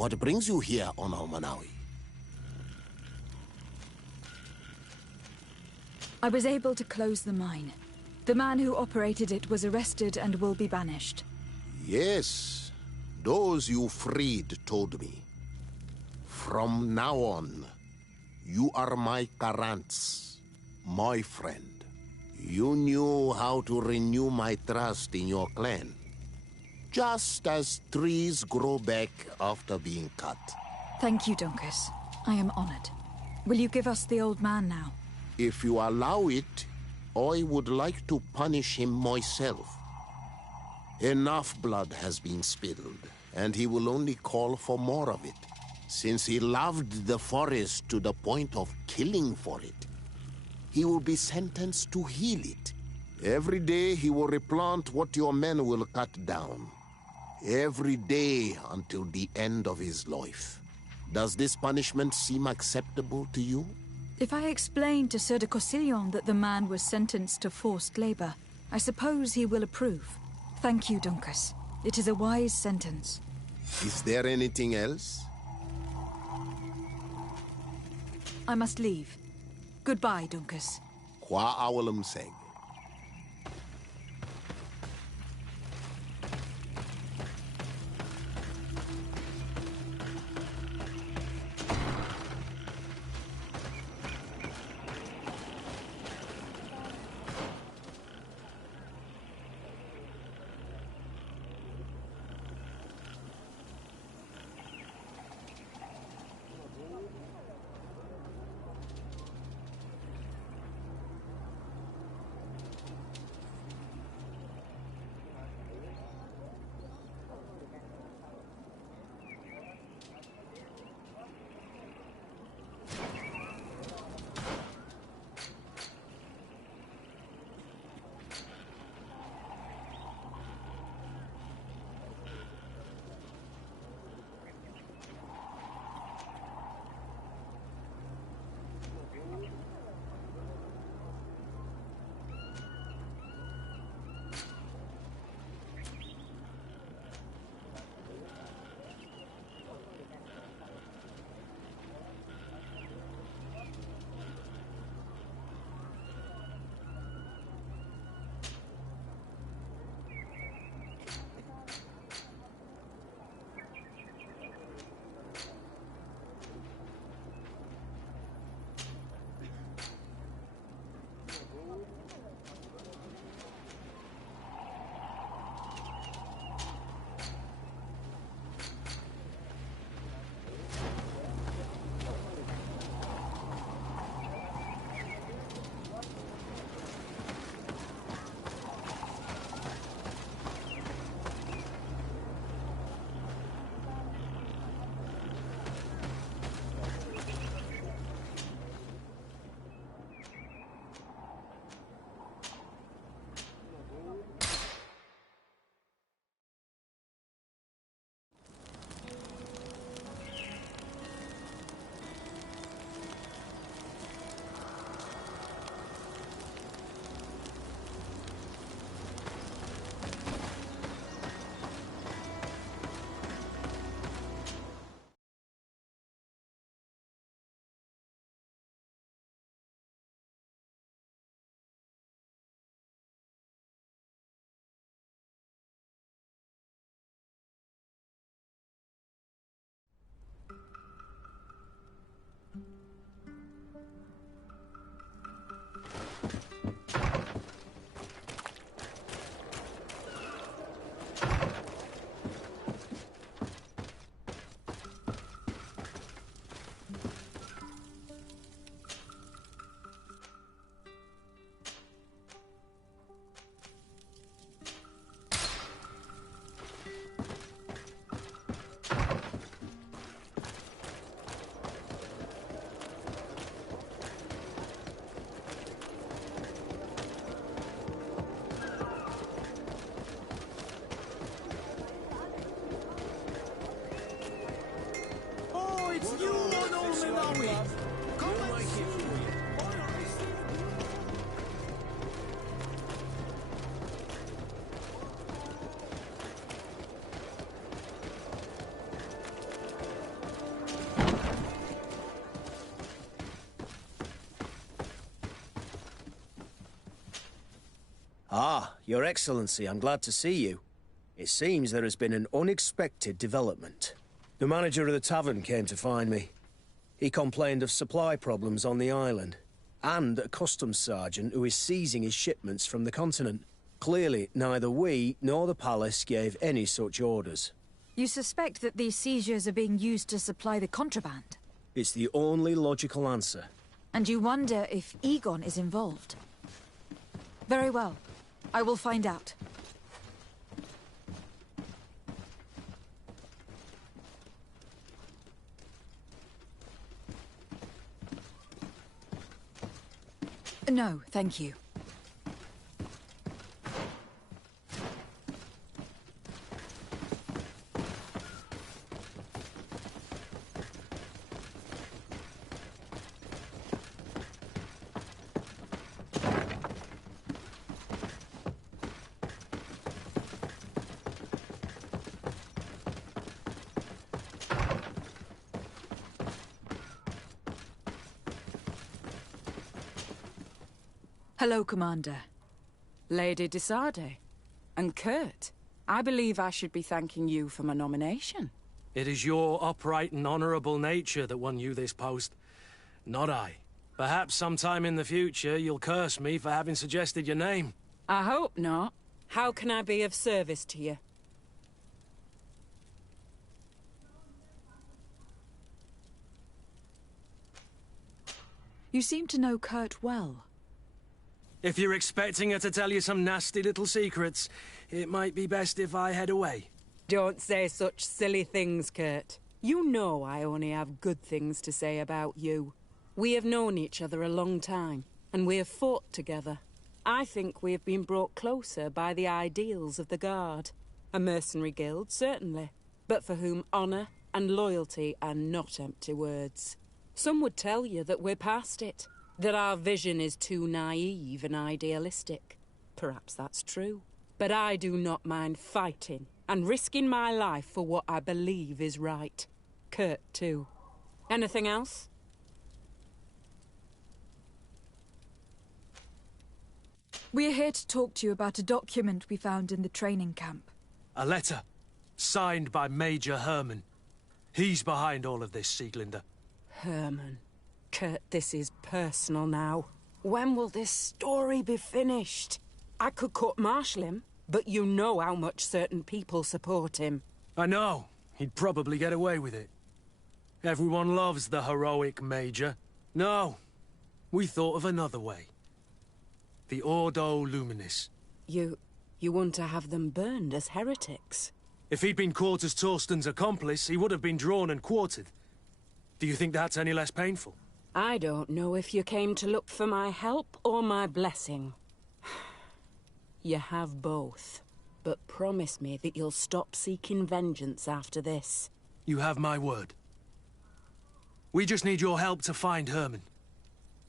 What brings you here on Manawi? I was able to close the mine. The man who operated it was arrested and will be banished. Yes, those you freed told me. From now on, you are my Karants, my friend. You knew how to renew my trust in your clan. Just as trees grow back after being cut. Thank you, Dunkus. I am honored. Will you give us the old man now? If you allow it, I would like to punish him myself. Enough blood has been spilled, and he will only call for more of it, since he loved the forest to the point of killing for it. He will be sentenced to heal it. Every day he will replant what your men will cut down. Every day until the end of his life. Does this punishment seem acceptable to you? If I explain to Sir de Cossillon that the man was sentenced to forced labor, I suppose he will approve. Thank you, Dunkus. It is a wise sentence. Is there anything else? I must leave. Goodbye, Dunkus. Qua awalum seg. Ah, Your Excellency, I'm glad to see you. It seems there has been an unexpected development. The manager of the tavern came to find me. He complained of supply problems on the island, and a customs sergeant who is seizing his shipments from the continent. Clearly, neither we nor the palace gave any such orders. You suspect that these seizures are being used to supply the contraband? It's the only logical answer. And you wonder if Egon is involved? Very well. I will find out. No, thank you. Hello, Commander. Lady Desade. And Kurt, I believe I should be thanking you for my nomination. It is your upright and honourable nature that won you this post, not I. Perhaps sometime in the future you'll curse me for having suggested your name. I hope not. How can I be of service to you? You seem to know Kurt well. If you're expecting her to tell you some nasty little secrets, it might be best if I head away. Don't say such silly things, Kurt. You know I only have good things to say about you. We have known each other a long time, and we have fought together. I think we have been brought closer by the ideals of the Guard. A mercenary guild, certainly, but for whom honour and loyalty are not empty words. Some would tell you that we're past it, that our vision is too naive and idealistic. Perhaps that's true. But I do not mind fighting and risking my life for what I believe is right. Kurt, too. Anything else? We're here to talk to you about a document we found in the training camp. A letter, signed by Major Herman. He's behind all of this, Sieglinder. Herman. Kurt, this is personal now. When will this story be finished? I could court-martial him, but you know how much certain people support him. I know. He'd probably get away with it. Everyone loves the heroic Major. No, we thought of another way. The Ordo Luminis. You want to have them burned as heretics? If he'd been caught as Torsten's accomplice, he would have been drawn and quartered. Do you think that's any less painful? I don't know if you came to look for my help or my blessing. You have both. But promise me that you'll stop seeking vengeance after this. You have my word. We just need your help to find Herman.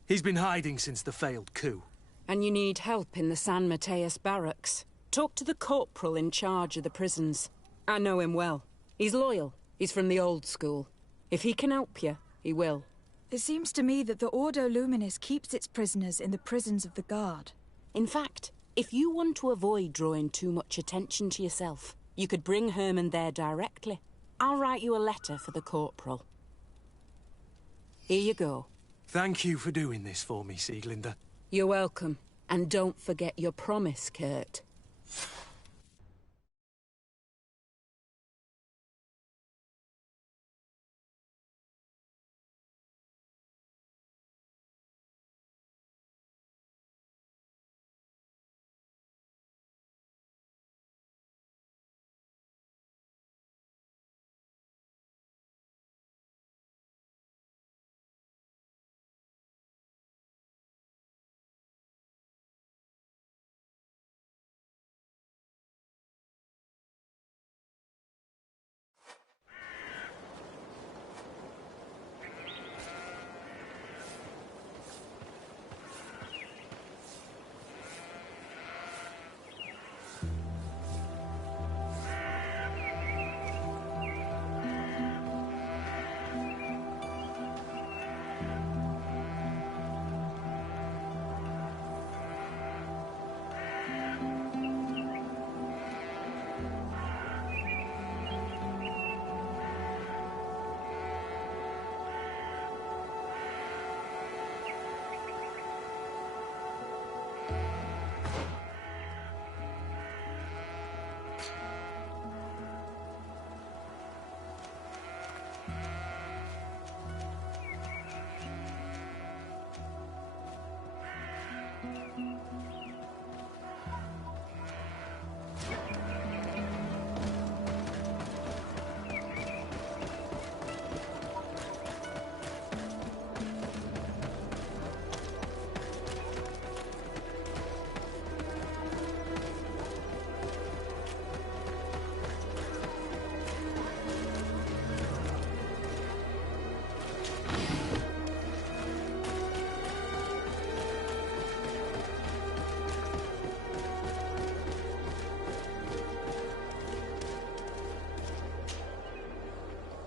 He's been hiding since the failed coup. And you need help in the San Mateus barracks. Talk to the corporal in charge of the prisons. I know him well. He's loyal. He's from the old school. If he can help you, he will. It seems to me that the Ordo Luminis keeps its prisoners in the prisons of the Guard. In fact, if you want to avoid drawing too much attention to yourself, you could bring Herman there directly. I'll write you a letter for the corporal. Here you go. Thank you for doing this for me, Sieglinder. You're welcome. And don't forget your promise, Kurt.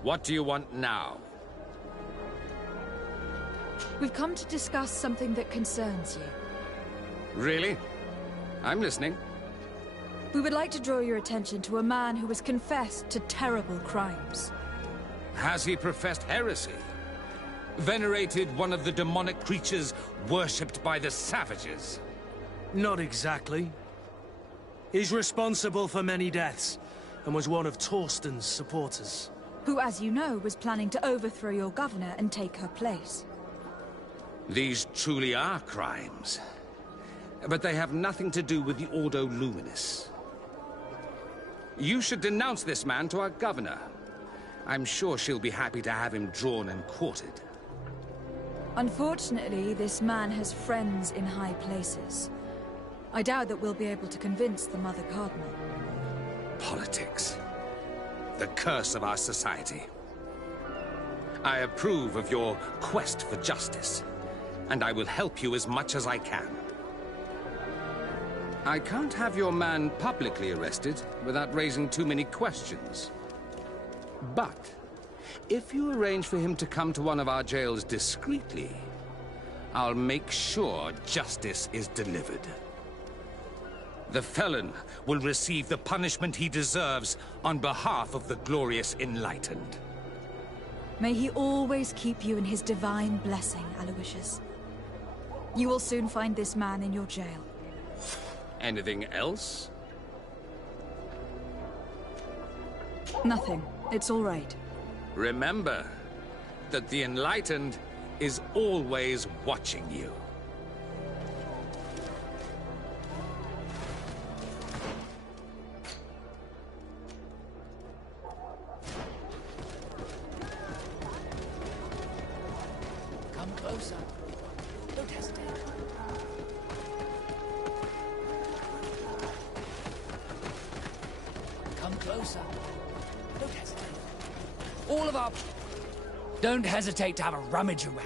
What do you want now? We've come to discuss something that concerns you. Really? I'm listening. We would like to draw your attention to a man who has confessed to terrible crimes. Has he professed heresy? Venerated one of the demonic creatures worshipped by the savages? Not exactly. He's responsible for many deaths, and was one of Torsten's supporters. Who, as you know, was planning to overthrow your governor and take her place. These truly are crimes. But they have nothing to do with the Ordo Luminis. You should denounce this man to our governor. I'm sure she'll be happy to have him drawn and quartered. Unfortunately, this man has friends in high places. I doubt that we'll be able to convince the Mother Cardinal. Politics. The curse of our society. I approve of your quest for justice, and I will help you as much as I can. I can't have your man publicly arrested without raising too many questions. But if you arrange for him to come to one of our jails discreetly, I'll make sure justice is delivered. The felon will receive the punishment he deserves on behalf of the glorious enlightened. May he always keep you in his divine blessing, Aloysius. You will soon find this man in your jail. Anything else? Nothing. It's all right. Remember that the enlightened is always watching you. Come closer. Don't hesitate. Come closer. Don't hesitate. All of our... Don't hesitate to have a rummage around.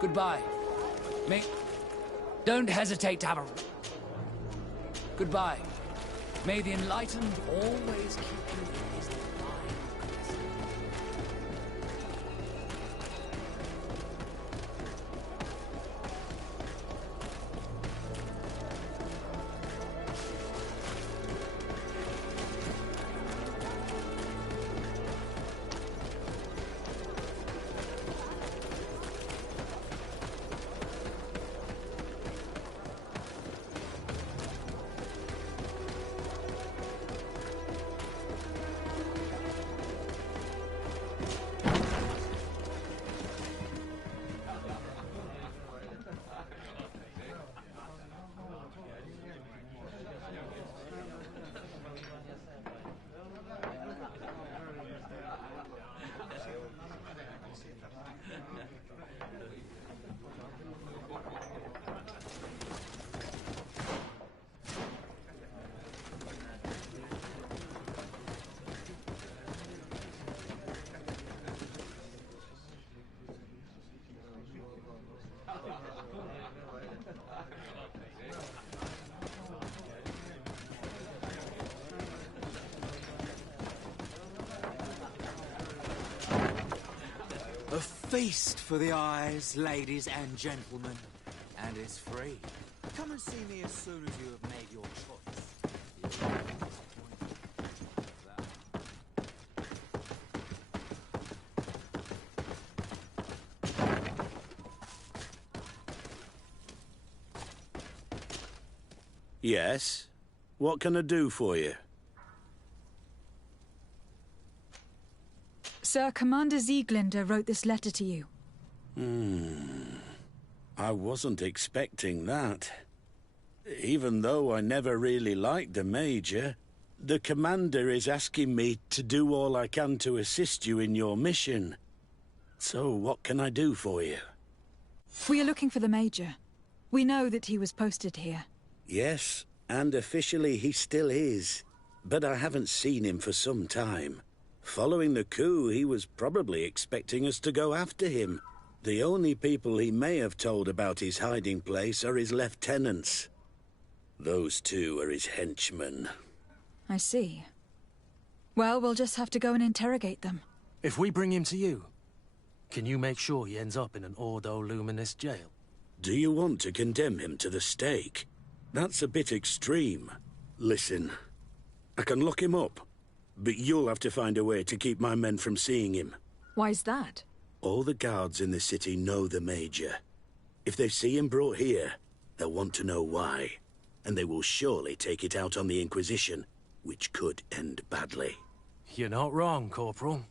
Goodbye. Don't hesitate to have a... Goodbye. May the enlightened always keep you in his divine blessing. A feast for the eyes, ladies and gentlemen, and it's free. Come and see me as soon as you have made your choice. Yes? What can I do for you? Sir, Commander Sieglinder wrote this letter to you. I wasn't expecting that. Even though I never really liked the Major, the Commander is asking me to do all I can to assist you in your mission. So what can I do for you? We are looking for the Major. We know that he was posted here. Yes, and officially he still is. But I haven't seen him for some time. Following the coup, he was probably expecting us to go after him. The only people he may have told about his hiding place are his lieutenants. Those two are his henchmen. I see. Well, we'll just have to go and interrogate them. If we bring him to you, can you make sure he ends up in an Ordo Luminous jail? Do you want to condemn him to the stake? That's a bit extreme. Listen, I can lock him up, but you'll have to find a way to keep my men from seeing him. Why's that? All the guards in the city know the Major. If they see him brought here, they'll want to know why. And they will surely take it out on the Inquisition, which could end badly. You're not wrong, Corporal.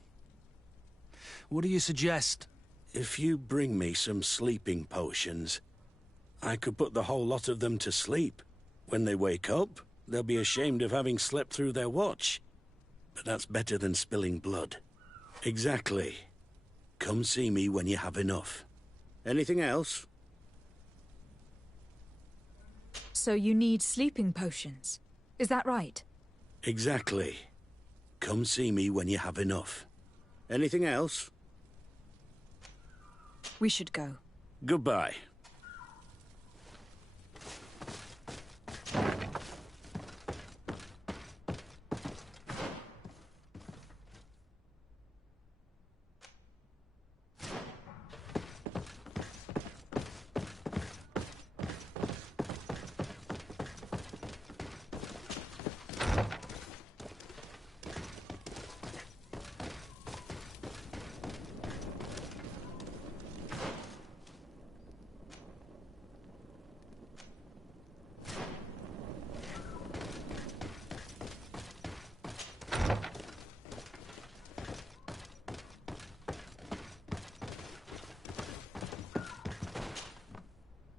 What do you suggest? If you bring me some sleeping potions, I could put the whole lot of them to sleep. When they wake up, they'll be ashamed of having slept through their watch. But that's better than spilling blood. Exactly. Come see me when you have enough. Anything else? So you need sleeping potions. Is that right? Exactly. Come see me when you have enough. Anything else? We should go. Goodbye.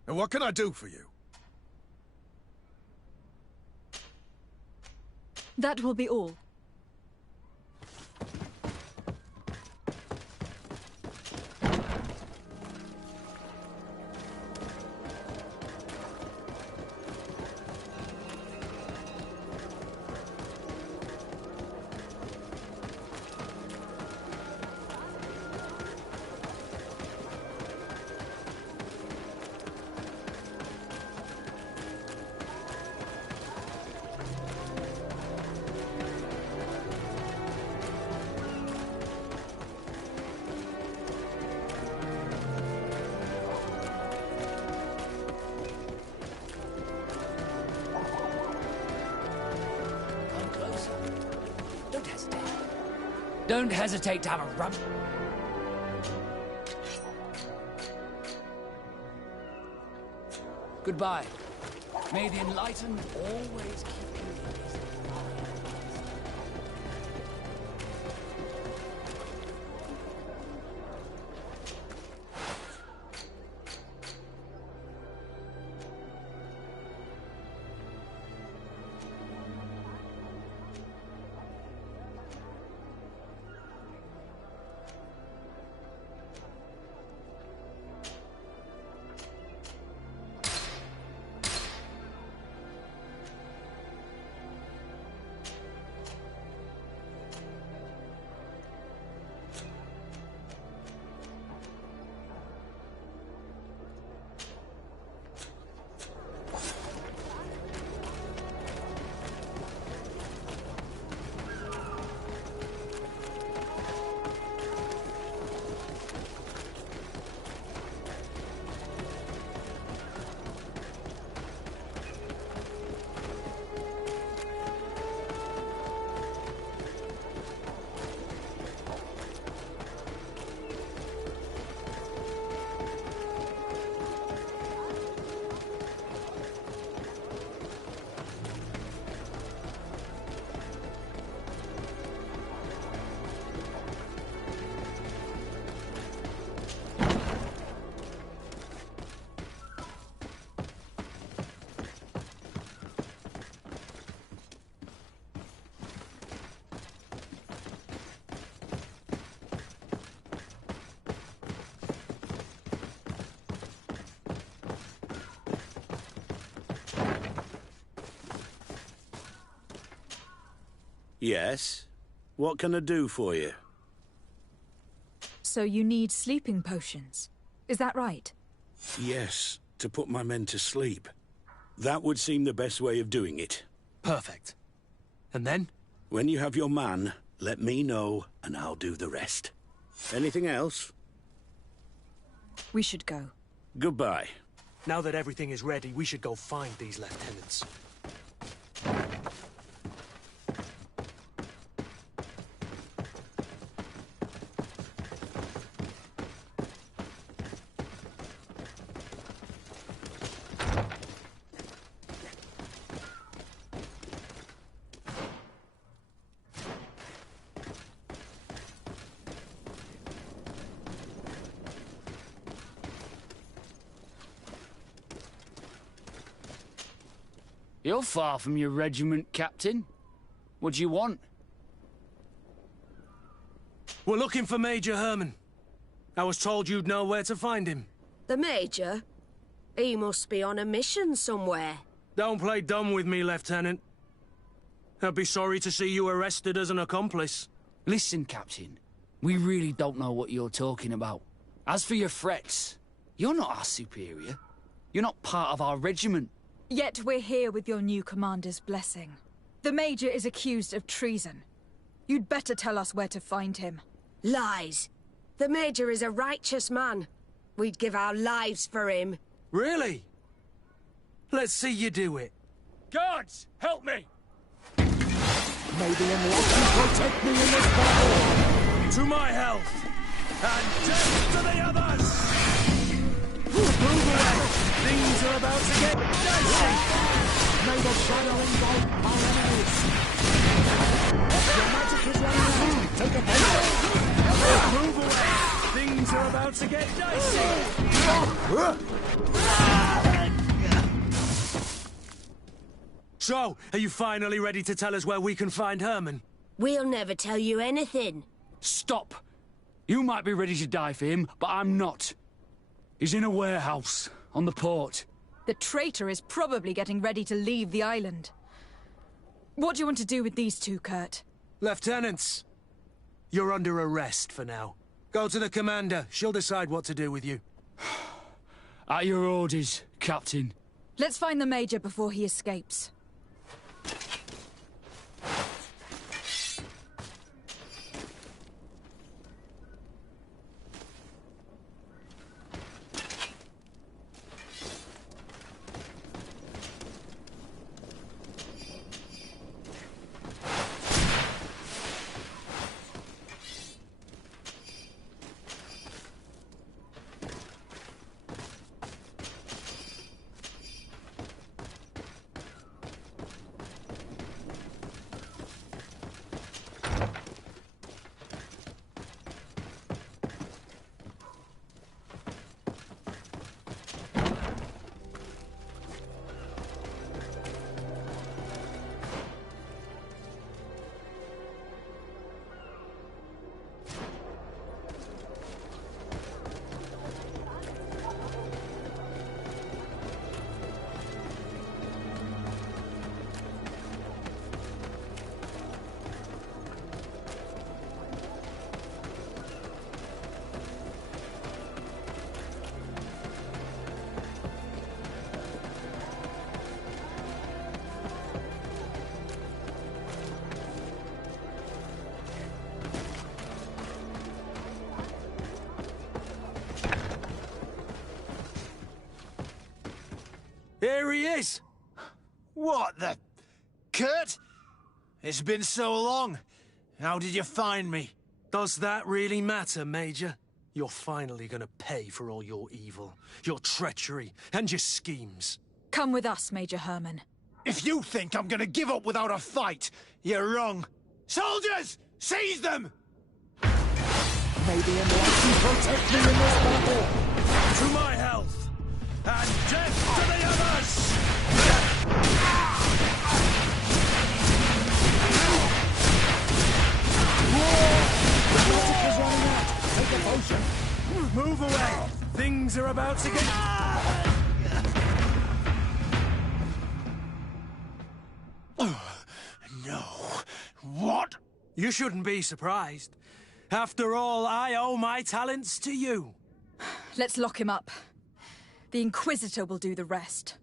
And what can I do for you? That will be all. Don't hesitate to have a rub. Goodbye. May the enlightened always keep you in his mind. Yes? What can I do for you? So you need sleeping potions. Is that right? Yes, to put my men to sleep. That would seem the best way of doing it. Perfect. And then? When you have your man, let me know, and I'll do the rest. Anything else? We should go. Goodbye. Now that everything is ready, we should go find these lieutenants. You're far from your regiment, Captain. What do you want? We're looking for Major Herman. I was told you'd know where to find him. The Major? He must be on a mission somewhere. Don't play dumb with me, Lieutenant. I'd be sorry to see you arrested as an accomplice. Listen, Captain. We really don't know what you're talking about. As for your threats, you're not our superior. You're not part of our regiment. Yet we're here with your new commander's blessing. The Major is accused of treason. You'd better tell us where to find him. Lies. The Major is a righteous man. We'd give our lives for him. Really? Let's see you do it. Guards, help me! May the Enlightened protect me in this battle! To my health! And death to the others! Move away! Things are about to get dicey! May the shadow engulf our enemies! Your magic is running out! Take a break! Move away! Things are about to get dicey! So, are you finally ready to tell us where we can find Herman? We'll never tell you anything. Stop! You might be ready to die for him, but I'm not. He's in a warehouse, on the port. The traitor is probably getting ready to leave the island. What do you want to do with these two, Kurt? Lieutenants, you're under arrest for now. Go to the commander. She'll decide what to do with you. At your orders, Captain. Let's find the Major before he escapes. Here he is! What the... Kurt? It's been so long. How did you find me? Does that really matter, Major? You're finally gonna pay for all your evil, your treachery, and your schemes. Come with us, Major Herman. If you think I'm gonna give up without a fight, you're wrong. Soldiers! Seize them! May the Enlightened protect me in this battle! To my health! And death to the others! The magic is running out! Take a potion! Move away! Things are about to get... No. Why? You shouldn't be surprised. After all, I owe my talents to you. Let's lock him up. The Inquisitor will do the rest.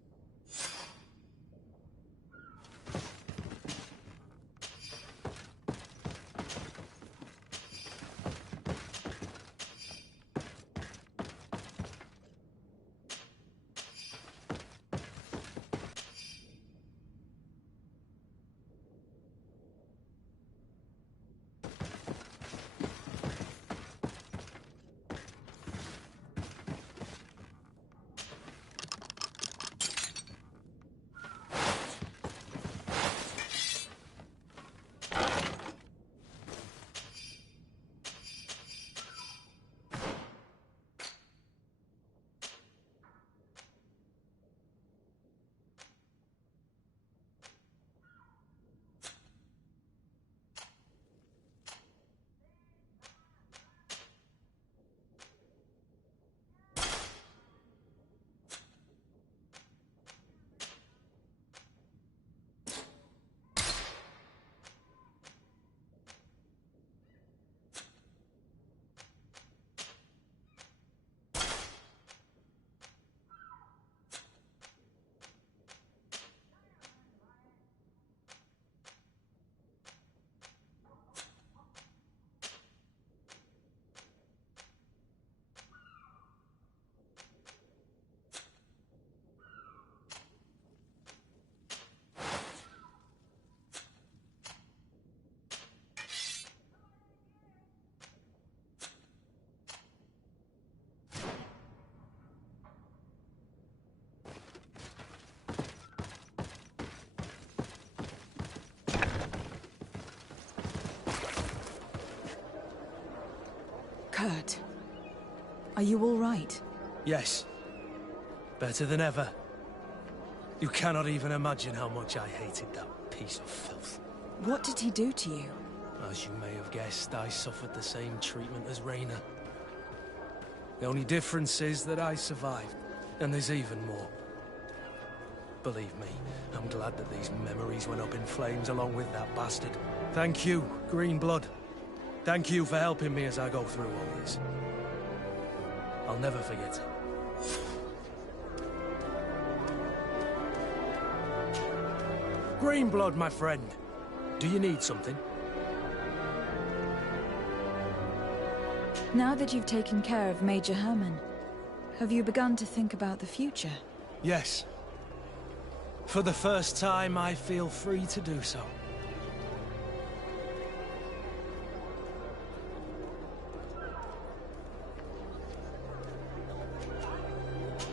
Kurt, are you all right? Yes. Better than ever. You cannot even imagine how much I hated that piece of filth. What did he do to you? As you may have guessed, I suffered the same treatment as Raina. The only difference is that I survived, and there's even more. Believe me, I'm glad that these memories went up in flames along with that bastard. Thank you, Green Blood. Thank you for helping me as I go through all this. I'll never forget it. Green Blood, my friend. Do you need something? Now that you've taken care of Major Herman, have you begun to think about the future? Yes. For the first time, I feel free to do so.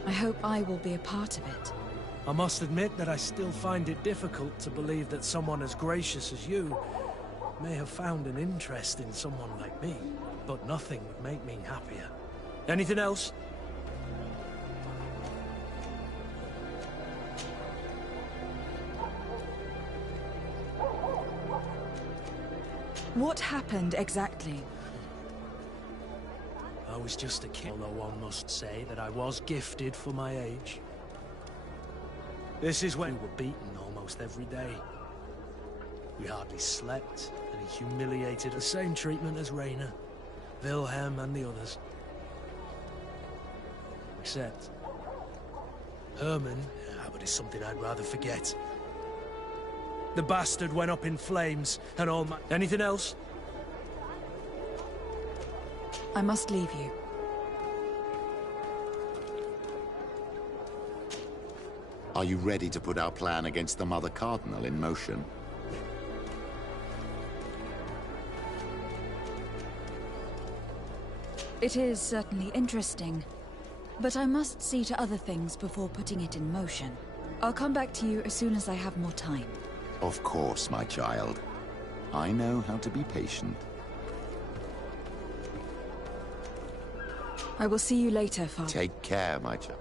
I hope I will be a part of it. I must admit that I still find it difficult to believe that someone as gracious as you may have found an interest in someone like me, but nothing would make me happier. Anything else? What happened exactly? I was just a kid, although one must say that I was gifted for my age. This is when we were beaten almost every day. We hardly slept, and he humiliated the same treatment as Raina, Wilhelm, and the others. Except Herman, but it's something I'd rather forget. The bastard went up in flames, and all my... Anything else? I must leave you. Are you ready to put our plan against the Mother Cardinal in motion? It is certainly interesting, but I must see to other things before putting it in motion. I'll come back to you as soon as I have more time. Of course, my child. I know how to be patient. I will see you later, Father. Take care, my child.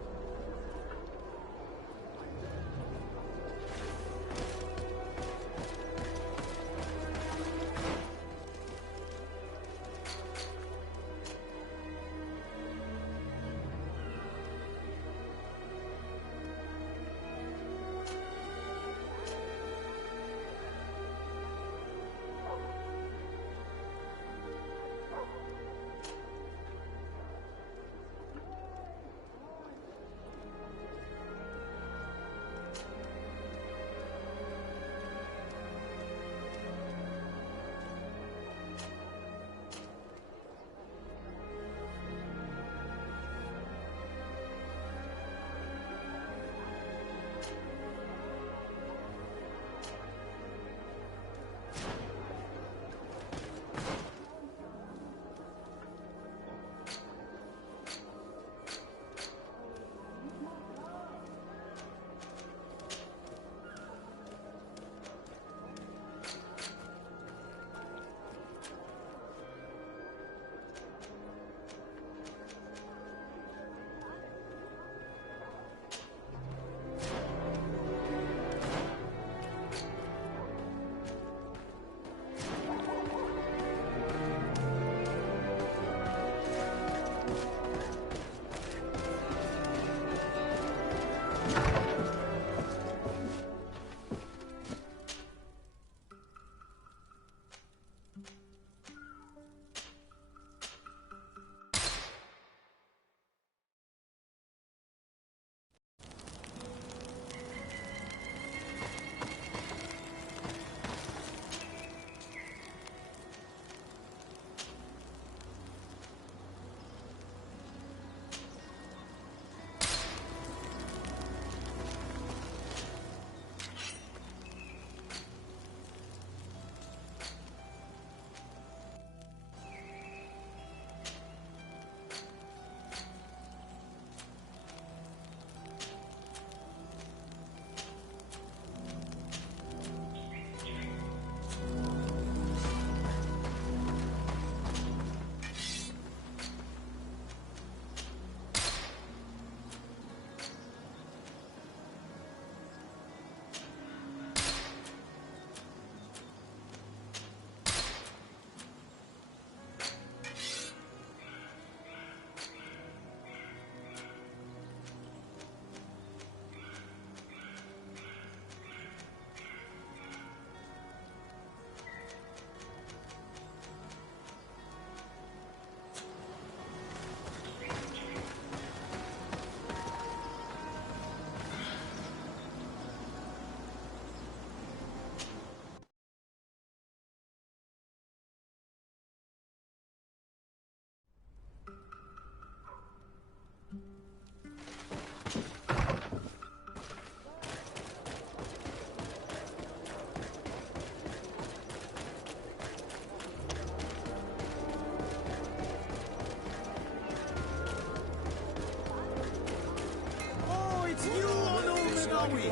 going.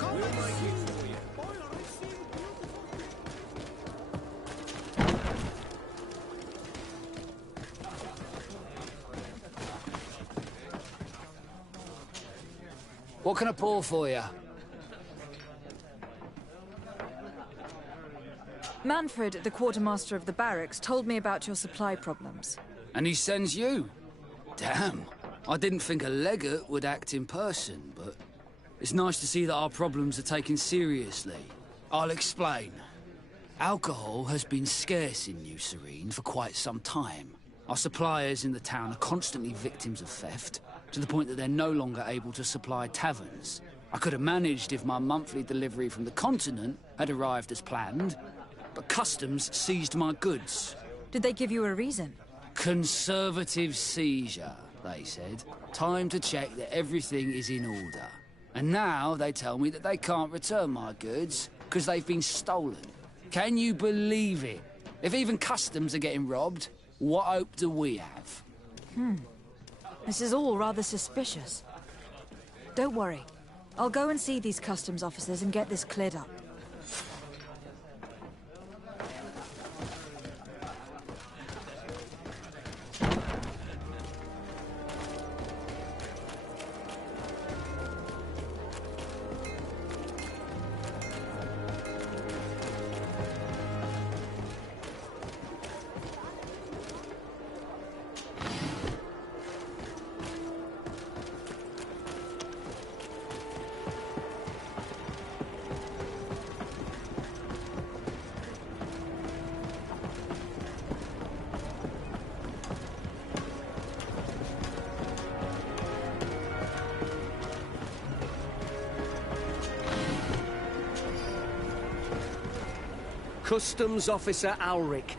We'll make it for you. What can I pour for you? Manfred, the quartermaster of the barracks, told me about your supply problems. And he sends you? Damn. I didn't think a legate would act in person, but it's nice to see that our problems are taken seriously. I'll explain. Alcohol has been scarce in New Serene for quite some time. Our suppliers in the town are constantly victims of theft, to the point that they're no longer able to supply taverns. I could have managed if my monthly delivery from the continent had arrived as planned, but customs seized my goods. Did they give you a reason? Conservative seizure, they said. Time to check that everything is in order. And now they tell me that they can't return my goods because they've been stolen. Can you believe it? If even customs are getting robbed, what hope do we have? This is all rather suspicious. Don't worry. I'll go and see these customs officers and get this cleared up. Customs Officer Alric.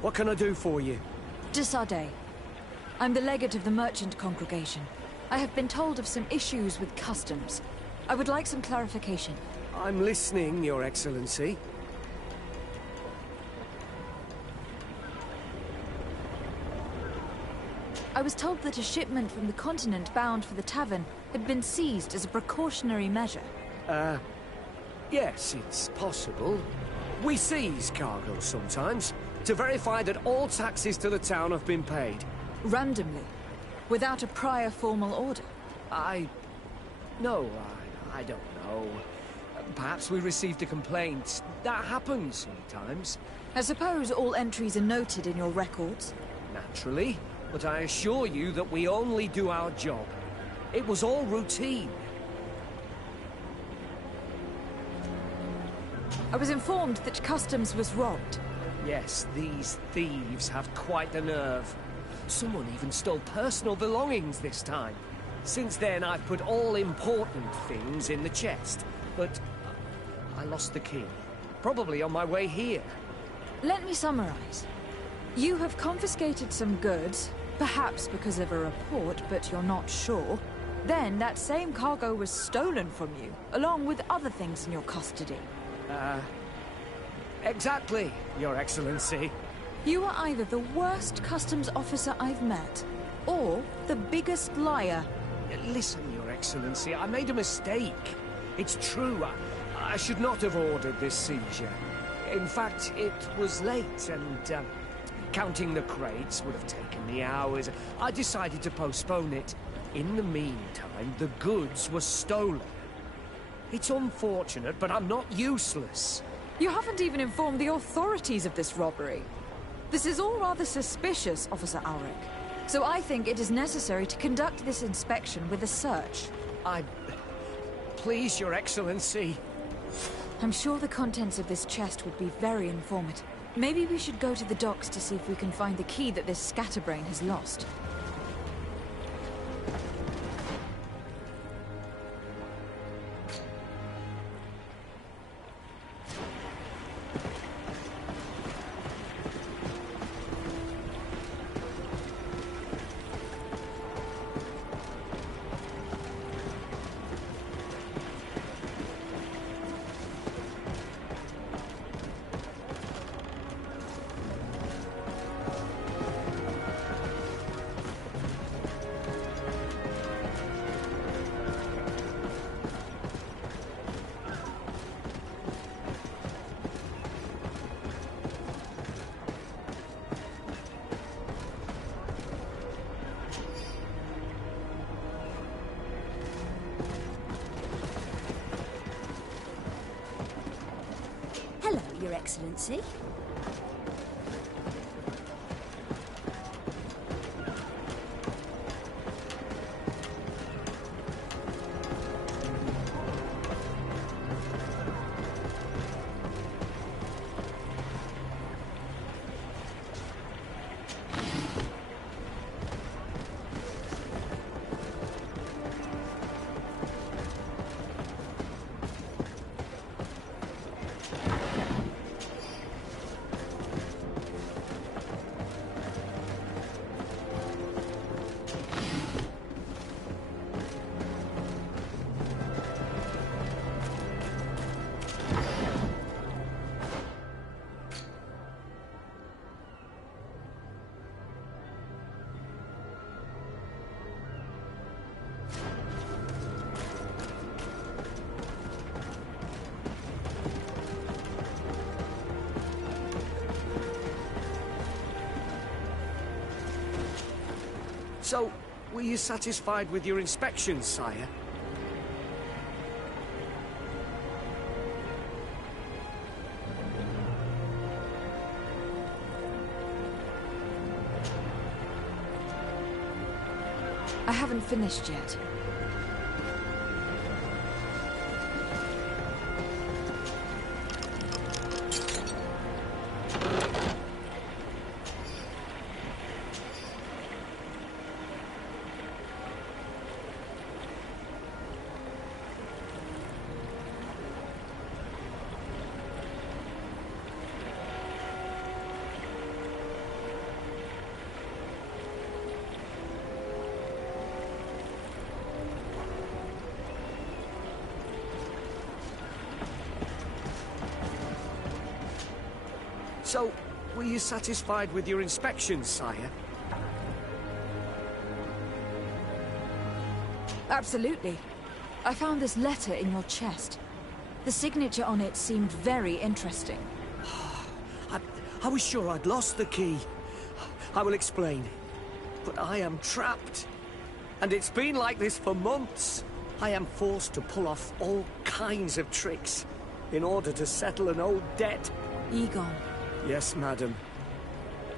What can I do for you? Desade. I'm the legate of the merchant congregation. I have been told of some issues with customs. I would like some clarification. I'm listening, Your Excellency. I was told that a shipment from the continent bound for the tavern had been seized as a precautionary measure. Yes, it's possible. We seize cargo sometimes, to verify that all taxes to the town have been paid. Randomly? Without a prior formal order? No, I don't know. Perhaps we received a complaint. That happens sometimes. I suppose all entries are noted in your records? Naturally, but I assure you that we only do our job. It was all routine. I was informed that customs was robbed. Yes, these thieves have quite the nerve. Someone even stole personal belongings this time. Since then, I've put all important things in the chest, but I lost the key. Probably on my way here. Let me summarize. You have confiscated some goods, perhaps because of a report, but you're not sure. Then that same cargo was stolen from you, along with other things in your custody. Exactly, Your Excellency. You are either the worst customs officer I've met, or the biggest liar. Listen, Your Excellency, I made a mistake. It's true, I should not have ordered this seizure. In fact, it was late, and counting the crates would have taken me hours. I decided to postpone it. In the meantime, the goods were stolen. It's unfortunate, but I'm not useless. You haven't even informed the authorities of this robbery. This is all rather suspicious, Officer Ulrich. So I think it is necessary to conduct this inspection with a search. Please, Your Excellency. I'm sure the contents of this chest would be very informative. Maybe we should go to the docks to see if we can find the key that this scatterbrain has lost. Excellency. So, were you satisfied with your inspections, sire? I haven't finished yet. So, were you satisfied with your inspections, sire? Absolutely. I found this letter in your chest. The signature on it seemed very interesting. I was sure I'd lost the key. I will explain. But I am trapped. And it's been like this for months. I am forced to pull off all kinds of tricks in order to settle an old debt. Egon. Yes, madam.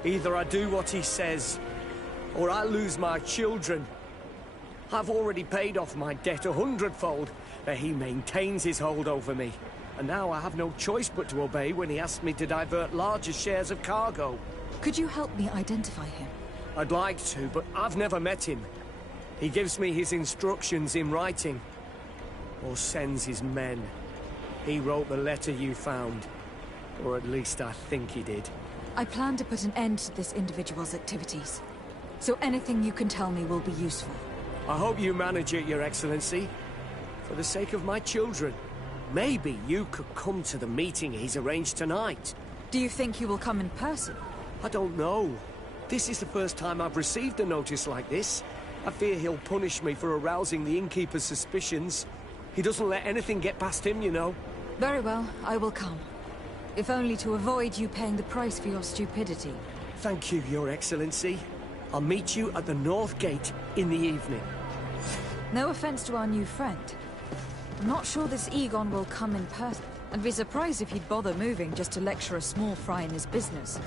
Either I do what he says, or I lose my children. I've already paid off my debt 100-fold, but he maintains his hold over me. And now I have no choice but to obey when he asks me to divert larger shares of cargo. Could you help me identify him? I'd like to, but I've never met him. He gives me his instructions in writing, or sends his men. He wrote the letter you found. Or at least I think he did. I plan to put an end to this individual's activities. So anything you can tell me will be useful. I hope you manage it, Your Excellency. For the sake of my children. Maybe you could come to the meeting he's arranged tonight. Do you think he will come in person? I don't know. This is the first time I've received a notice like this. I fear he'll punish me for arousing the innkeeper's suspicions. He doesn't let anything get past him, you know. Very well, I will come. If only to avoid you paying the price for your stupidity. Thank you, Your Excellency. I'll meet you at the North Gate in the evening. No offense to our new friend. I'm not sure this Egon will come in person. I'd be surprised if he'd bother moving just to lecture a small fry in his business.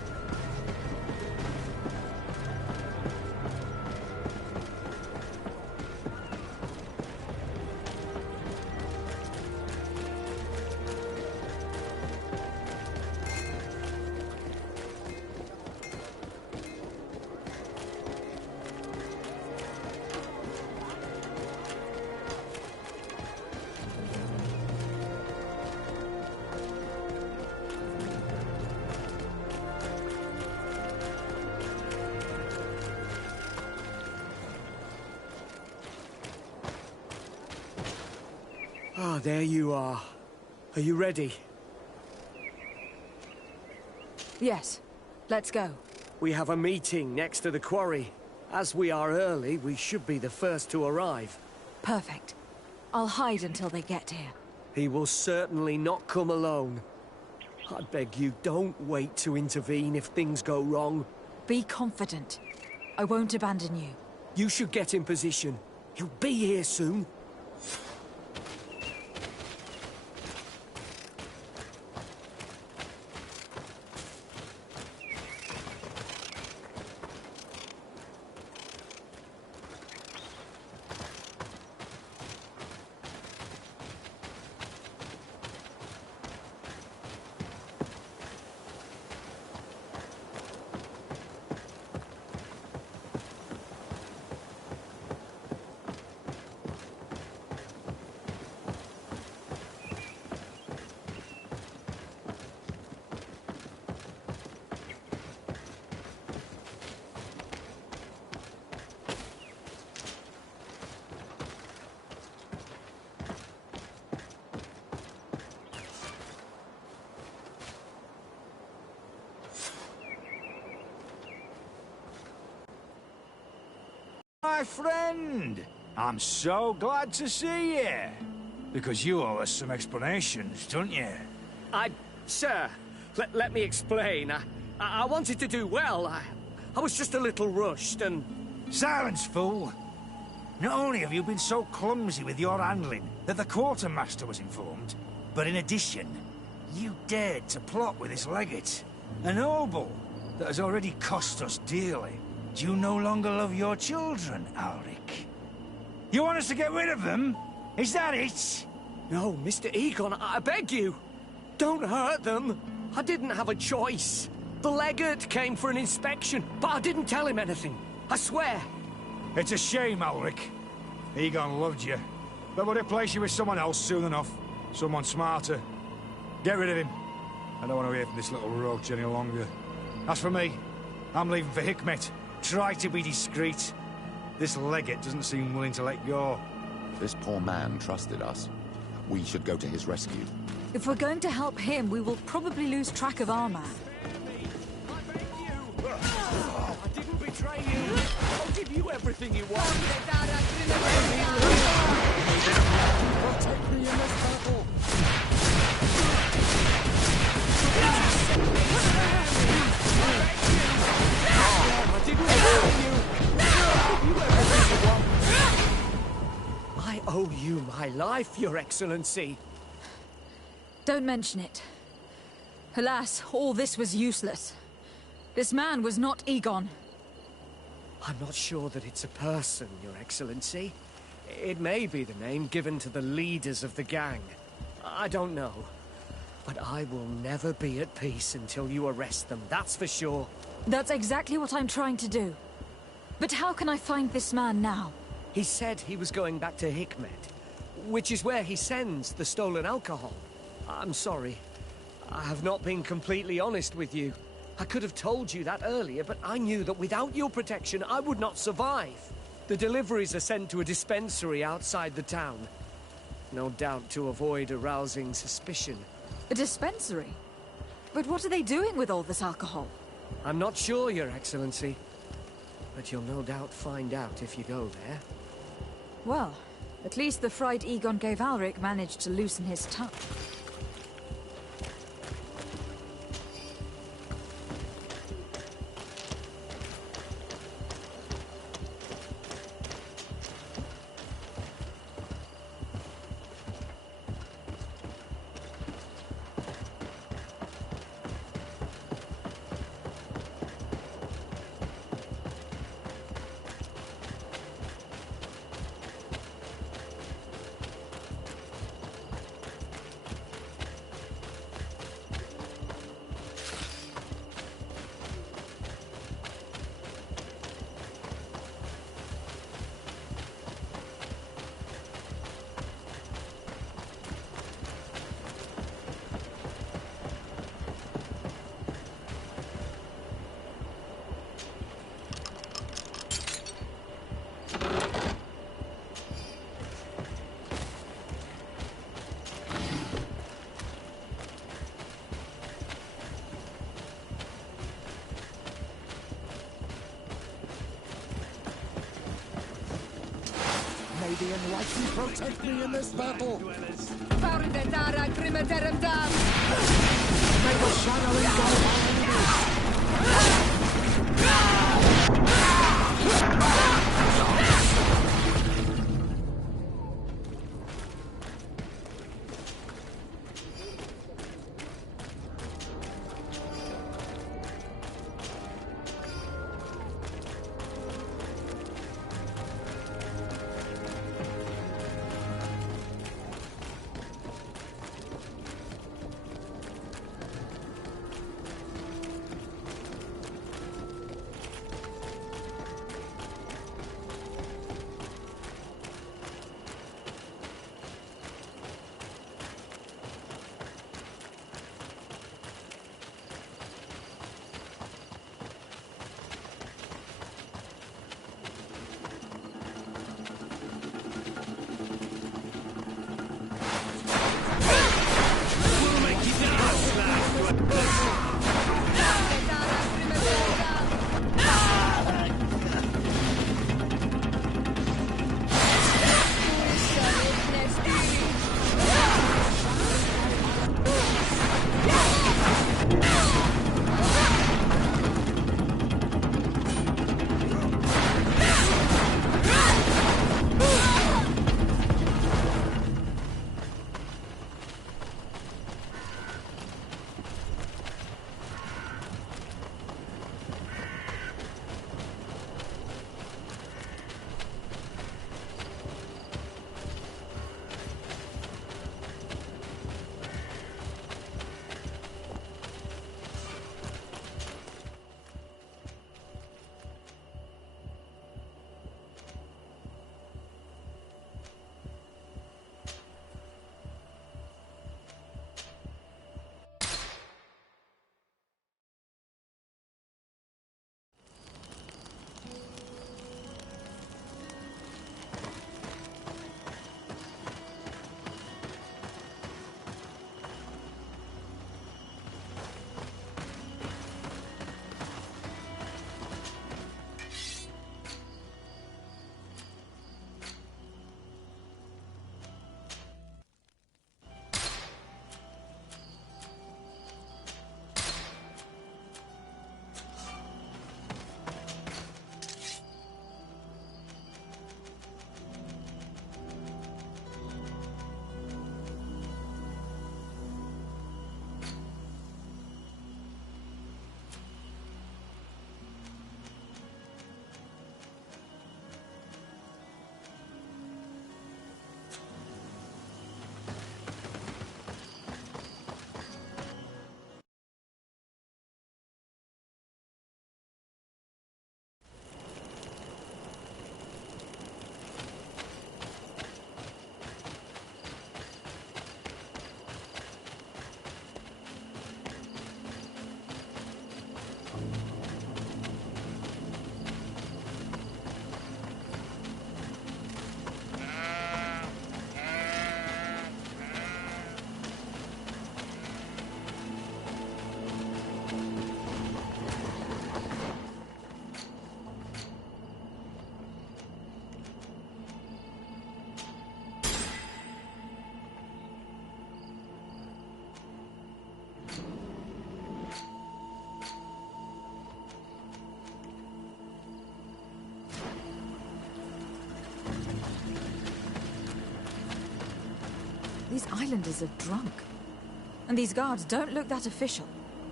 Ah, there you are. Are you ready? Yes. Let's go. We have a meeting next to the quarry. As we are early, we should be the first to arrive. Perfect. I'll hide until they get here. He will certainly not come alone. I beg you, don't wait to intervene if things go wrong. Be confident. I won't abandon you. You should get in position. He'll be here soon. my friend. I'm so glad to see you. Because you owe us some explanations, don't you? Sir, let me explain. I wanted to do well. I was just a little rushed and... Silence, fool! Not only have you been so clumsy with your handling that the quartermaster was informed, but in addition, you dared to plot with this legate. A noble that has already cost us dearly. Do you no longer love your children, Alric? You want us to get rid of them? Is that it? No, Mr. Egon, I beg you. Don't hurt them. I didn't have a choice. The legate came for an inspection, but I didn't tell him anything. I swear. It's a shame, Alric. Egon loved you, but would replace you with someone else soon enough. Someone smarter. Get rid of him. I don't want to hear from this little roach any longer. As for me, I'm leaving for Hikmet. Try to be discreet. This legate doesn't seem willing to let go. This poor man trusted us. We should go to his rescue. If we're going to help him, we will probably lose track of our man. I didn't betray you. I'll give you everything you want. Protect me in this battle. I didn't betray you. I'll give you everything you want. I owe you my life, Your Excellency. Don't mention it. Alas, all this was useless. This man was not Egon. I'm not sure that it's a person, Your Excellency. It may be the name given to the leaders of the gang. I don't know. But I will never be at peace until you arrest them, that's for sure. That's exactly what I'm trying to do. But how can I find this man now? He said he was going back to Hikmet, which is where he sends the stolen alcohol. I'm sorry. I have not been completely honest with you. I could have told you that earlier, but I knew that without your protection, I would not survive. The deliveries are sent to a dispensary outside the town. No doubt to avoid arousing suspicion. A dispensary? But what are they doing with all this alcohol? I'm not sure, Your Excellency. But you'll no doubt find out if you go there. Well, at least the fright Egon gave Alric managed to loosen his tongue. May the enlightened protect me in this battle. May the shadowing go These islanders are drunk. And these guards don't look that official.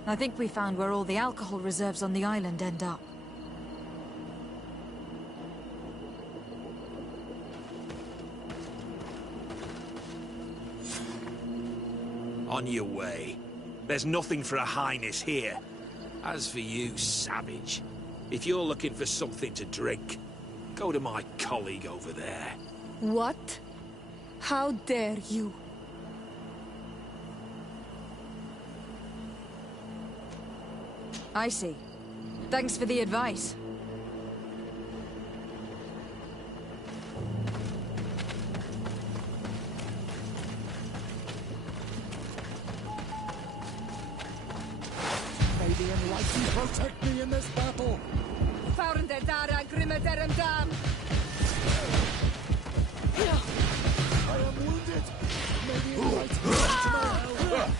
I think we found where all the alcohol reserves on the island end up. On your way. There's nothing for a highness here. As for you, savage, if you're looking for something to drink, go to my colleague over there. What? How dare you? I see. Thanks for the advice. May the enlightened protect me in this battle! Found the Dara Grimmederem Dam! I am wounded! May the enlightened come to my help!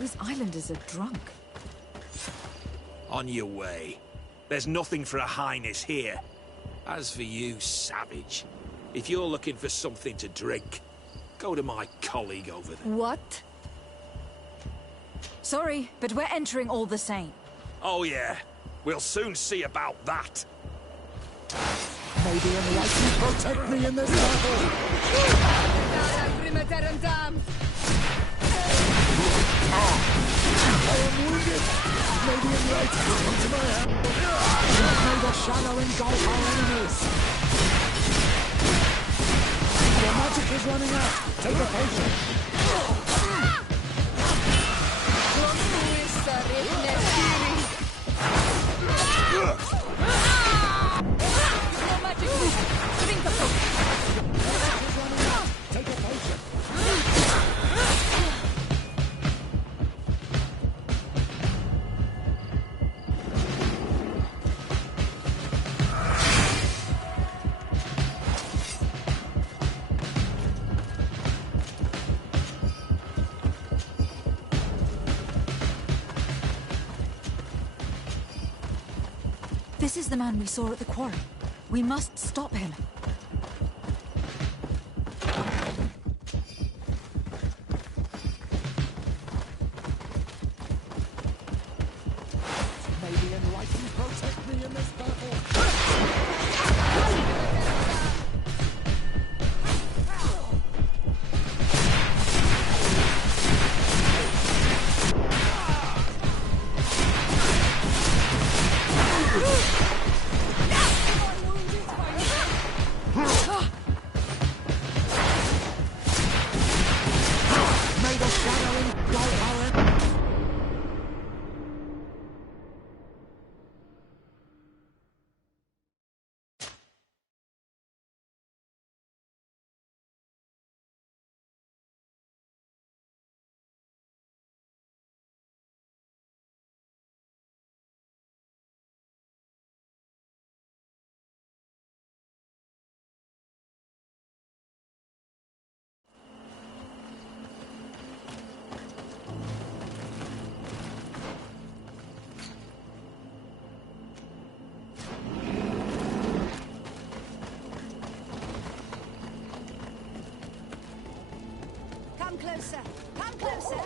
These islanders are drunk. On your way. There's nothing for a highness here. As for you, savage, if you're looking for something to drink, go to my colleague over there. What? Sorry, but we're entering all the same. Oh yeah, we'll soon see about that. May the enlightened protect me in this battle! I am wounded! May the enlightened come to my help! May the shadow engulf our enemies! Your magic is running out! Take a potion! This is the man we saw at the quarry. We must stop him. May the enlightened protect me in this battle! Come closer! Come closer!